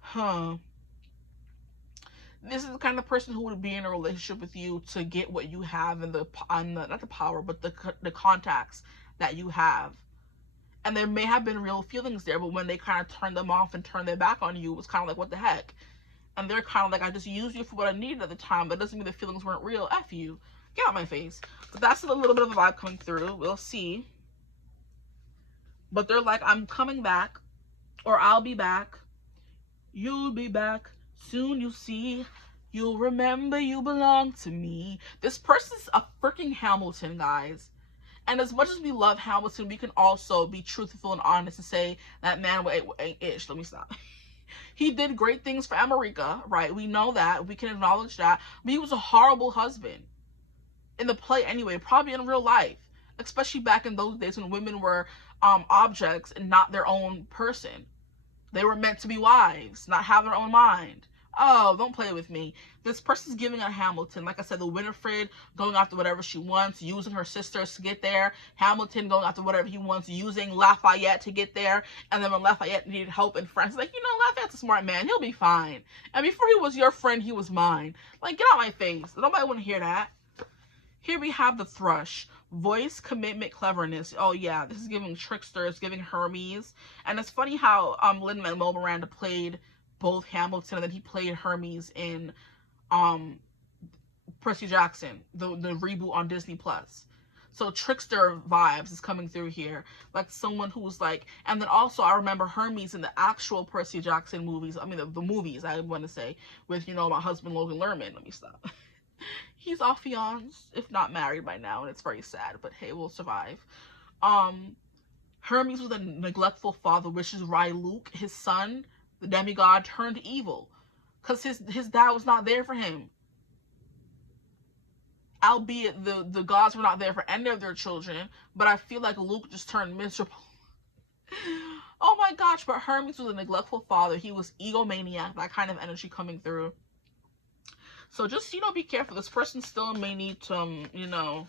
Huh. This is the kind of person who would be in a relationship with you to get what you have, and not the power, but the contacts that you have. And there may have been real feelings there, but when they kind of turned them off and turned their back on you, it was kind of like, what the heck? And they're kind of like, I just used you for what I needed at the time, but it doesn't mean the feelings weren't real. F you. Get out my face. But that's a little bit of a vibe coming through. We'll see. But they're like, I'm coming back, or I'll be back. You'll be back. Soon you'll see. You'll remember you belong to me. This person's a freaking Hamilton, guys. And as much as we love Hamilton, we can also be truthful and honest and say that man ain't ish. Let me stop. He did great things for America, right? We know that. We can acknowledge that. But he was a horrible husband. In the play anyway, probably in real life. Especially back in those days when women were objects and not their own person. They were meant to be wives, not have their own mind. Oh, don't play with me. This person's giving a Hamilton. Like I said, the Winifred going after whatever she wants, using her sisters to get there. Hamilton going after whatever he wants, using Lafayette to get there. And then when Lafayette needed help and friends, like, you know, Lafayette's a smart man. He'll be fine. And before he was your friend, he was mine. Like, get out my face. Nobody want to hear that. Here we have the Thrush. Voice, commitment, cleverness. Oh yeah, this is giving trickster. It's giving Hermes. And it's funny how Lin-Manuel Miranda played both Hamilton and then he played Hermes in Percy Jackson, the reboot on Disney Plus. So trickster vibes is coming through here, like someone who's like. And then also I remember Hermes in the actual Percy Jackson movies. I mean the movies, I want to say, with, you know, my husband Logan Lerman. Let me stop. He's off fiancé, if not married by now, and it's very sad, but hey, we'll survive. Hermes was a neglectful father, which is why Luke, his son, the demigod, turned evil. Because his dad was not there for him. Albeit the gods were not there for any of their children, but I feel like Luke just turned miserable. Oh my gosh, but Hermes was a neglectful father. He was egomaniac, that kind of energy coming through. So just, you know, be careful. This person still may need to, you know,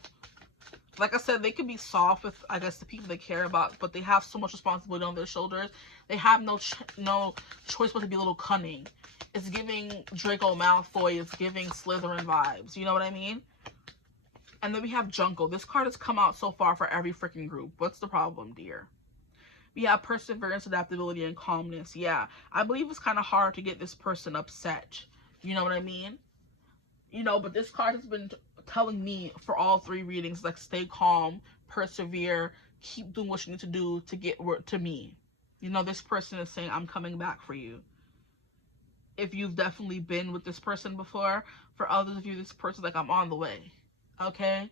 like I said, they could be soft with, I guess, the people they care about, but they have so much responsibility on their shoulders. They have no choice but to be a little cunning. It's giving Draco Malfoy. It's giving Slytherin vibes. You know what I mean? And then we have Jungle. This card has come out so far for every freaking group. What's the problem, dear? We have perseverance, adaptability, and calmness. Yeah, I believe it's kind of hard to get this person upset. You know what I mean? You know, but this card has been telling me for all three readings, like, stay calm, persevere, keep doing what you need to do to get to me. You know, this person is saying, I'm coming back for you. If you've definitely been with this person before, for others of you, this person's like, I'm on the way. Okay?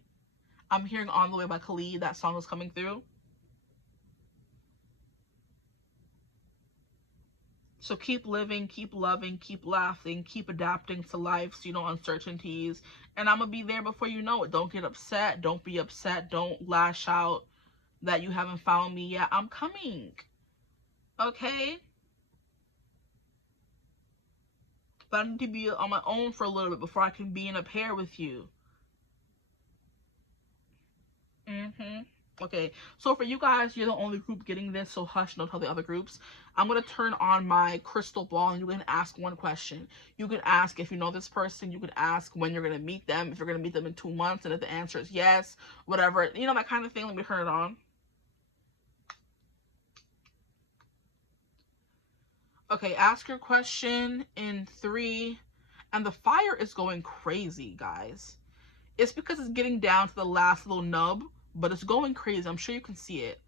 I'm hearing On the Way by 𝐓𝐿𝐻. That song is coming through. So keep living, keep loving, keep laughing, keep adapting to life's, you know, uncertainties. And I'm going to be there before you know it. Don't get upset. Don't be upset. Don't lash out that you haven't found me yet. I'm coming. Okay? But I need to be on my own for a little bit before I can be in a pair with you. Okay, so for you guys, you're the only group getting this, so hush, don't tell the other groups. I'm going to turn on my crystal ball and you can ask one question. You can ask if you know this person. You can ask when you're going to meet them, if you're going to meet them in 2 months, and if the answer is yes, whatever. You know, that kind of thing. Let me turn it on. Okay, ask your question in 3. And the fire is going crazy, guys. It's because it's getting down to the last little nub. But it's going crazy. I'm sure you can see it.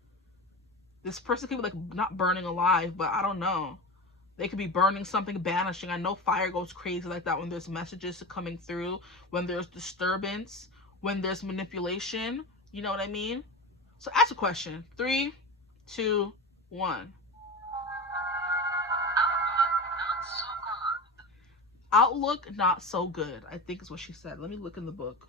This person could be like not burning alive, but I don't know. They could be burning something, banishing. I know fire goes crazy like that when there's messages coming through, when there's disturbance, when there's manipulation. You know what I mean? So ask a question. 3, 2, 1. Outlook not so good, I think is what she said. Let me look in the book.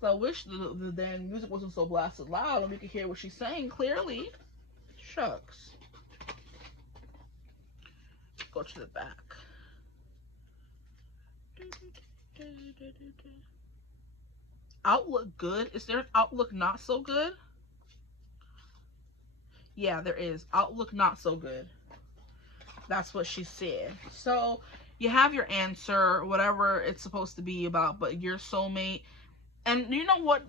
So I wish the dang music wasn't so blasted loud and we could hear what she's saying clearly. Shucks. Go to the back. Outlook good? Is there an outlook not so good? Yeah, there is. Outlook not so good. That's what she said. So you have your answer, whatever it's supposed to be about, but your soulmate. And you know what?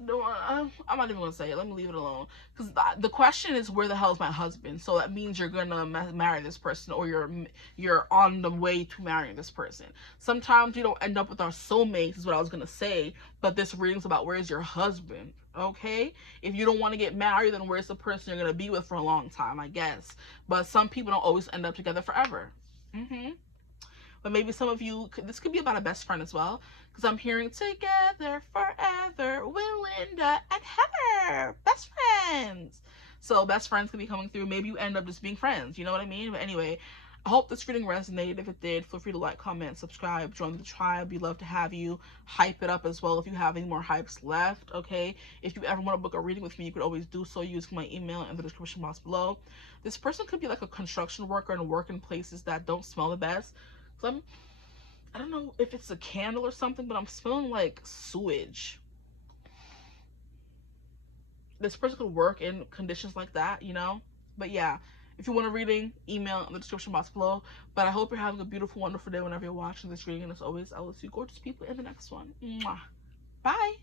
I'm not even going to say it. Let me leave it alone. Because the question is, where the hell is my husband? So that means you're going to marry this person, or you're on the way to marrying this person. Sometimes you don't end up with our soulmates, is what I was going to say. But this reading's about where's your husband, okay? If you don't want to get married, then where's the person you're going to be with for a long time, I guess. But some people don't always end up together forever. But maybe some of you, this could be about a best friend as well. Because I'm hearing together forever with Linda and Heather. Best friends. So best friends could be coming through. Maybe you end up just being friends. You know what I mean? But anyway, I hope this reading resonated. If it did, feel free to like, comment, subscribe, join the tribe. We'd love to have you. Hype it up as well if you have any more hypes left, okay? If you ever want to book a reading with me, you could always do so using my email in the description box below. This person could be like a construction worker and work in places that don't smell the best. So I don't know if it's a candle or something, but I'm smelling like sewage. This person could work in conditions like that, you know? But yeah, if you want a reading, email in the description box below. But I hope you're having a beautiful, wonderful day whenever you're watching this reading. And as always, I will see you gorgeous people in the next one. Mwah. Bye.